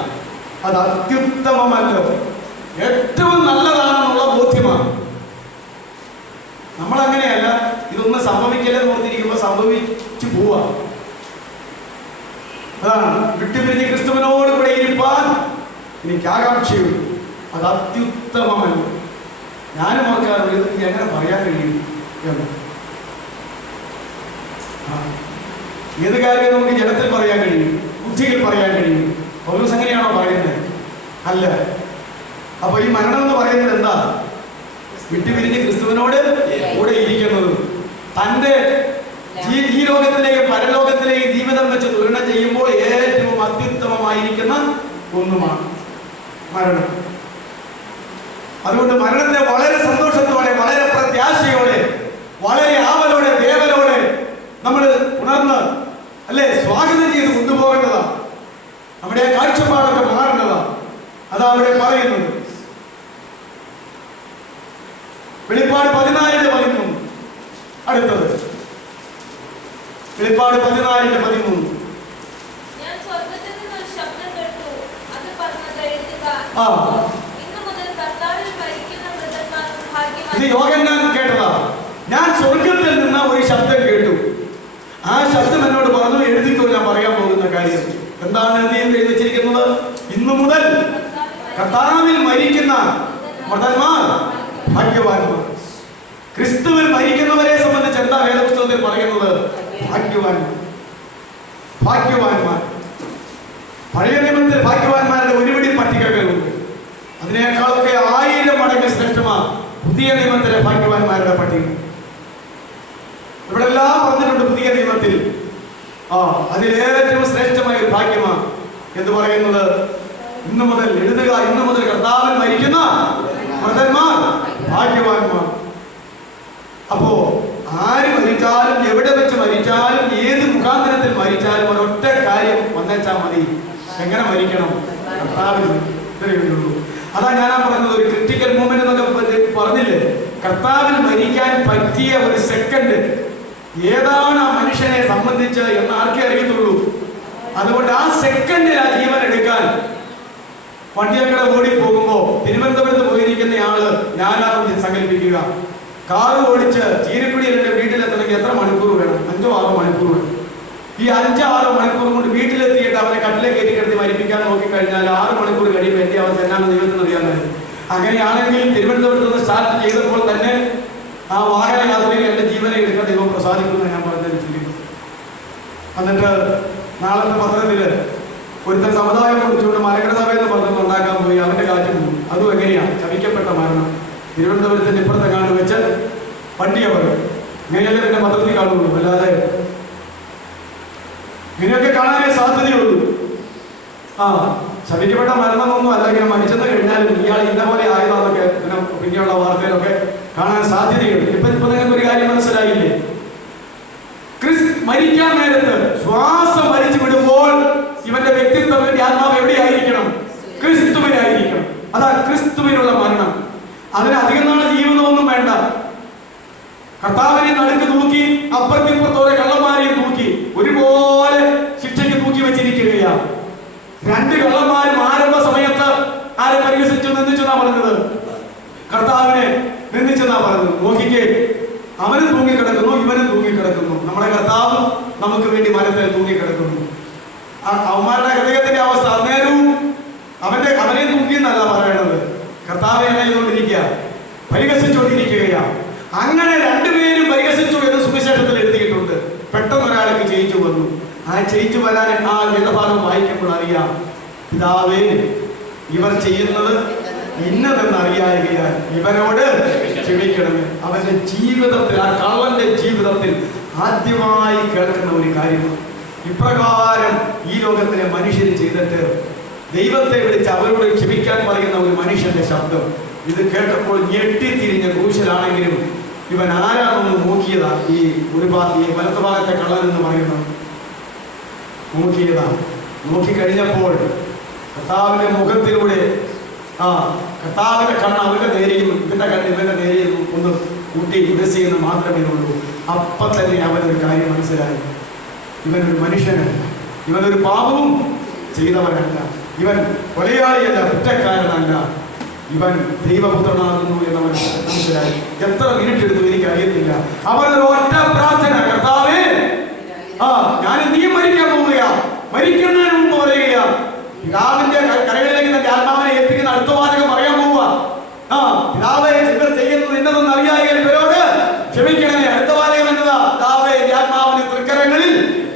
അത് അത്യുത്തമമല്ലോ, ഏറ്റവും നല്ലതാണെന്നുള്ള ബോധ്യമാണ്. നമ്മളങ്ങനെയല്ല, ഇതൊന്നും സംഭവിക്കില്ലെന്ന് ഓർത്തിരിക്കുമ്പോൾ സംഭവിച്ചു പോവാ. അതാണ് വിട്ടുപിരിഞ്ഞ് ക്രിസ്തുവിനോട് കൂടെ ഇരിപ്പാൻ എനിക്ക് ആകാംക്ഷയുണ്ട്. അത് അത്യുത്തമമല്ലോ. ഞാനും ഓർക്കാറുണ്ട്, ഇത് എങ്ങനെ പറയാൻ കഴിയും എന്ന്. ഏത് കാര്യം നമുക്ക് ജനത്തിൽ പറയാൻ കഴിയും, ബുദ്ധിയിൽ പറയാൻ കഴിയും. പൗലോസ് അങ്ങനെയാണോ പറയുന്നത്? അല്ല. അപ്പൊ ഈ മരണം എന്ന് പറയുന്നത് എന്താ? വിട്ടുപിരിഞ്ഞ് ക്രിസ്തുവിനോട് കൂടെ ഇരിക്കുന്നത്. തൻ്റെ ഈ ലോകത്തിലേക്ക് പരലോകത്തിലേക്ക് ജീവിതം വെച്ച് തുലനം ചെയ്യുമ്പോൾ ഏറ്റവും അത്യുത്തമമായിരിക്കുന്ന ഒന്നുമാണ് മരണം. അതുകൊണ്ട് മരണത്തെ വളരെ സന്തോഷത്തോടെ, വളരെ പ്രത്യാശയോടെ, വളരെ ആവലോടെ, ദേവലോടെ നമ്മൾ ഉണർന്ന് അല്ലെ സ്വാഗതം ചെയ്ത് കൊണ്ടുപോകേണ്ടതാണ്. നമ്മുടെ ആ കാഴ്ചപ്പാടൊക്കെ മാറേണ്ടതാണ്. അതാ അവിടെ പറയുന്നത്. വെളിപ്പാട് 14:13. അടുത്തത് വെളിപ്പാട് 14:13. ഇത് യോഹന്നാൻ കേട്ടതാ. ഞാൻ സ്വർഗത്തിൽ നിന്ന് ഒരു ശബ്ദം കേട്ടു. ആ ശബ്ദം എന്നോട് പറഞ്ഞു, എഴുതിക്കോ, ഞാൻ പറയാൻ പോകുന്ന കാര്യം. എന്താണ് എഴുതി വെച്ചിരിക്കുന്നത്? ഇന്നു മുതൽ കർത്താവിൽ മരിക്കുന്ന മൃതന്മാർ ഭാഗ്യവാന്മാർ. ക്രിസ്തുവിൽ മരിക്കുന്നവരെ സംബന്ധിച്ച് എന്താ വേദപുസ്തകത്തിൽ പറയുന്നത്? ഭാഗ്യവാന്മാർ, ഭാഗ്യവാന്മാർ. പഴയ നിയമത്തിൽ ഭാഗ്യവാന്മാരുടെ ഒരുപിടി പട്ടികകളുണ്ട്. അതിനേക്കാളൊക്കെ 1000 മടങ്ങ് ശ്രേഷ്ഠമാണ് പുതിയ നിയമത്തിലെ ഭാഗ്യവാന്മാരുടെ പട്ടിക. ഇവിടെ എല്ലാം പറഞ്ഞിട്ടുണ്ട് പുതിയ നിയമത്തിൽ. അതിലേറ്റവും ശ്രേഷ്ഠമായ ഒരു ഭാഗ്യമാണ് എന്ന് പറയുന്നത് ഇന്നു മുതൽ എഴുതുക, ഇന്നു മുതൽ കർത്താവിൽ മരിക്കുന്ന മൃതന്മാർ ഭാഗ്യവാന്മാർ. അപ്പോ ആര് മരിച്ചാലും, എവിടെ വെച്ച് മരിച്ചാലും, ഏത് മുഖാന്തരത്തിൽ മരിച്ചാലും ഒരൊറ്റ കാര്യം വന്നേച്ചാൽ മതി. എങ്ങനെ മരിക്കണം? കർത്താവിൽ. ഇത്രയുള്ളൂ. അതാ ഞാനാ പറഞ്ഞത്, ഒരു ക്രിട്ടിക്കൽ മൂമെന്റ് എന്നൊക്കെ പറഞ്ഞില്ലേ? കർത്താവിൽ മരിക്കാൻ പറ്റിയ ഒരു സെക്കൻഡ് ഏതാണ് ആ മനുഷ്യനെ സംബന്ധിച്ച് എന്ന് ആർക്കേ അറിയത്തുള്ളൂ. അതുകൊണ്ട് ആ സെക്കൻഡിൽ ആ ജീവൻ എടുക്കാൻ വണ്ടിയക്കട ഓടി പോകുമ്പോ തിരുവനന്തപുരത്ത് പോയിരിക്കുന്ന ആള് ഞാനാണെന്ന് സങ്കല്പിക്കുക. കാറ് ഓടിച്ച് ചീരക്കുടിയിൽ എന്റെ വീട്ടിലെത്തണമെങ്കിൽ എത്ര മണിക്കൂർ വേണം? 5-6 മണിക്കൂർ വേണം. ഈ 5-6 മണിക്കൂർ കൊണ്ട് വീട്ടിലെത്തിയിട്ട് അവനെ കട്ടിലെ കയറ്റി കിടത്തി മരിപ്പിക്കാൻ നോക്കിക്കഴിഞ്ഞാൽ 6 മണിക്കൂർ കഴിയുമ്പോൾ എന്റെ അവസ്ഥ എന്നാണ് ദൈവത്തിന് അറിയാവുന്നത്. അങ്ങനെയാണെങ്കിൽ തിരുവനന്തപുരത്ത് നിന്ന് സ്റ്റാർട്ട് ചെയ്തപ്പോൾ തന്നെ ആ വാഹന യാത്രയിൽ എന്റെ ജീവനെ എടുക്കാൻ ദൈവം പ്രസാദിക്കുമെന്ന് ഞാൻ പറഞ്ഞതിന് ചിന്തിക്കുന്നു. എന്നിട്ട് നാളത്തെ പത്രത്തില് ഒരുത്തൻ സമുദായം കുറിച്ചുകൊണ്ട് മലങ്കര സഭ എന്ന് പറഞ്ഞു ഉണ്ടാക്കാൻ പോയി. അവന്റെ കാറ്റ് പോകും. അതും എങ്ങനെയാണ്? ശപിക്കപ്പെട്ട മരണം. തിരുവനന്തപുരത്തിന്റെ ഇപ്പുറത്തെ കാണു വെച്ച് വണ്ടിയവർ. ഇങ്ങനെയൊക്കെ പിന്നെ പത്രത്തിൽ കാണുള്ളൂ. അല്ലാതെ ഇങ്ങനെയൊക്കെ കാണാനേ സാധ്യതയുള്ളൂ. ശപിക്കപ്പെട്ട മരണമൊന്നും അല്ല. ഇങ്ങനെ മരിച്ചെന്ന് കഴിഞ്ഞാലും ഇയാൾ ഇന്ന പോലെ ആയതാന്നൊക്കെ പിന്നെയുള്ള വാർത്തയിലൊക്കെ കാണാൻ സാധ്യതയുണ്ട്. ഇപ്പൊ നിങ്ങൾക്ക് ഒരു കാര്യം മനസ്സിലായില്ലേ? മരിക്കാൻ നേരത്ത് ശ്വാസം വലിച്ചു വിടുമ്പോൾ ഇവന്റെ വ്യക്തിത്വം, ഇവന്റെ ആത്മാവ് എവിടെയായിരിക്കണം? ക്രിസ്തുവിനായിരിക്കണം. അതാ ക്രിസ്തുവിനുള്ള മരണം. അതിന് അധികം നാൾ ജീവിതമൊന്നും വേണ്ട. കർത്താവിനെ നടുക്ക് തൂക്കി, അപ്പുറത്തിപ്പുറത്തോടെ കള്ളന്മാരെയും തൂക്കി ഒരുപോലെ ശിക്ഷയ്ക്ക് തൂക്കി വെച്ചിരിക്കുകയാണ്. 2 കള്ളന്മാരും ആരംഭ സമയത്ത് ആരെ പരിഹസിച്ചു, നിന്ദിച്ചെന്നാ പറഞ്ഞത്? കർത്താവിനെ നിന്ദിച്ചെന്നാ പറഞ്ഞത്. നോക്കിക്കേ, അവനും തൂങ്ങിക്കിടക്കുന്നു, ഇവനും തൂങ്ങിക്കിടക്കുന്നു. നമ്മുടെ കർത്താവ് നമുക്ക് വേണ്ടി മരത്തിൽ തൂങ്ങിക്കിടക്കുന്നു. അവന്മാരുടെ ഹൃദയത്തിന്റെ അവസ്ഥ അന്നേരവും അവനെ തൂക്കിയെന്നല്ല പറയണത്. കർത്താവെ എന്നെ ചെയ്തുകൊണ്ടിരിക്കുക, പരിഹസിച്ചുകൊണ്ടിരിക്കുകയാണ്. അങ്ങനെ 2 പേരും പരിഹസിച്ചു എന്ന് സുവിശേഷത്തിൽ എഴുതിയിട്ടുണ്ട്. പെട്ടെന്ന് ഒരാൾക്ക് ജയിച്ചു വന്നു. ആ ജയിച്ചു വരാൻ ആ വേദഭാഗം വായിക്കുമ്പോൾ അറിയാം പിതാവേ, ഇവർ ചെയ്യുന്നത് ഇന്നതെന്നറിയായകയാൽ ഇവനോട് ക്ഷമിക്കണമേ. അവന്റെ ജീവിതത്തിൽ, ആ കള്ളന്റെ ജീവിതത്തിൽ ആദ്യമായി കേൾക്കുന്ന ഒരു കാര്യമാണ്. ഇപ്രകാരം ഈ ലോകത്തിലെ മനുഷ്യർ ചെയ്തിട്ട് ദൈവത്തെ വിളിച്ച് അവരോട് ക്ഷമിക്കാൻ പറയുന്ന ഒരു മനുഷ്യന്റെ ശബ്ദം ഇത് കേട്ടപ്പോൾ ഞെട്ടിത്തിരിഞ്ഞ ക്രൂശലാണെങ്കിലും ഇവൻ ആരാണെന്ന് നോക്കിയതാ. ഈ വലത്ത് ഭാഗത്തെ കള്ളൻ എന്ന് പറയുന്നത് നോക്കിയതാ. നോക്കിക്കഴിഞ്ഞപ്പോൾ കർത്താവിന്റെ മുഖത്തിലൂടെ കർത്താവിന്റെ കണ്ണ് അവന്റെ നേരെയും ഇവന്റെ കണ്ണ് ഇവന്റെ നേരെയും ഒന്ന് കൂട്ടി ഉദ്ദേശിക്കുന്ന മാത്രമേ ഉള്ളൂ. അപ്പം തന്നെ അവനൊരു കാര്യം മനസ്സിലായി. ഇവനൊരു മനുഷ്യനല്ല, ഇവനൊരു പാപവും ചെയ്തവനല്ല, ഇവൻ കൊലയാളിയല്ല, കുറ്റക്കാരനല്ല, ഇവൻ ദൈവപുത്രനാകുന്നു എന്നവൻ മനസ്സിലായി. എത്ര മിനിറ്റ് എടുത്തു എനിക്ക് അറിയത്തില്ല. അവനൊരു ഒറ്റ പ്രാർത്ഥന, കർത്താവേ, ഞാൻ നീയും മരിക്കാൻ പോവുകയാ, മരിക്കുന്നതിന് മുമ്പ് പറയുകയാ, പിതാവിന്റെ കരകളിലേക്ക് തന്റെ ആത്മാവിനെ ഏൽപ്പിക്കുന്ന അടുത്ത വാചകം പറയാൻ പോവുക. പിതാവേ, ഇവർ ചെയ്യുന്നത് ഇന്നതെന്ന് അറിയാതെ ഇവരോട് ക്ഷമിക്കണമേ. അടുത്ത വാചകം എന്നതാ, പിതാവേ, എന്റെ ആത്മാവിനെ തൃക്കരങ്ങളിൽ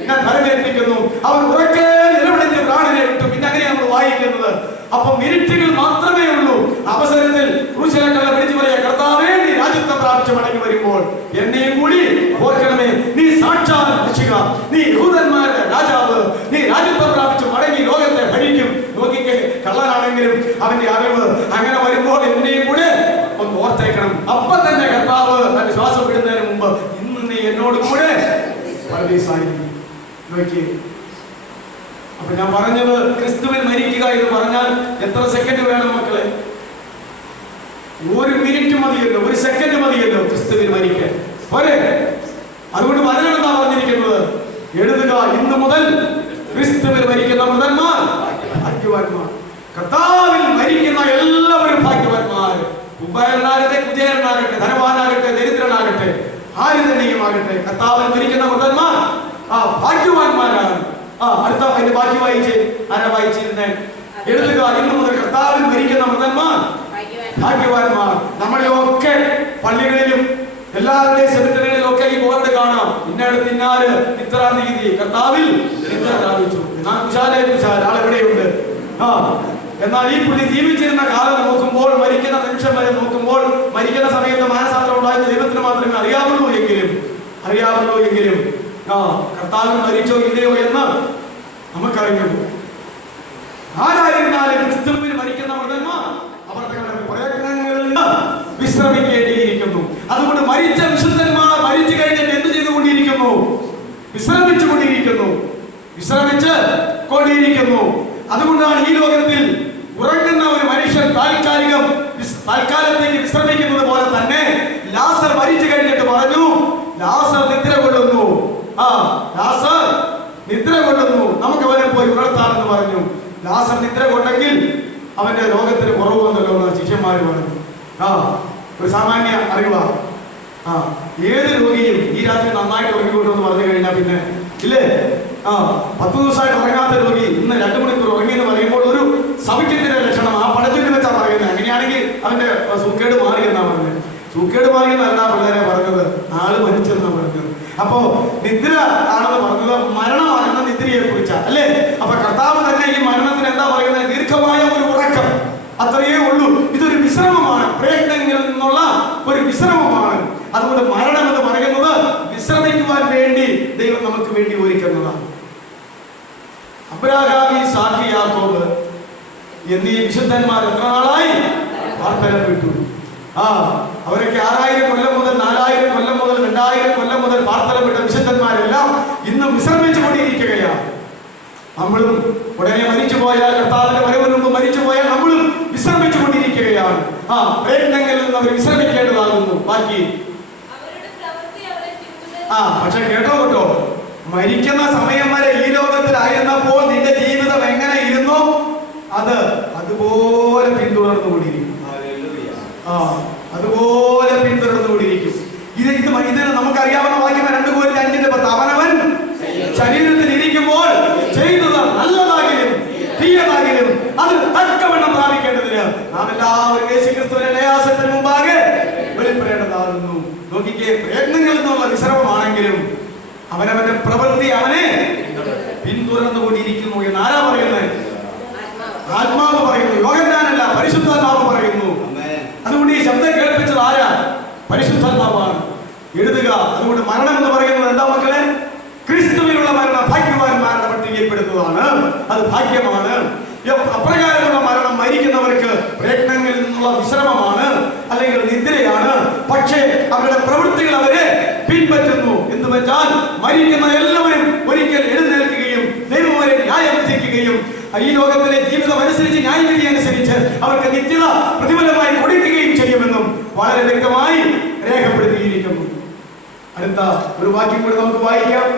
ഞാൻ ഫലമേൽപ്പിക്കുന്നു. അവൻ ഉറക്കെ നിലവിളിച്ച് പ്രാണനെ വിട്ടു. പിന്നെ അങ്ങനെ നമ്മൾ വായിക്കുന്നത്. അപ്പൊ മിനിറ്റുകൾ മാത്രമേ ഉള്ളൂ. അവസരത്തിൽ ക്രൂശിലക്കല്ല് പിടിച്ചു പറയാ, കർത്താവേ, നീ രാജ്യത്വം പ്രാപിച്ച് മടങ്ങി വരുമ്പോൾ എന്നെയും കൂടി ഓർക്കണമേ. നീ സാക്ഷാൽ രക്ഷിക, നീ യഹൂദന്മാരുടെ രാജാവ്, നീ രാജ്യത്വം പ്രാപിച്ച് മടങ്ങി ലോകത്തെ ഭരിക്കും. നോക്കിക്കേ, കള്ളനാണെങ്കിലും അവന്റെ അറിവ് അങ്ങനെ വരുമ്പോൾ എന്നെയും കൂടെ ഒന്ന് ഓർത്തേക്കണം. അപ്പൊ തന്നെ കർത്താവ് തന്റെ ശ്വാസം വിടുന്നതിന് മുമ്പ് ഇന്ന് നീ എന്നോട് കൂടെ പരദീസായിരിക്കും. നോക്കിയേ, അപ്പൊ ഞാൻ പറഞ്ഞത് ക്രിസ്തുവിൽ മരിക്കുക എന്ന് പറഞ്ഞാൽ എത്ര സെക്കൻഡ് വേണം മക്കളെ? ഒരു മിനിറ്റ് മതിയല്ലോ, ഒരു സെക്കൻഡ് മതിയല്ലോ ക്രിസ്തുവിൽ മരിക്കാൻ. പോരെ? അതുകൊണ്ട് വചനം എന്താ പറഞ്ഞിരിക്കുന്നത്? എഴുതുക, ഇന്ന് മുതൽ ക്രിസ്തുവിൽ മരിക്കുന്ന മൃതന്മാർ ഭാഗ്യവാന്മാർ. കർത്താവിൽ മരിക്കുന്ന എല്ലാവരും ഭാഗ്യവാന്മാർ. കുബേരനാകട്ടെ, കുചേരനാകട്ടെ, ധനവാനാകട്ടെ, ദരിദ്രനാകട്ടെ, ആര് തന്നെയും ആകട്ടെ, കർത്താവിൽ മരിക്കുന്ന മൃതന്മാർ ഭാഗ്യവാന്മാരാണ്. അടുത്ത അതിന്റെ ബാക്കി വായിച്ച് ആരാ വായിച്ചിരുന്നേ? എഴുതുക, ഇന്ന് മുതൽ കർത്താവിൽ മരിക്കുന്ന മൃതന്മാർ ഭാഗ്യവാന്മാർ. നമ്മളെയൊക്കെ പള്ളികളിലും എല്ലാവരുടെയും സെമിത്തേരികളിലും ഒക്കെ ഈ ബോർഡ് കാണാം. ഇന്നടുത്ത് ഇന്നാര് ഇത്രാം തീയതി കർത്താവിൽ നിദ്ര പ്രാപിച്ചു. ആളെവിടെയുണ്ട്? എന്നാൽ ഈ പുള്ളി ജീവിച്ചിരുന്ന കാലം നോക്കുമ്പോൾ, മരിക്കുന്ന നിമിഷം വരെ നോക്കുമ്പോൾ, മരിക്കുന്ന സമയത്ത് മാനസാന്തരം ഉണ്ടായത് ദൈവത്തിന് മാത്രമേ അറിയാവുള്ളൂ എങ്കിലും കർത്താവിൽ മരിച്ചോ ഇല്ലയോ എന്ന് നമുക്കറിഞ്ഞു. ആരായിരുന്നാലും ക്രിസ്തുവിൽ മരിക്കുന്ന മൃതന്മാർ അവർ തങ്ങളുടെ പ്രയത്നങ്ങളിൽ വിശ്രമിക്കേണ്ടിയിരിക്കുന്നു. അതുകൊണ്ട് മരിച്ച വിശുദ്ധന്മാർ മരിച്ചു കഴിഞ്ഞിട്ട് എന്ത് ചെയ്തുകൊണ്ടിരിക്കുന്നു? വിശ്രമിച്ചു കൊണ്ടിരിക്കുന്നു. അതുകൊണ്ടാണ് ഈ ലോകത്തിൽ ഉറങ്ങുന്ന ഒരു മനുഷ്യൻ താൽക്കാലത്തേക്ക് വിശ്രമിക്കുന്നത് പോലെ തന്നെ ലാസർ മരിച്ചു കഴിഞ്ഞിട്ട് പറഞ്ഞു, ലാസർ നിദ്ര കൊള്ളുന്നു, നമുക്ക് അവനെ പോയി ഉണർത്താമെന്ന് പറഞ്ഞു. ലാസർ നിദ്ര കൊണ്ടെങ്കിൽ അവന്റെ രോഗത്തിന് കുറവ് വന്നല്ലോ എന്ന് ശിഷ്യന്മാര് പറഞ്ഞു. ഒരു സാമാന്യ അറിവാ. ഏത് രോഗിയും ഈ രാത്രി നന്നായിട്ട് ഉറങ്ങിക്കൊണ്ടെന്ന് പറഞ്ഞു കഴിഞ്ഞാൽ പിന്നെ ഇല്ലേ, 10 ദിവസമായിട്ട് ഉറങ്ങാത്ത രോഗി ഇന്ന് 2 മണിക്കൂർ ഉറങ്ങി എന്ന് പറയുമ്പോൾ ഒരു സൗഖ്യത്തിന്റെ ലക്ഷണം ആ പടത്തിൽ വെച്ചാ പറയുന്നത്. അങ്ങനെയാണെങ്കിൽ അവന്റെ സൂക്കേട് മാറി എന്നാ പറഞ്ഞത്. സൂക്കേട് മാറി എന്നല്ല പിള്ളേരെ പറഞ്ഞത്, ആള് മരിച്ചെന്നാ പറഞ്ഞത്. അപ്പോ നിദ്ര ആണെന്ന് പറഞ്ഞത് മരണമാണെന്ന നിദ്രയെ കുറിച്ചാ അല്ലേ? അപ്പൊ കർത്താവ് തന്നെ ഈ മരണത്തിന് എന്താ പറയുന്നത്? ദീർഘമായ ഒരു ഉറക്കം, അത്രയേ ഉള്ളൂ. ഇതൊരു വിശ്രമമാണ്, പ്രയത്നങ്ങളിൽ നിന്നുള്ള ഒരു വിശ്രമമാണ്. അതുകൊണ്ട് മരണം എന്ന് പറയുന്നത് വിശ്രമിക്കുവാൻ വേണ്ടി ദൈവം നമുക്ക് വേണ്ടി ഒരുക്കുന്നതാണ്. അബ്രഹാം, ഇസാക്ക്, യാക്കോബ് എന്നീ വിശുദ്ധന്മാർ എത്ര നാളായി വാർത്തലം വിട്ടു? അവരൊക്കെ 6000 കൊല്ലം മുതൽ 4000 കൊല്ലം മുതൽ 2000 കൊല്ലം മുതൽ വാർത്തലം വിട്ട വിശുദ്ധന്മാരെല്ലാം ഇന്നും വിശ്രമിച്ചു കൊണ്ടിരിക്കുകയാണ്. നമ്മളും ഉടനെ മരിച്ചു പോയാൽ, കർത്താവിന്റെ വരവിന് മുമ്പ് മരിച്ചു പോയാൽ നമ്മളും വിശ്രമിച്ചു കൊണ്ടിരിക്കുകയാണ്. പ്രയത്നങ്ങളിൽ നിന്ന് അവർ വിശ്രമിക്കേണ്ടതാകുന്നു. ബാക്കി പക്ഷെ കേട്ടോ, മരിക്കുന്ന സമയം വരെ ഈ ലോകത്തിലായിരുന്നപ്പോൾ നിന്റെ ജീവിതം എങ്ങനെ ഇരുന്നു അത് അതുപോലെ പിന്തുടർന്നുകൊണ്ടിരിക്കും. അതുപോലെ പിന്തുടർന്നുകൊണ്ടിരിക്കും. ഇതിന് നമുക്കറിയാവുന്ന വാക്യം 2 Corinthians 5:10. അവനവൻ ശരീരത്തിൽ ഇരിക്കുമ്പോൾ ചെയ്തത് നല്ലതാകിലും തീയതാകിലും അത് തക്കവണ്ണം പ്രാപിക്കേണ്ടതിന് നാം എല്ലാവരും യേശുക്രിസ്തുവിന്റെ ന്യായാസനത്തിന് മുമ്പാകെ വെളിപ്പെടേണ്ടതാകുന്നു. നോക്കിക്കേ, പ്രയത്നങ്ങളിൽ നിന്നുള്ള വിശ്രമമാണെങ്കിലും അവനവന്റെ പ്രവൃത്തി അവനെ പിന്തുടർന്നുകൊണ്ടിരിക്കുന്നു എന്ന് ആരാ പറയുന്നത്? മരിക്കുന്നവർക്ക് പ്രയത്നങ്ങളിൽ നിന്നുള്ള വിശ്രമമാണ്, അല്ലെങ്കിൽ നിദ്രയാണ്. പക്ഷേ അവരുടെ പ്രവൃത്തികൾ അവരെ പിൻപറ്റുന്നു. എന്ന് വെച്ചാൽ മരിക്കുന്ന എല്ലാവരും ഒരിക്കൽ എഴുന്നേൽക്കുകയും ദൈവം അവരെ ന്യായം വിധിക്കുകയും ഈ ലോകത്തിലെ ജീവിതം അനുസരിച്ച് ന്യായവിധി അനുസരിച്ച് അവർക്ക് നിത്യത പ്രതിഫലമായി കൊടുക്കുകയും ചെയ്യുമെന്നും വളരെ വ്യക്തമായി രേഖപ്പെടുത്തിയിരിക്കുന്നു. അടുത്ത ഒരു വാക്യം കൂടി നമുക്ക് വായിക്കാം.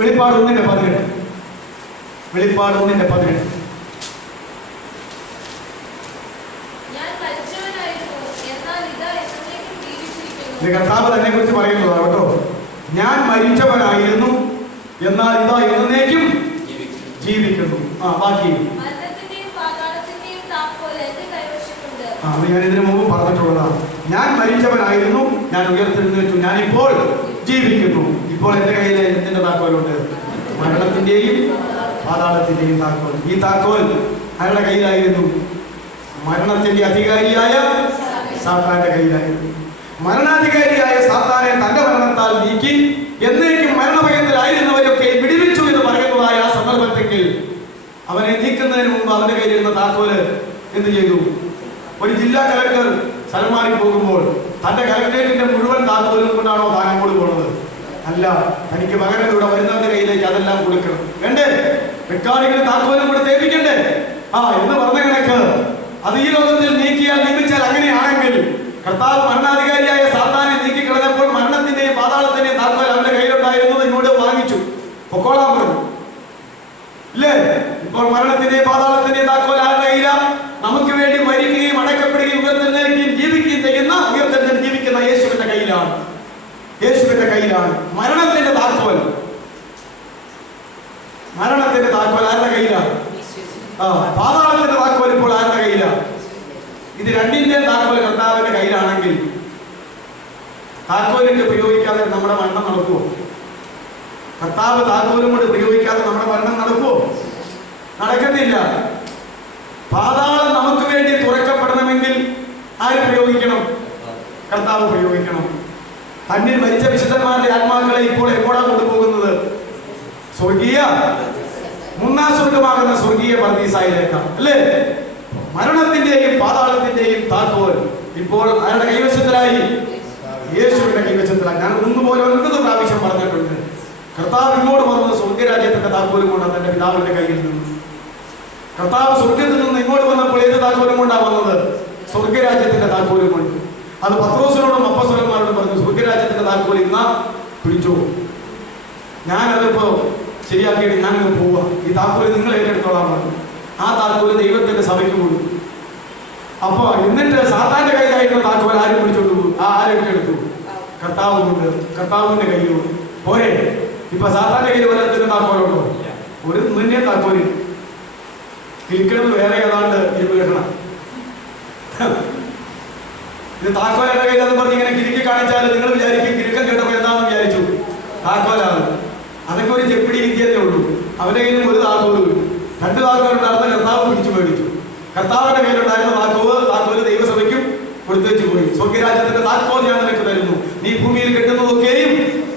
വെളിപ്പാട് 1:18. വെളിപ്പാട് 1:18. ഇത് കർത്താവ് തന്നെ കുറിച്ച് പറയുന്നതാണ് കേട്ടോ. ഞാൻ മരിച്ചവനായിരുന്നു, എന്നാൽ ഇതാ എന്നേക്കും ജീവിക്കുന്നു. ബാക്കി അത് ഞാൻ ഇതിനു മുമ്പ് പറഞ്ഞിട്ടുള്ളതാണ്. ഞാൻ മരിച്ചവനായിരുന്നു, ഞാൻ ഉയർത്തെഴുന്നേറ്റു, ഞാനിപ്പോൾ ജീവിക്കുന്നു. ഇപ്പോൾ എന്റെ കയ്യിൽ എന്തിന്റെ താക്കോലുണ്ട്? മരണത്തിന്റെയും പാതാളത്തിന്റെയും താക്കോൽ. ഈ താക്കോൽ അയാളുടെ കയ്യിലായിരുന്നു. മരണത്തിന്റെ അധികാരിയായ സാത്താന്റെ കയ്യിലായിരുന്നു. മരണാധികാരിയായ സാത്താനെ തന്റെ മരണത്താൽ നീക്കി എന്നേക്കും മരണഭയത്തിലായിരുന്നവരൊക്കെ വിടുവിച്ചു എന്ന് പറയുന്നതായ ആ സന്ദർഭത്തിൽ അവനെ നീക്കുന്നതിന് മുമ്പ് അവന്റെ കയ്യിലിരുന്ന താക്കോല് എന്ത് ചെയ്തു? ഒരു ജില്ലാ കലക്ടർ സ്ഥലം മാറി പോകുമ്പോൾ തന്റെ കലക്ടറേറ്റിന്റെ മുഴുവൻ താക്കോലും കൊണ്ടാണോ താനങ്ങോട് പോകുന്നത്? അല്ല, തനിക്ക് പകരം ഇവിടെ വരുന്നവന്റെ കയ്യിലേക്ക് അതെല്ലാം കൊടുക്കണം. വേണ്ടേ? വെക്കാളികൾ താക്കോലും കൂടെ തേപ്പിക്കണ്ടേ? എന്ന് പറഞ്ഞ കണക്ക് അത് ഈ ലോകത്തിൽ നീക്കിയാൽ നിയമിച്ചാൽ അങ്ങനെയാണെങ്കിൽ കർത്താവ് മരണാധികാരിയായ സാത്താനെ നീക്കിക്കളഞ്ഞപ്പോൾ മരണത്തിന്റെയും പാതാളത്തിന്റെയും താക്കോൽ അവന്റെ കയ്യിലുണ്ടായിരുന്നത് ഇങ്ങോട്ട് വാങ്ങിച്ചു പൊക്കോളാൻ പറഞ്ഞു. ഇല്ലേ? ഇപ്പോൾ മരണത്തിന്റെയും പാതാളത്തിന്റെയും താക്കോൽ ആരുടെ കയ്യില? നമുക്ക് വേണ്ടി മരിക്കുകയും അടക്കപ്പെടുകയും ഉയർത്തെഴുന്നേൽക്കുകയും ജീവിക്കുകയും ചെയ്യുന്ന ഉയർത്തെഴുന്നേറ്റ് ജീവിക്കുന്ന യേശുവിന്റെ കയ്യിലാണ്. യേശുവിന്റെ കയ്യിലാണ് മരണത്തിന്റെ താക്കോൽ. മരണത്തിന്റെ താക്കോൽ ആരുടെ കയ്യിലാണ്? പാതാളത്തിന്റെ താക്കോൽ ഇപ്പോൾ ആരുടെ കയ്യിലാണ്? ഇത് രണ്ടിന്റെയും താക്കോൽ കർത്താവിന്റെ കയ്യിലാണെങ്കിൽ താക്കോലിട്ട് പ്രയോഗിക്കാതെ നമ്മുടെ മരണം നടക്കുമോ? കർത്താവ് താക്കോലും കൊണ്ട് പ്രയോഗിക്കാതെ നമ്മുടെ മരണം നടക്കുമോ? നടക്കത്തില്ല. പാതാളം നമുക്ക് വേണ്ടി തുറക്കപ്പെടണമെങ്കിൽ ആര് പ്രയോഗിക്കണം? കർത്താവ് പ്രയോഗിക്കണം. തന്നിൽ മരിച്ച വിശുദ്ധന്മാരുടെ ആത്മാക്കളെ ഇപ്പോൾ എപ്പോഴാ കൊണ്ടുപോകുന്നത്? സ്വർഗീയ മൂന്നാം സ്വർഗമാകുന്ന സ്വർഗീയ പർദീസായിലേക്കാണ്, അല്ലേ? മരണത്തിന്റെയും പാതാളത്തിന്റെയും താക്കോൽ ഇപ്പോൾ ആരുടെ കൈവശത്തിലായി? യേശുവിന്റെ കൈവശത്തിലായി. ഞാൻ ഒന്നുപോലെ 9 പ്രാവശ്യം പറഞ്ഞിട്ടുണ്ട്. കർത്താവ് ഇങ്ങോട്ട് വന്നത് സ്വർഗരാജ്യത്തിന്റെ താക്കോലും കൊണ്ടാണ്, തന്റെ പിതാവിന്റെ കയ്യിൽ നിന്ന്. കർത്താവ് സ്വർഗത്തിൽ നിന്ന് ഇങ്ങോട്ട് വന്നപ്പോൾ ഏത് താക്കോലും കൊണ്ടാണ് വന്നത്? സ്വർഗരാജ്യത്തിന്റെ താക്കോലും കൊണ്ട്. അത് പത്രോസിനോടും അപ്പോസ്തലന്മാരോടും പറഞ്ഞു, സ്വർഗരാജ്യത്തിന്റെ താക്കോൽ ഇന്നാ പിടിച്ചോ, ഞാനതിപ്പോ ശരിയാക്കിയിട്ട് ഞാനങ്ങ് പോവാ, ഈ താക്കോല് നിങ്ങൾ ഏറ്റെടുത്തോളാൻ പറഞ്ഞു. ആ താക്കോല് ദൈവത്തിന്റെ സഭയ്ക്ക് കൊടുത്തു. അപ്പൊ എന്നിട്ട് സാത്താന്റെ കയ്യിലായിരുന്ന താക്കോൽ ആരും പിടിച്ചോണ്ട് പോകും? ആരൊക്കെ എടുത്തു? കർത്താവ് കൊണ്ട്, കർത്താവിന്റെ കയ്യിൽ കൊണ്ട് പോരെ. ഇപ്പൊ സാത്താന്റെ കയ്യിൽ വല്ലത്തിന്റെ താക്കോലുണ്ടോ? ഒരു നിന്നെ താക്കോല് കിരിക്കണത് വേറെ ഏതാണ്ട് ഇരുപണം. ഇത് താക്കോലിന്റെ കയ്യിലെന്ന് പറഞ്ഞ് ഇങ്ങനെ കിരിക്കി കാണിച്ചാൽ നിങ്ങൾ വിചാരിക്കും കിരുക്കം കേട്ടപ്പോ എന്താണെന്ന് വിചാരിച്ചു, താക്കോലാണ്. അതൊക്കെ ഒരു ചെപ്പിടി വിദ്യതേ ഉള്ളൂ. അവന്റെ കയ്യിലും ഒരു താക്കോലും 2 താക്കോലുണ്ടായിരുന്ന കർത്താവ് പിടിച്ചു മേടിച്ചു. കർത്താവിന്റെ കയ്യിലുണ്ടായിരുന്ന താക്കോല് ദൈവസഭയ്ക്കും കൊടുത്തു വെച്ച് പോയി. സ്വർഗരാജ്യത്തിന്റെ താക്കോൽ ഞാൻ നിനക്ക് തരുന്നു. നീ ഭൂമിയിൽ കെട്ടുന്നതൊക്കെയും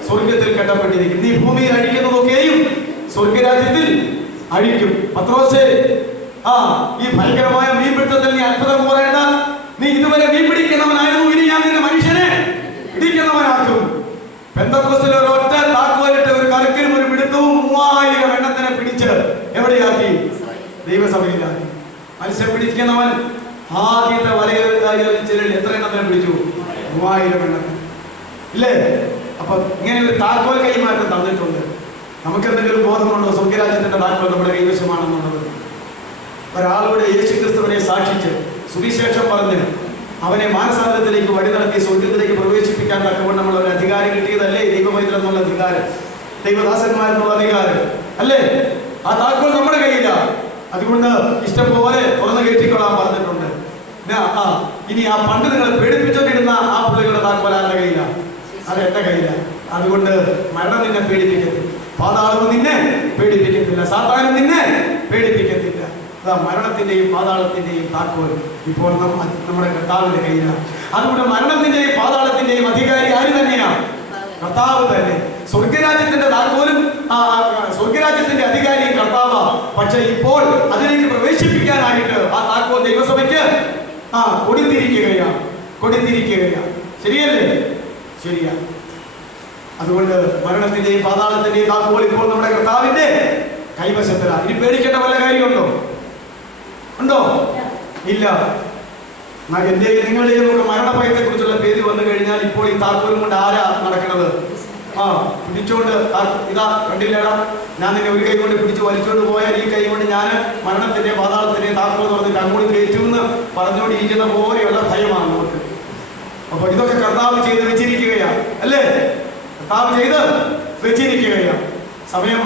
സ്വർഗത്തിൽ കെട്ടപ്പെട്ടിരിക്കും, നീ ഭൂമിയിൽ അഴിക്കുന്നതൊക്കെയും സ്വർഗരാജ്യത്തിൽ അഴിക്കും. പത്രോസേ, ഈ ഭയങ്കരമായ മീൻപിടുത്തത്തിൽ നീ അത്ഭുതം പറയേണ്ട. നീ ഇതുവരെ മീൻ പിടിക്കുന്നവനായിരുന്നു, ഇനി ഞാൻ നിന്റെ മനുഷ്യനെ പിടിക്കുന്നവനാക്കും. പെന്തക്കോസ്തിലെ ഒരൊറ്റ താക്കോലിട്ട് ഒരു കലക്കിലും ഒരു പിടുത്തവും 3000 എണ്ണത്തിനെ പിടിച്ച് എവിടെയാക്കി? ദൈവസഭയിലാക്കി. മത്സ്യം പിടിക്കുന്നവൻ ആദ്യത്തെ വലയിൽ എത്ര എണ്ണത്തിനെ പിടിച്ചു? 3000 എണ്ണത്തിന്, ഇല്ലേ? അപ്പൊ ഇങ്ങനെ ഒരു താക്കോൽ കൈമാറ്റം തന്നിട്ടുണ്ട്. നമുക്ക് എന്തെങ്കിലും ബോധമുണ്ടോ സ്വർഗരാജ്യത്തിന്റെ താക്കോൽ നമ്മുടെ കൈവശമാണെന്നുള്ളത്? ഒരാളോട് യേശു ക്രിസ്തുവിനെ സാക്ഷിച്ച് സുവിശേഷം പറഞ്ഞ് അവനെ മാനസാന്തരത്തിലേക്ക് വഴി നടത്തി സ്വർഗത്തിലേക്ക് പ്രവേശിപ്പിക്കാൻ തക്കവണ്ണമുള്ള ഒരു അധികാരം കിട്ടിയതല്ലേ ദൈവമൈത്രം എന്നുള്ള അധികാരം, ദൈവദാസന്മാരെന്നുള്ള അധികാരം, അല്ലേ? ആ താക്കോൽ നമ്മുടെ കയ്യിലാണ്. അതുകൊണ്ട് ഇഷ്ടം പോലെ തുറന്നു കയറ്റിക്കൊള്ളാൻ പറഞ്ഞിട്ടുണ്ട്. ഇനി ആ പണ്ട് നിങ്ങൾ പേടിപ്പിച്ചോണ്ടിരുന്ന ആ പുള്ളികളുടെ താക്കോൽ ആരുടെ കയ്യിലാണ്? അത് എന്റെ കയ്യിലാണ്. അതുകൊണ്ട് മരണം നിന്നെ പേടിപ്പിക്കത്തില്ല, പാതാളവും നിന്നെ പേടിപ്പിക്കത്തില്ല, സാത്താനും നിന്നെ പേടിപ്പിക്കത്തില്ല. മരണത്തിന്റെയും പാതാളത്തിന്റെയും താക്കോൽ ഇപ്പോൾ നമ്മുടെ കർത്താവിന്റെ കയ്യിലാണ്. അതുകൊണ്ട് മരണത്തിന്റെയും പാതാളത്തിന്റെയും അധികാരി ആര് തന്നെയാണ്? കർത്താവ് തന്നെ. സ്വർഗരാജ്യത്തിന്റെ താക്കോലും സ്വർഗരാജ്യത്തിന്റെ അധികാരിയും കർത്താവ്. പക്ഷെ ഇപ്പോൾ അതിലേക്ക് പ്രവേശിപ്പിക്കാനായിട്ട് ആ താക്കോൽ ദൈവസഭയ്ക്ക് കൊടുത്തിരിക്കുകയാണ്. ശരിയല്ലേ? ശരിയാ. അതുകൊണ്ട് മരണത്തിന്റെയും പാതാളത്തിന്റെയും താക്കോൽ ഇപ്പോൾ നമ്മുടെ കർത്താവിന്റെ കൈവശത്തിലാണ്. ഇനി പേടിക്കേണ്ട വല്ല കാര്യമുണ്ടോ? ഇല്ല. എന്റെയും നിങ്ങളുടെയും ഒക്കെ മരണഭയത്തെ കുറിച്ചുള്ള പേര് വന്നു കഴിഞ്ഞാൽ ഇപ്പോൾ ഈ താക്കോലും കൊണ്ട് ആരാ നടക്കുന്നത്? പിടിച്ചോണ്ട് ഇതാ കണ്ടില്ലടാ, ഞാൻ നിന്നെ ഒരു കൈ കൊണ്ട് പിടിച്ച് വലിച്ചോണ്ട് പോയാൽ ഈ കൈ കൊണ്ട് ഞാൻ മരണത്തിന്റെ പാതാളത്തിന്റെയും താക്കോൽ തുറന്നിട്ട് അങ്ങോട്ട് കയറ്റുമെന്ന് പറഞ്ഞുകൊണ്ടിരിക്കുന്ന പോലെയുള്ള ഭയമാണ് നമുക്ക്. അപ്പൊ ഇതൊക്കെ കർത്താവ് ചെയ്ത് വെച്ചിരിക്കുകയാണ്, അല്ലേ? കർത്താവ് ചെയ്ത് വെച്ചിരിക്കുകയാണ്. സമയം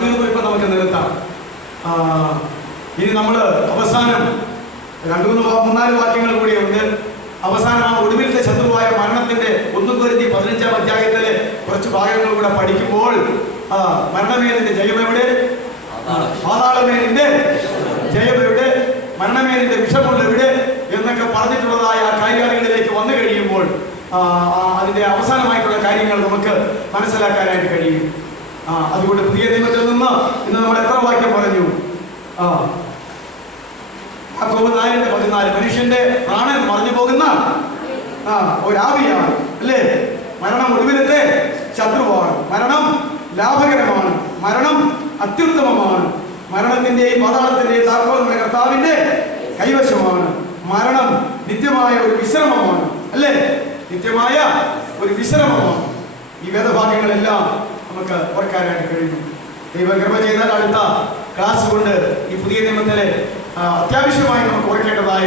തീർന്നു. ഇപ്പൊ നമുക്ക് നിർത്താം. ഇനി നമ്മൾ അവസാനം 2-3-4 വാക്യങ്ങൾ കൂടിയുണ്ട്. അവസാനം ആ ഒടുവിലത്തെ ശത്രുവായ മരണത്തിന്റെ 1 കൊരിന്ത്യർ 15-ാം അധ്യായത്തിലെ കുറച്ച് ഭാഗങ്ങൾ കൂടെ പഠിക്കുമ്പോൾ മരണമേ നിന്റെ ജയം എവിടെ? പാതാളമേ നിന്റെ ജയം എവിടെ? മരണമേ നിന്റെ വിഷമുള്ള എവിടെ? എന്നൊക്കെ പറഞ്ഞിട്ടുള്ളതായ കാര്യങ്ങളിലേക്ക് വന്നു കഴിയുമ്പോൾ അതിന്റെ അവസാനമായിട്ടുള്ള കാര്യങ്ങൾ നമുക്ക് മനസ്സിലാക്കാനായിട്ട് കഴിയും. അതുകൊണ്ട് പുതിയ നിയമത്തിൽ നിന്ന് ഇന്ന് നമ്മൾ എത്ര വാക്യം പറഞ്ഞു? യാക്കോബ് 4:14 മനുഷ്യന്റെ പ്രാണൻ മറിഞ്ഞു പോകുന്ന ഒരാവിയാണ്, അല്ലേ? മരണം ഒടുവിലത്തെ ശത്രുവാണ്. മരണം ലാഭകരമാണ്. മരണം അത്യുത്തമമാണ്. മരണത്തിന്റെയും പാതാളത്തിന്റെയും താക്കോൽ നമ്മുടെ കർത്താവിന്റെ കൈവശമാണ്. മരണം നിത്യമായ ഒരു വിശ്രമമാണ്, അല്ലേ? നിത്യമായ ഒരു വിശ്രമമാണ്. ഈ വേദഭാഗ്യങ്ങളെല്ലാം നമുക്ക് ഓർക്കാനായിട്ട് കഴിയും. ദൈവം കൃപ ചെയ്താൽ അടുത്ത ക്ലാസ് കൊണ്ട് ഈ പുതിയ നിയമത്തിലെ അത്യാവശ്യമായി നമുക്ക് ഓർക്കേണ്ടതായ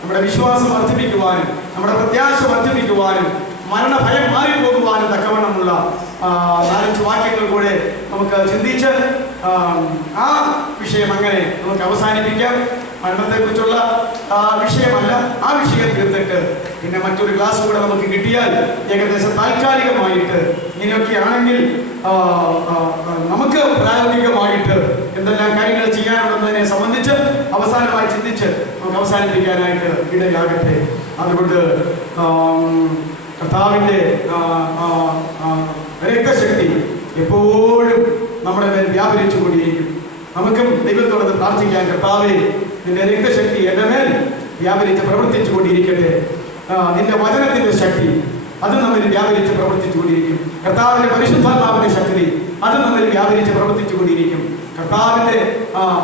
നമ്മുടെ വിശ്വാസം വർദ്ധിപ്പിക്കുവാനും നമ്മുടെ പ്രത്യാശ വർദ്ധിപ്പിക്കുവാനും മരണഭയം മാറിപ്പോകുവാനും തക്കവണ്ണമുള്ള 4-5 വാക്യങ്ങൾ കൂടെ നമുക്ക് ചിന്തിച്ച് ആ വിഷയം അങ്ങനെ നമുക്ക് അവസാനിപ്പിക്കാം. മരണത്തെക്കുറിച്ചുള്ള വിഷയമല്ല, ആ വിഷയം തീർത്തിട്ട് പിന്നെ മറ്റൊരു ക്ലാസ് കൂടെ നമുക്ക് കിട്ടിയാൽ ഏകദേശം താൽക്കാലികമായിട്ട് ഇങ്ങനെയൊക്കെ ആണെങ്കിൽ നമുക്ക് പ്രായോഗികമായിട്ട് എന്തെല്ലാം കാര്യങ്ങൾ ചെയ്യാനുണ്ടെന്നതിനെ സംബന്ധിച്ച് അവസാനമായി ചിന്തിച്ച് നമുക്ക് അവസാനിപ്പിക്കാനായിട്ട് ഇടയാകട്ടെ. അതുകൊണ്ട് കർത്താവിൻ്റെ രക്തശക്തി എപ്പോഴും നമ്മുടെ മേൽ വ്യാപരിച്ചു കൊണ്ടിരിക്കും. നമുക്കും ദൈവത്തോട് പ്രാർത്ഥിക്കാൻ, കർത്താവേ നിന്റെ രക്തശക്തി എൻ്റെ മേൽ വ്യാപരിച്ച് പ്രവർത്തിച്ചു കൊണ്ടിരിക്കട്ടെ. നിന്റെ വചനത്തിന്റെ ശക്തി അത് നമ്മിൽ വ്യാപരിച്ച് പ്രവർത്തിച്ചു കൊണ്ടിരിക്കും. കർത്താവിന്റെ പരിശുദ്ധാത്മാവിന്റെ ശക്തി അത് നമ്മിൽ വ്യാപരിച്ച് പ്രവർത്തിച്ചു കൊണ്ടിരിക്കും. കർത്താവിന്റെ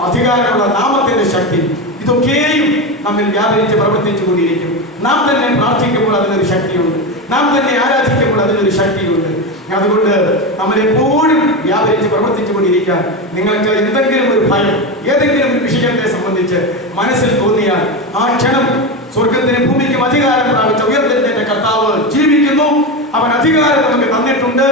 അധികാരമുള്ള നാമത്തിന്റെ ശക്തി ഇതൊക്കെയും നമ്മിൽ വ്യാപരിച്ച് പ്രവർത്തിച്ചു കൊണ്ടിരിക്കും. നാം തന്നെ പ്രാർത്ഥിക്കുമ്പോൾ അതിനൊരു ശക്തിയുണ്ട്. നാം തന്നെ ആരാധിക്കുമ്പോൾ അതിനൊരു ശക്തിയുണ്ട്. അതുകൊണ്ട് നമ്മളെപ്പോഴും വ്യാപരിച്ച് പ്രവർത്തിച്ചു കൊണ്ടിരിക്കാൻ നിങ്ങൾക്ക് എന്തെങ്കിലും ഒരു ഭയം ഏതെങ്കിലും ഒരു വിഷയത്തെ സംബന്ധിച്ച് മനസ്സിൽ തോന്നിയാൽ ആ ക്ഷണം സ്വർഗത്തിനും ഭൂമിക്കും അധികാരം പ്രാപിച്ച ഉയർത്തലിന്റെ കർത്താവ് ജീവിക്കുന്നു. അവൻ അധികാരം നമുക്ക് തന്നിട്ടുണ്ട്.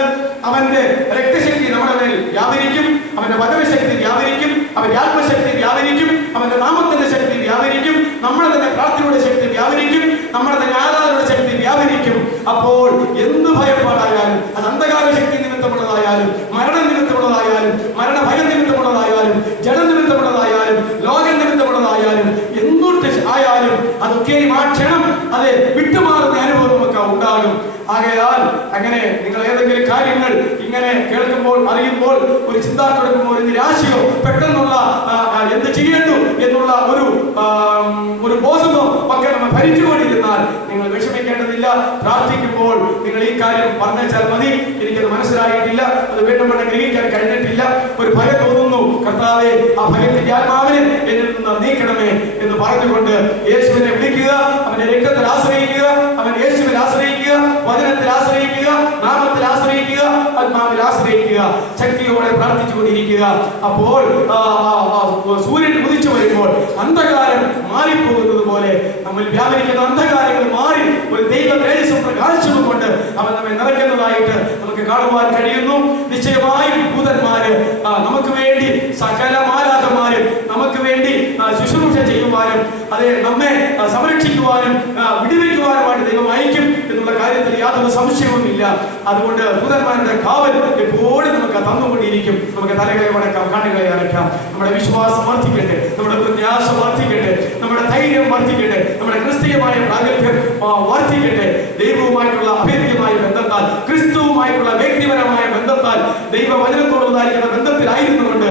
അവന്റെ രക്തശക്തി നമ്മുടെ മേൽ വ്യാപരിക്കും. അവന്റെ വചനശക്തി വ്യാപരിക്കും. അവന്റെ ആത്മശക്തി വ്യാപരിക്കും. അവന്റെ നാമത്തിന്റെ ശക്തി വ്യാപരിക്കും. നമ്മുടെ തന്നെ പ്രാർത്ഥനയുടെ ശക്തി വ്യാപരിക്കും. നമ്മുടെ തന്നെ ആരാധനയുടെ ശക്തി വ്യാപരിക്കും. അപ്പോൾ എന്ത് ഭയപ്പാടായാലും, അത് അന്ധകാര ശക്തി നിമിത്തമുള്ളതായാലും, മരണ നിമിത്തമുള്ളതായാലും, മരണഭയം നിമിത്തമുള്ളതായാലും, ജഡനിമിത്തമുള്ളതായാലും, ലോക നിമിത്തമുള്ളതായാലും, എന്തൊട്ട് ആയാലും അതൊക്കെയും ആ ക്ഷണം അത് വിട്ടുമാറുന്ന അനുഭവം നമുക്ക് ഉണ്ടാകും. ആകയാൽ അങ്ങനെ നിങ്ങൾ ഏതെങ്കിലും കാര്യങ്ങൾ ഇങ്ങനെ കേൾക്കുമ്പോൾ, അറിയുമ്പോൾ, ഒരു ചിന്ത കൊടുക്കുമ്പോൾ, ഒരു നിരാശയോ പെട്ടെന്നുള്ള എന്ത് ചെയ്യേണ്ടു എന്നുള്ള ഒരു ബോധമോ ഒക്കെ നമ്മൾ ഭരിച്ചുകൊണ്ടിരുന്നാൽ നിങ്ങൾ വിഷമിക്കേണ്ടതില്ല. പ്രാർത്ഥിക്കുമ്പോൾ നിങ്ങൾ ഈ കാര്യം പറഞ്ഞാൽ മതി, എനിക്കത് മനസ്സിലായിട്ടില്ല, അത് വീണ്ടും ഗ്രഹിക്കാൻ കഴിഞ്ഞിട്ടില്ല, ഒരു ഭയം തോന്നുന്നു, കർത്താവേ ആ ഭയത്തിന്റെ ആത്മാവിനെ എന്നിൽ നിന്ന് നീക്കണമേ എന്ന് പറഞ്ഞുകൊണ്ട് യേശുവിനെ വിളിക്കുക. അവന്റെ രക്തത്തിൽ ആശ്രയിക്കുക. അവൻ യേശുവിൽ ആശ്രയിക്കുക. വചനത്തിൽ ആശ്രയിക്കുക. നാമത്തിൽ ആശ്രയിക്കുക. ആത്മാവിൽ ആശ്രയിക്കുക. ശക്തിയോടെ പ്രാർത്ഥിച്ചുകൊണ്ടിരിക്കുക. അപ്പോൾ സൂര്യൻ ഉദിച്ചു വരുമ്പോൾ അന്ധകാരം മാറിപ്പോകുന്നത് പോലെ നമ്മൾ വ്യാപരിക്കുന്ന അന്ധകാരങ്ങൾ മാറി ഒരു ദൈവ തേജസ്സും പ്രകാശവും കൊണ്ട് അവൻ നമ്മെ നിറയ്ക്കുന്നതായിട്ട് നമുക്ക് കാണുവാൻ കഴിയുന്നു. നിശ്ചയമായും ദൂതന്മാര് നമുക്ക് വേണ്ടി, സകല മാലാഖമാരും നമുക്ക് വേണ്ടി ശുശ്രൂഷ ചെയ്യുവാനും അതെ നമ്മെ സംരക്ഷിക്കുവാനും വിടുവിക്കുവാനുമായിട്ട് ദൈവം അയക്കും എന്നുള്ള കാര്യത്തിൽ യാതൊരു സംശയവുമില്ല. അതുകൊണ്ട് ദൂതന്മാരുടെ കാവൽ എപ്പോഴും നമുക്ക് തന്നുകൊണ്ടിരിക്കും. നമുക്ക് തലകളെ വണക്കാം, കണ്ണുകളെ അടയ്ക്കാം. നമ്മുടെ വിശ്വാസം വർദ്ധിക്കട്ടെ, നമ്മുടെ പ്രത്യാശ വർദ്ധിക്കട്ടെ, നമ്മുടെ ധൈര്യം വർദ്ധിക്കട്ടെ, നമ്മുടെ ക്രിസ്തീയമായ പ്രാഗൽഭ്യം വർദ്ധിക്കട്ടെ. ദൈവവുമായിട്ടുള്ള അഭേദ്യമായ ദൈവവുമായിട്ടുള്ള വ്യക്തിപരമായ ബന്ധത്താൽ ദൈവവചനത്തോടുണ്ടായിരിക്കുന്ന ബന്ധത്തിലായിരുന്നു കൊണ്ട്